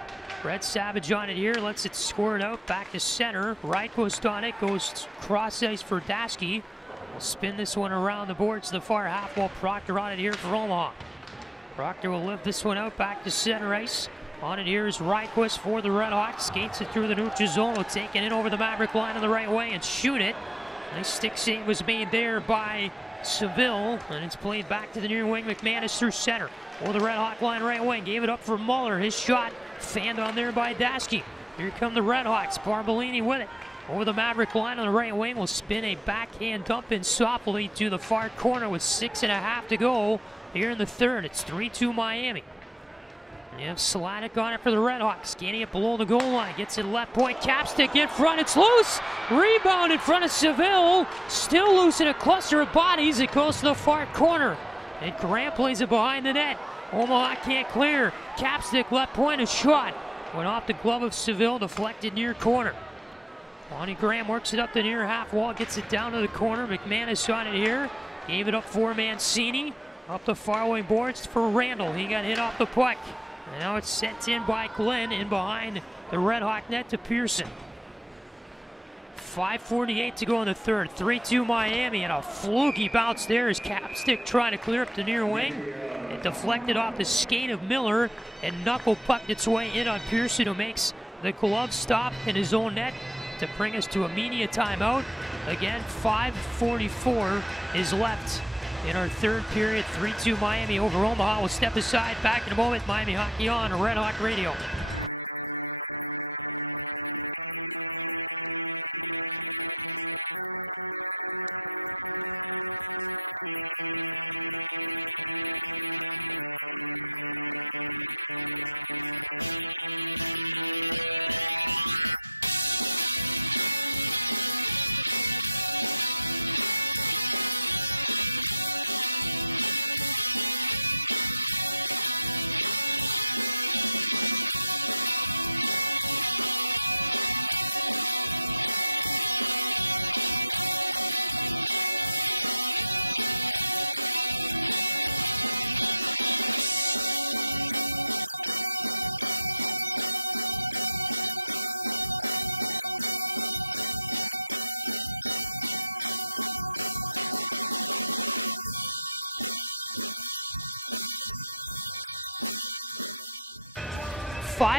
Red Savage on it here, lets it squirt out back to center. Reichwist on it, goes cross ice for Dasky. Will spin this one around the boards to the far half wall. Proctor on it here for Omaha. Proctor will lift this one out back to center ice. On it here is Reichwist for the RedHawks. Skates it through the neutral zone. Will take it in over the Maverick line on the right way and shoot it. Nice stick save was made there by Seville, and it's played back to the near wing. McManus through center. Or the RedHawk line right wing. Gave it up for Muller. His shot fanned on there by Dasky. Here come the RedHawks. Barbolini with it. Over the Maverick line on the right wing. Will spin a backhand dump in softly to the far corner with 6.5 to go here in the third. It's 3-2 Miami. You have Slatic on it for the RedHawks. Getting it below the goal line. Gets it left point. Capstick in front. It's loose. Rebound in front of Seville. Still loose in a cluster of bodies. It goes to the far corner. And Graham plays it behind the net. Omaha can't clear. Capstick left point. A shot. Went off the glove of Seville. Deflected near corner. Lonnie Graham works it up the near half wall. Gets it down to the corner. McManus on it here. Gave it up for Mancini. Up the far wing boards for Randall. He got hit off the puck. And now it's sent in by Glenn in behind the RedHawk net to Pearson. 5:48 to go in the third. 3-2 Miami, and a fluky bounce there as Capstick trying to clear up the near wing. It deflected off the skate of Miller and knuckle pucked its way in on Pearson, who makes the glove stop in his own net to bring us to a media timeout. Again, 5:44 is left in our third period. 3-2 Miami over Omaha. We'll step aside. Back in a moment. Miami Hockey on RedHawk Radio.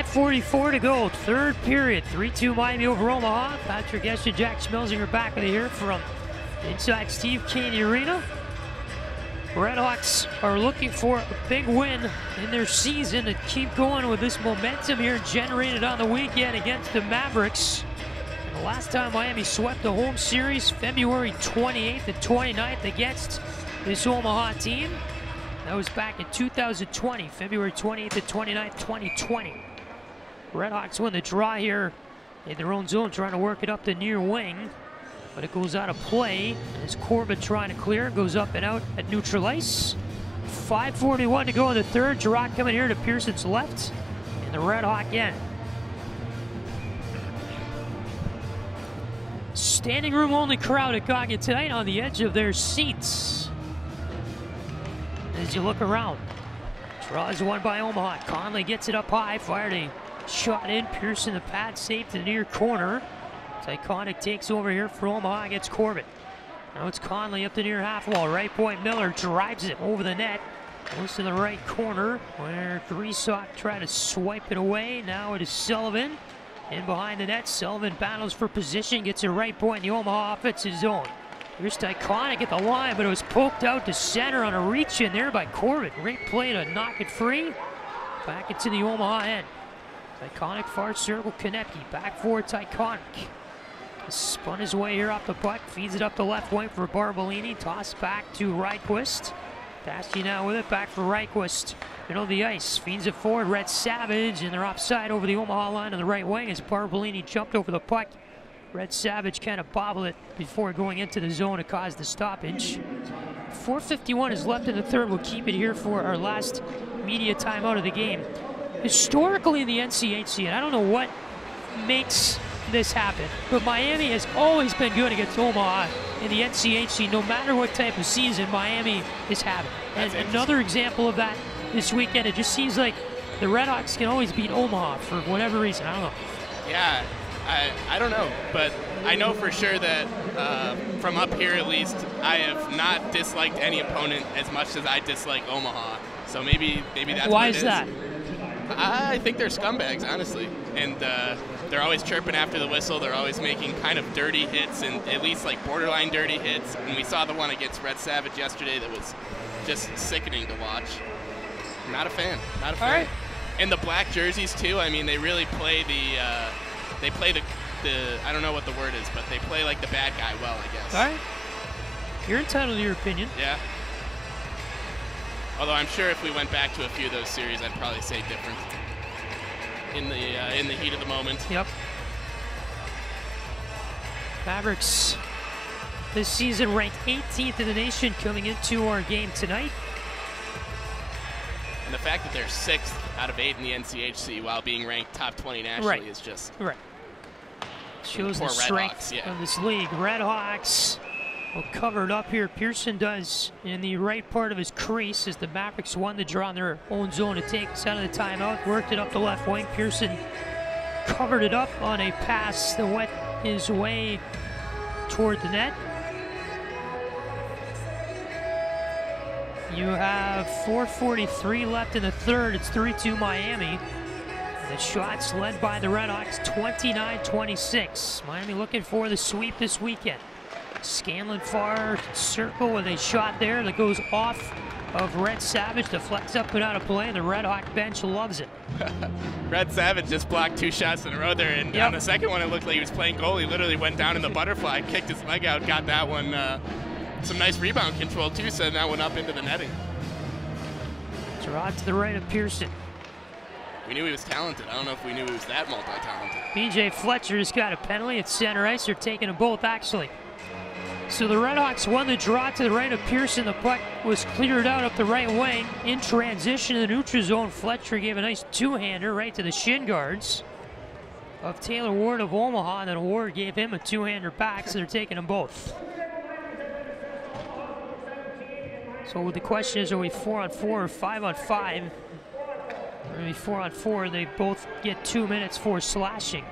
.44 to go, third period. 3-2 Miami over Omaha. Patrick Geshan, Jack Schmelzinger back with you here from inside Steve Cady Arena. RedHawks are looking for a big win in their season to keep going with this momentum here generated on the weekend against the Mavericks. And the last time Miami swept the home series, February 28th and 29th against this Omaha team. That was back in 2020, February 28th and 29th, 2020. RedHawks win the draw here in their own zone, trying to work it up the near wing. But it goes out of play. As Corbett trying to clear, goes up and out at neutral ice. 5:41 to go in the third. Giroux coming here to Pearson's left. And the RedHawk end. Standing room only crowd at Goggin tonight on the edge of their seats. As you look around, draws one by Omaha. Conley gets it up high, fired a shot in. Pearson the pad safe to the near corner. Iconic takes over here for Omaha against Corbett. Now it's Conley up the near half wall. Right point, Miller drives it over the net. Goes to the right corner where Greasock tried to swipe it away. Now it is Sullivan. In behind the net, Sullivan battles for position, gets a right point in the Omaha offensive zone. Here's Iconic at the line, but it was poked out to center on a reach in there by Corbett. Great play to knock it free. Back into the Omaha end. Iconic far circle, Konecki. Back forward, Iconic. Spun his way here off the puck, feeds it up the left wing for Barbolini. Toss back to Reichwist. Dashy now with it, back for Reichwist. Middle of the ice, feeds it forward, Red Savage, and they're offside over the Omaha line on the right wing as Barbolini jumped over the puck. Red Savage kind of bobbled it before going into the zone to cause the stoppage. 4:51 is left in the third. We'll keep it here for our last media timeout of the game. Historically in the NCHC, and I don't know what makes this happen, but Miami has always been good against Omaha in the NCHC. No matter what type of season Miami is having. And another example of that this weekend, it just seems like the RedHawks can always beat Omaha for whatever reason. I don't know. Yeah, I don't know, but I know for sure that from up here at least, I have not disliked any opponent as much as I dislike Omaha. So maybe that's why what it is that? I think they're scumbags, honestly, and they're always chirping after the whistle. They're always making kind of dirty hits, and at least like borderline dirty hits. And we saw the one against Red Savage yesterday that was just sickening to watch. Not a fan. Not a fan. All right. And the black jerseys too. I mean, they really play the I don't know what the word is, but they play like the bad guy well, I guess. All right. You're entitled to your opinion. Yeah. Although I'm sure if we went back to a few of those series, I'd probably say different in the heat of the moment. Yep. Mavericks this season ranked 18th in the nation coming into our game tonight. And the fact that they're 6th out of 8 in the NCHC while being ranked top 20 nationally is just... Right. Shows the poor strength RedHawks, yeah. of this league. RedHawks will cover it up here. Pearson does in the right part of his crease as the Mavericks won the draw in their own zone to take us out of the timeout. Worked it up the left wing. Pearson covered it up on a pass that went his way toward the net. You have 4:43 left in the third. It's 3-2 Miami. The shots led by the RedHawks, 29-26. Miami looking for the sweep this weekend. Scanlon far circle with a shot there that goes off of Red Savage. Deflects up and out of play, and the RedHawk bench loves it. Red Savage just blocked 2 shots in a row there, and on the second one it looked like he was playing goal. He literally went down in the butterfly, kicked his leg out, got that one. Some nice rebound control too, sending that one up into the netting. Draw to the right of Pearson. We knew he was talented. I don't know if we knew he was that multi-talented. PJ Fletcher's got a penalty at center ice. They're taking them both, actually. So the RedHawks won the draw to the right of Pearson. The puck was cleared out up the right wing. In transition in the neutral zone, Fletcher gave a nice two-hander right to the shin guards of Taylor Ward of Omaha, and then Ward gave him a two-hander back, so they're taking them both. So the question is, are we 4-on-4 or 5-on-5? Maybe 4-on-4. They both get 2 minutes for slashing.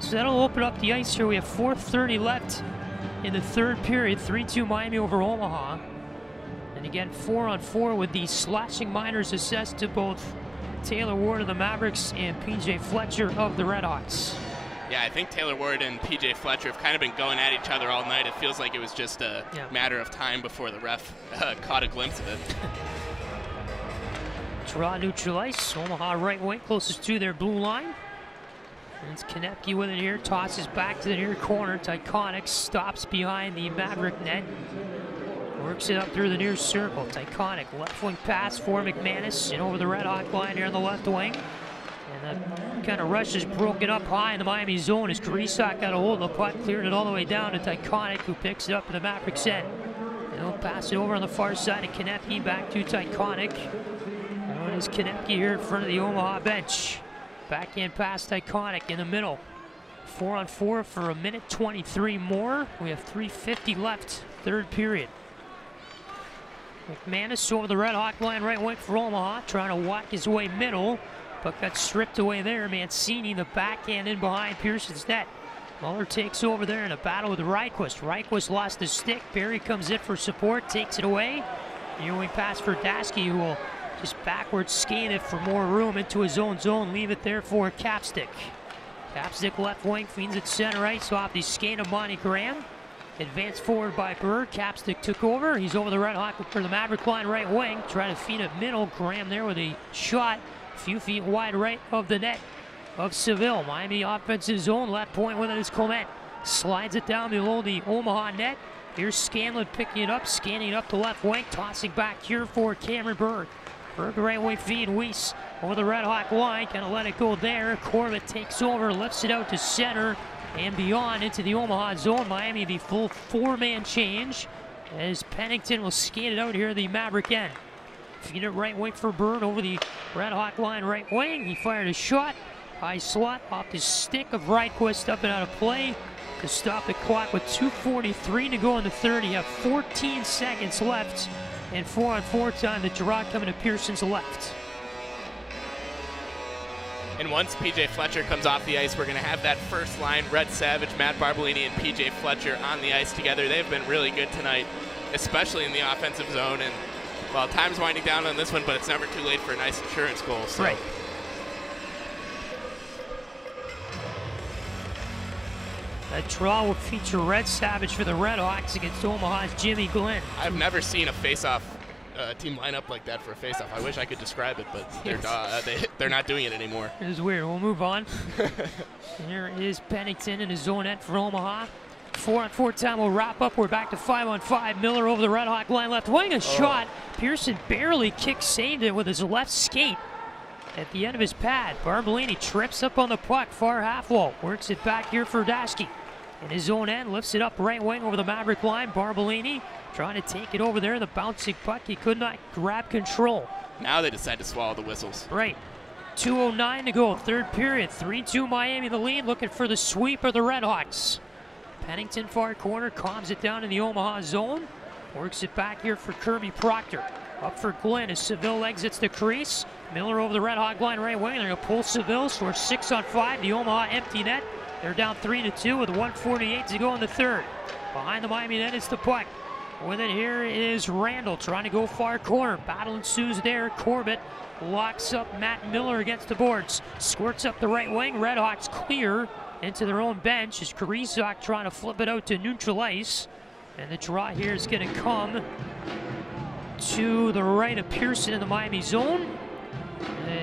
So that'll open up the ice here. We have 4:30 left in the third period. 3-2 Miami over Omaha. And again, 4-on-4 with the slashing minors assessed to both Taylor Ward of the Mavericks and PJ Fletcher of the RedHawks. Yeah, I think Taylor Ward and PJ Fletcher have kind of been going at each other all night. It feels like it was just a matter of time before the ref caught a glimpse of it. Draw neutral ice. Omaha right wing closest to their blue line. And it's Konecki with it here. Tosses back to the near corner. Iconic stops behind the Maverick net. Works it up through the near circle. Iconic left wing pass for McManus and over the RedHawk line here on the left wing. And the kind of rush is broken up high in the Miami zone as Greasock got a hold of the puck, cleared it all the way down to Iconic, who picks it up in the Mavericks end. And they'll pass it over on the far side of Konecki back to Iconic. And it's Konecki here in front of the Omaha bench. Backhand pass Iconic in the middle. 4-on-4 for a minute 23 more. We have 3:50 left, third period. McManus over the RedHawk line, right wing for Omaha, trying to walk his way middle, but got stripped away there. Mancini, the backhand in behind Pearson's net. Muller takes over there in a battle with Ryquist. Ryquist lost his stick. Barry comes in for support, takes it away. Ewing pass for Dasky, who will just backwards skate it for more room into his own zone. Leave it there for Capstick. Capstick left wing, feeds it center ice off the skate of Monty Graham. Advanced forward by Bird. Capstick took over. He's over the Red Hawk for the Maverick line right wing. Trying to feed it middle. Graham there with a shot a few feet wide right of the net of Seville. Miami offensive zone. Left point with it is Clement. Slides it down below the Omaha net. Here's Scanlon picking it up, scanning it up to left wing, tossing back here for Cameron Bird. Bird right wing feed Weiss over the Red Hawk line. Gonna let it go there. Corbett takes over, lifts it out to center and beyond into the Omaha zone. Miami the full four-man change as Pennington will skate it out here at the Maverick end. Feed it right wing for Bird over the Red Hawk line right wing. He fired a shot. High slot off the stick of Ryquist up and out of play to stop the clock with 2:43 to go in the third. You have 14 seconds left and 4-on-4 time. The draw coming to Pearson's left. And once PJ Fletcher comes off the ice, we're going to have that first line, Red Savage, Matt Barbolini, and PJ Fletcher on the ice together. They've been really good tonight, especially in the offensive zone. And, well, time's winding down on this one, but it's never too late for a nice insurance goal. So. Right. That draw will feature Red Savage for the Red Hawks against Omaha's Jimmy Glenn. I've never seen a face-off team line up like that for a face-off. I wish I could describe it, but they're not doing it anymore. It is weird. We'll move on. Here is Pennington in his zone end for Omaha. 4-on-4 time will wrap up. We're back to 5-on-5. Miller over the Red Hawk line left wing. A shot. Pearson barely saved it with his left skate at the end of his pad. Barbolini trips up on the puck, far half wall. Works it back here for Dasky. In his own end, lifts it up right wing over the Maverick line. Barbolini trying to take it over there. The bouncing puck, he could not grab control. Now they decide to swallow the whistles. Right. 2:09 to go, third period. 3-2 Miami the lead, looking for the sweep of the Red Hawks. Pennington far corner, calms it down in the Omaha zone. Works it back here for Kirby Proctor. Up for Glenn as Seville exits the crease. Miller over the Red Hawk line right wing. They're going to pull Seville, so we're 6-on-5. The Omaha empty net. They're down 3-2 with 1:48 to go in the third. Behind the Miami net is the puck. With it here is Randall trying to go far corner. Battle ensues there. Corbett locks up Matt Miller against the boards. Squirts up the right wing. Red Hawks clear into their own bench as Karizak trying to flip it out to neutral ice. And the draw here is going to come to the right of Pearson in the Miami zone.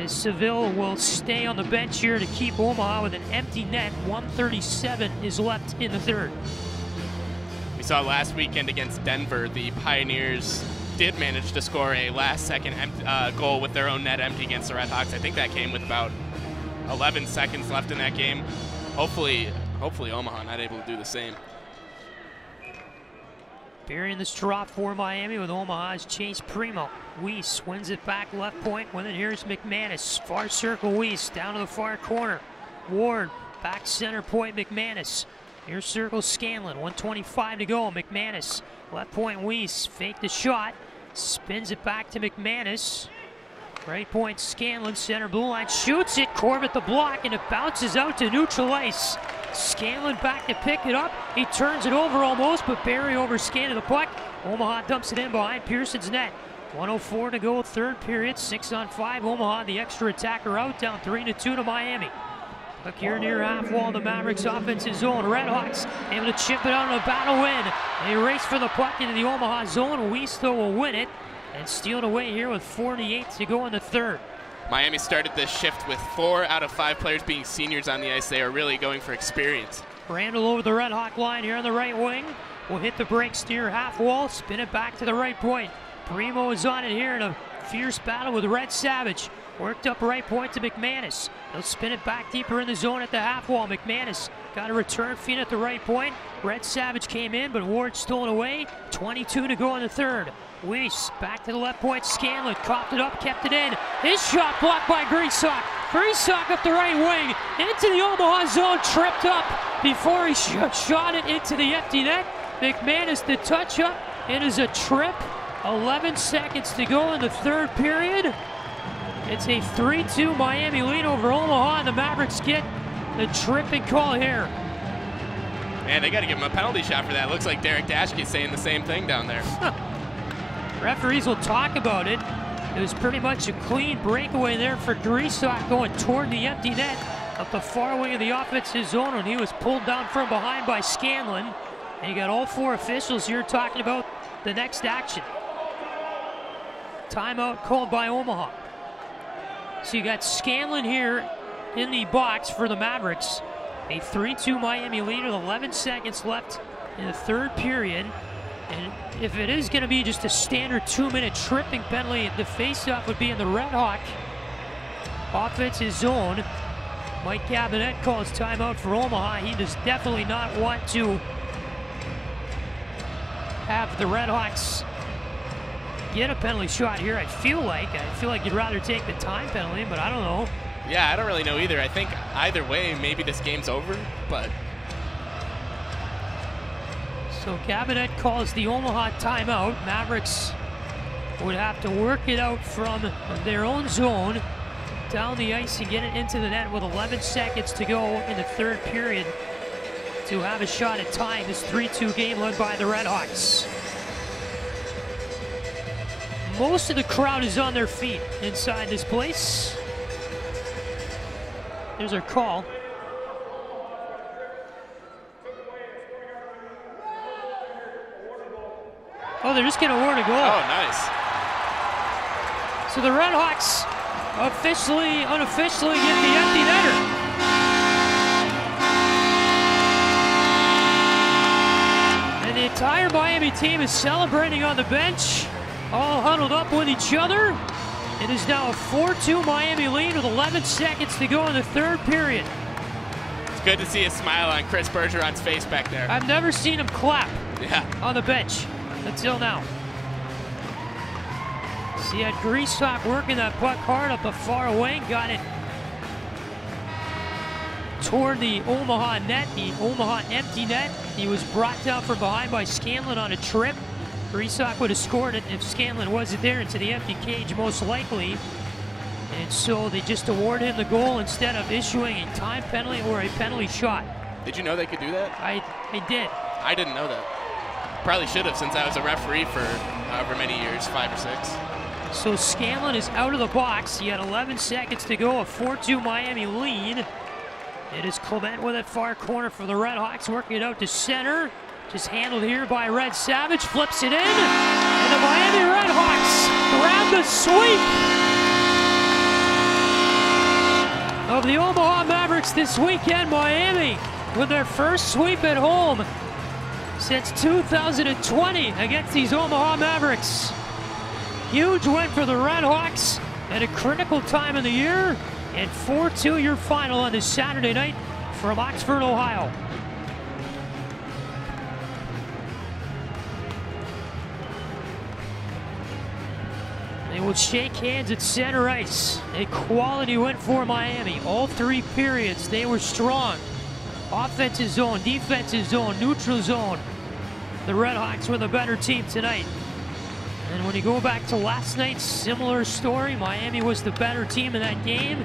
Seville will stay on the bench here to keep Omaha with an empty net. 1:37 is left in the third. We saw last weekend against Denver, the Pioneers did manage to score a last-second goal with their own net empty against the Red Hawks. I think that came with about 11 seconds left in that game. Hopefully Omaha not able to do the same. Burying this draw for Miami with Omaha's Chase Primo. Weiss wins it back left point. With it, here's McManus. Far circle Weiss down to the far corner. Ward back center point McManus. Here's circle Scanlon. 1:25 to go. McManus left point Weiss. Faked the shot. Spins it back to McManus. Right point Scanlon. Center blue line shoots it. Corbett the block and it bounces out to neutral ice. Scanlon back to pick it up. He turns it over almost, but Barry overskated the puck. Omaha dumps it in behind Pearson's net. 1:04 to go, third period. 6-on-5. Omaha, the extra attacker out, down 3-2 to Miami. Look here near half wall, the Mavericks offensive zone. Red Hawks able to chip it out on a battle win. They race for the puck into the Omaha zone. Weiss though will win it and steal it away here with 48 to go in the third. Miami started this shift with 4 out of 5 players being seniors on the ice. They are really going for experience. Randall over the Red Hawk line here on the right wing. Will hit the break, steer half wall, spin it back to the right point. Primo is on it here in a fierce battle with Red Savage. Worked up right point to McManus. He'll spin it back deeper in the zone at the half wall. McManus got a return feed at the right point. Red Savage came in, but Ward stole it away. 22 to go in the third. Weiss back to the left point. Scanlon coughed it up, kept it in. His shot blocked by Grisak. Grisak up the right wing into the Omaha zone, tripped up before he shot it into the empty net. McManus the touch up. It is a trip. 11 seconds to go in the third period. It's a 3-2 Miami lead over Omaha, and the Mavericks get the tripping call here. Man, they got to give him a penalty shot for that. Looks like Derek Dashke's saying the same thing down there. Referees will talk about it. It was pretty much a clean breakaway there for Geshan going toward the empty net up the far wing of the offensive zone when he was pulled down from behind by Scanlon. And you got all 4 officials here talking about the next action. Timeout called by Omaha. So you got Scanlon here in the box for the Mavericks. A 3-2 Miami lead with 11 seconds left in the third period. And if it is going to be just a standard 2-minute tripping penalty, the faceoff would be in the RedHawk offensive zone. Mike Cabinet calls timeout for Omaha. He does definitely not want to have the RedHawks get a penalty shot here. I feel like you'd rather take the time penalty, but I don't know. Yeah, I don't really know either. I think either way, maybe this game's over, but. So Cabinet calls the Omaha timeout. Mavericks would have to work it out from their own zone down the ice and get it into the net with 11 seconds to go in the third period to have a shot at tying this 3-2 game led by the RedHawks. Most of the crowd is on their feet inside this place. There's our call. Oh, they're just going to award a goal. Oh, nice. So the RedHawks unofficially get the empty netter. And the entire Miami team is celebrating on the bench, all huddled up with each other. It is now a 4-2 Miami lead with 11 seconds to go in the third period. It's good to see a smile on Chris Bergeron's face back there. I've never seen him clap on the bench until now. See, had Geshan working that puck hard up the far wing, got it toward the Omaha net, the Omaha empty net. He was brought down from behind by Scanlon on a trip. Geshan would have scored it if Scanlon wasn't there into the empty cage, most likely. And so they just award him the goal instead of issuing a time penalty or a penalty shot. Did you know they could do that? I did. I didn't know that. Probably should have, since I was a referee for however many years, 5 or 6. So Scanlon is out of the box. He had 11 seconds to go, a 4-2 Miami lead. It is Clement with it far corner for the RedHawks, working it out to center. Just handled here by Red Savage, flips it in, and the Miami RedHawks grab the sweep of the Omaha Mavericks this weekend. Miami with their first sweep at home since 2020 against these Omaha Mavericks. Huge win for the RedHawks at a critical time of the year, and 4-2 your final on this Saturday night from Oxford, Ohio. They will shake hands at center ice. A quality win for Miami. All 3 periods, they were strong. Offensive zone, defensive zone, neutral zone. The RedHawks were the better team tonight. And when you go back to last night, similar story. Miami was the better team in that game.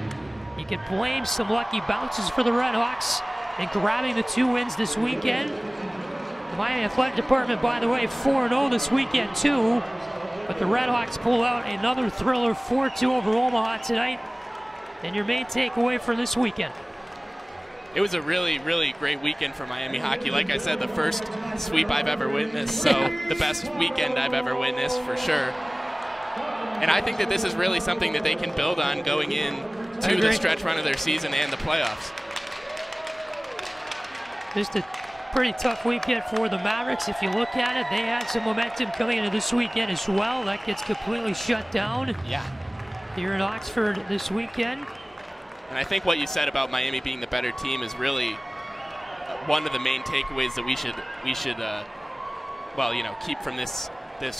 You can blame some lucky bounces for the RedHawks and grabbing the 2 wins this weekend. The Miami Athletic Department, by the way, 4-0 this weekend too. But the RedHawks pull out another thriller, 4-2 over Omaha tonight. And your main takeaway from this weekend? It was a really, really great weekend for Miami hockey. Like I said, the first sweep I've ever witnessed, so the best weekend I've ever witnessed for sure. And I think that this is really something that they can build on going in to the stretch run of their season and the playoffs. Just a pretty tough weekend for the Mavericks. If you look at it, they had some momentum coming into this weekend as well. That gets completely shut down here in Oxford this weekend. And I think what you said about Miami being the better team is really one of the main takeaways that we should keep from this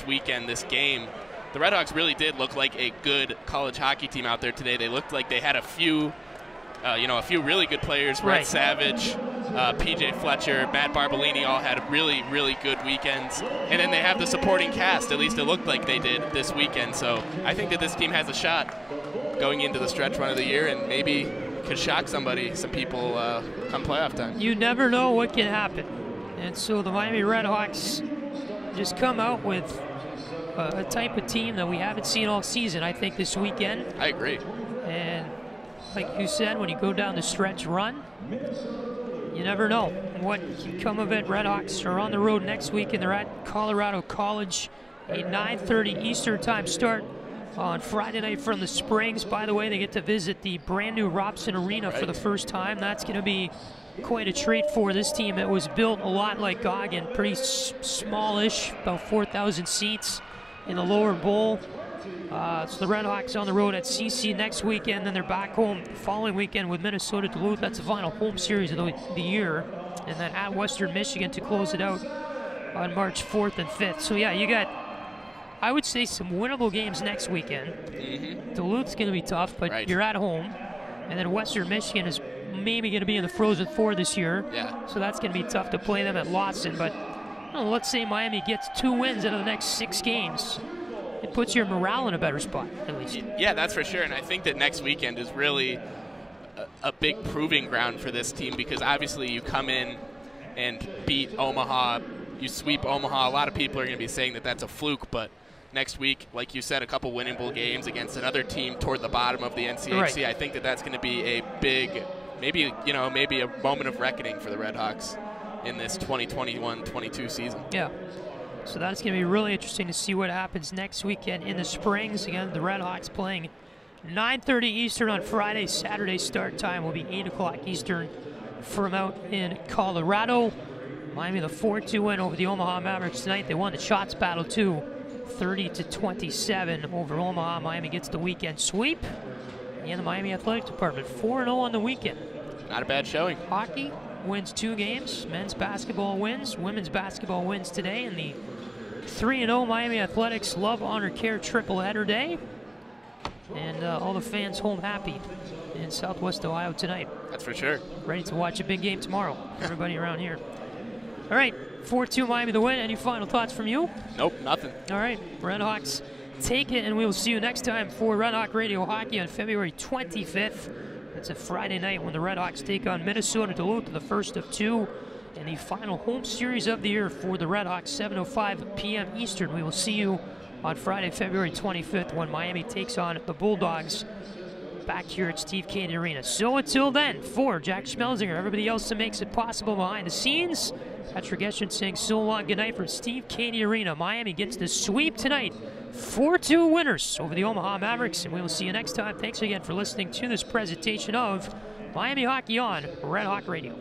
weekend, this game. The RedHawks really did look like a good college hockey team out there today. They looked like they had a few really good players. Red Savage, PJ Fletcher, Matt Barbolini all had really, really good weekends. And then they have the supporting cast, at least it looked like they did this weekend. So I think that this team has a shot going into the stretch run of the year and maybe could shock some people come playoff time. You never know what can happen. And so the Miami RedHawks just come out with a type of team that we haven't seen all season, I think, this weekend. I agree. And like you said, when you go down the stretch run, you never know what can come of it. RedHawks are on the road next week, and they're at Colorado College, a 9:30 Eastern time start on Friday night from the Springs. By the way, they get to visit the brand new Robson Arena for the first time. That's going to be quite a treat for this team. It was built a lot like Goggin, pretty smallish, about 4,000 seats in the lower bowl. So the RedHawks on the road at CC next weekend, then they're back home the following weekend with Minnesota Duluth. That's the final home series of the year. And then at Western Michigan to close it out on March 4th and 5th. So yeah, you got, I would say, some winnable games next weekend. Duluth's going to be tough, but you're at home. And then Western Michigan is maybe going to be in the Frozen Four this year. Yeah. So that's going to be tough to play them at Lawson. But let's say Miami gets 2 wins out of the next 6 games. It puts your morale in a better spot, at least. Yeah, that's for sure. And I think that next weekend is really a big proving ground for this team, because obviously you come in and beat Omaha, you sweep Omaha. A lot of people are going to be saying that that's a fluke, but next week, like you said, a couple winnable games against another team toward the bottom of the NCHC. Right. I think that that's going to be a big, maybe a moment of reckoning for the RedHawks in this 2021-22 season. Yeah. So that's going to be really interesting to see what happens next weekend in the Springs. Again, the RedHawks playing 9:30 Eastern on Friday. Saturday start time will be 8 o'clock Eastern from out in Colorado. Miami, the 4-2 win over the Omaha Mavericks tonight. They won the shots battle too, 30-27 over Omaha. Miami gets the weekend sweep. And the Miami Athletic Department 4-0 on the weekend. Not a bad showing. Hockey wins 2 games. Men's basketball wins. Women's basketball wins today. And the 3-0 Miami Athletics Love, Honor, Care triple-header day. And all the fans home happy in Southwest Ohio tonight. That's for sure. Ready to watch a big game tomorrow. Everybody around here. All right, 4-2 Miami the win. Any final thoughts from you? Nope, nothing. All right, RedHawks take it, and we will see you next time for Red Hawk Radio Hockey on February 25th. It's a Friday night when the RedHawks take on Minnesota Duluth, the first of 2, and the final home series of the year for the RedHawks, 7:05 p.m. Eastern. We will see you on Friday, February 25th, when Miami takes on the Bulldogs back here at Steve Cady Arena. So until then, for Jack Schmelzinger, everybody else that makes it possible behind the scenes, Patrick Geshan saying so long goodnight from Steve Cady Arena. Miami gets the sweep tonight. 4-2 winners over the Omaha Mavericks, and we will see you next time. Thanks again for listening to this presentation of Miami Hockey on Red Hawk Radio.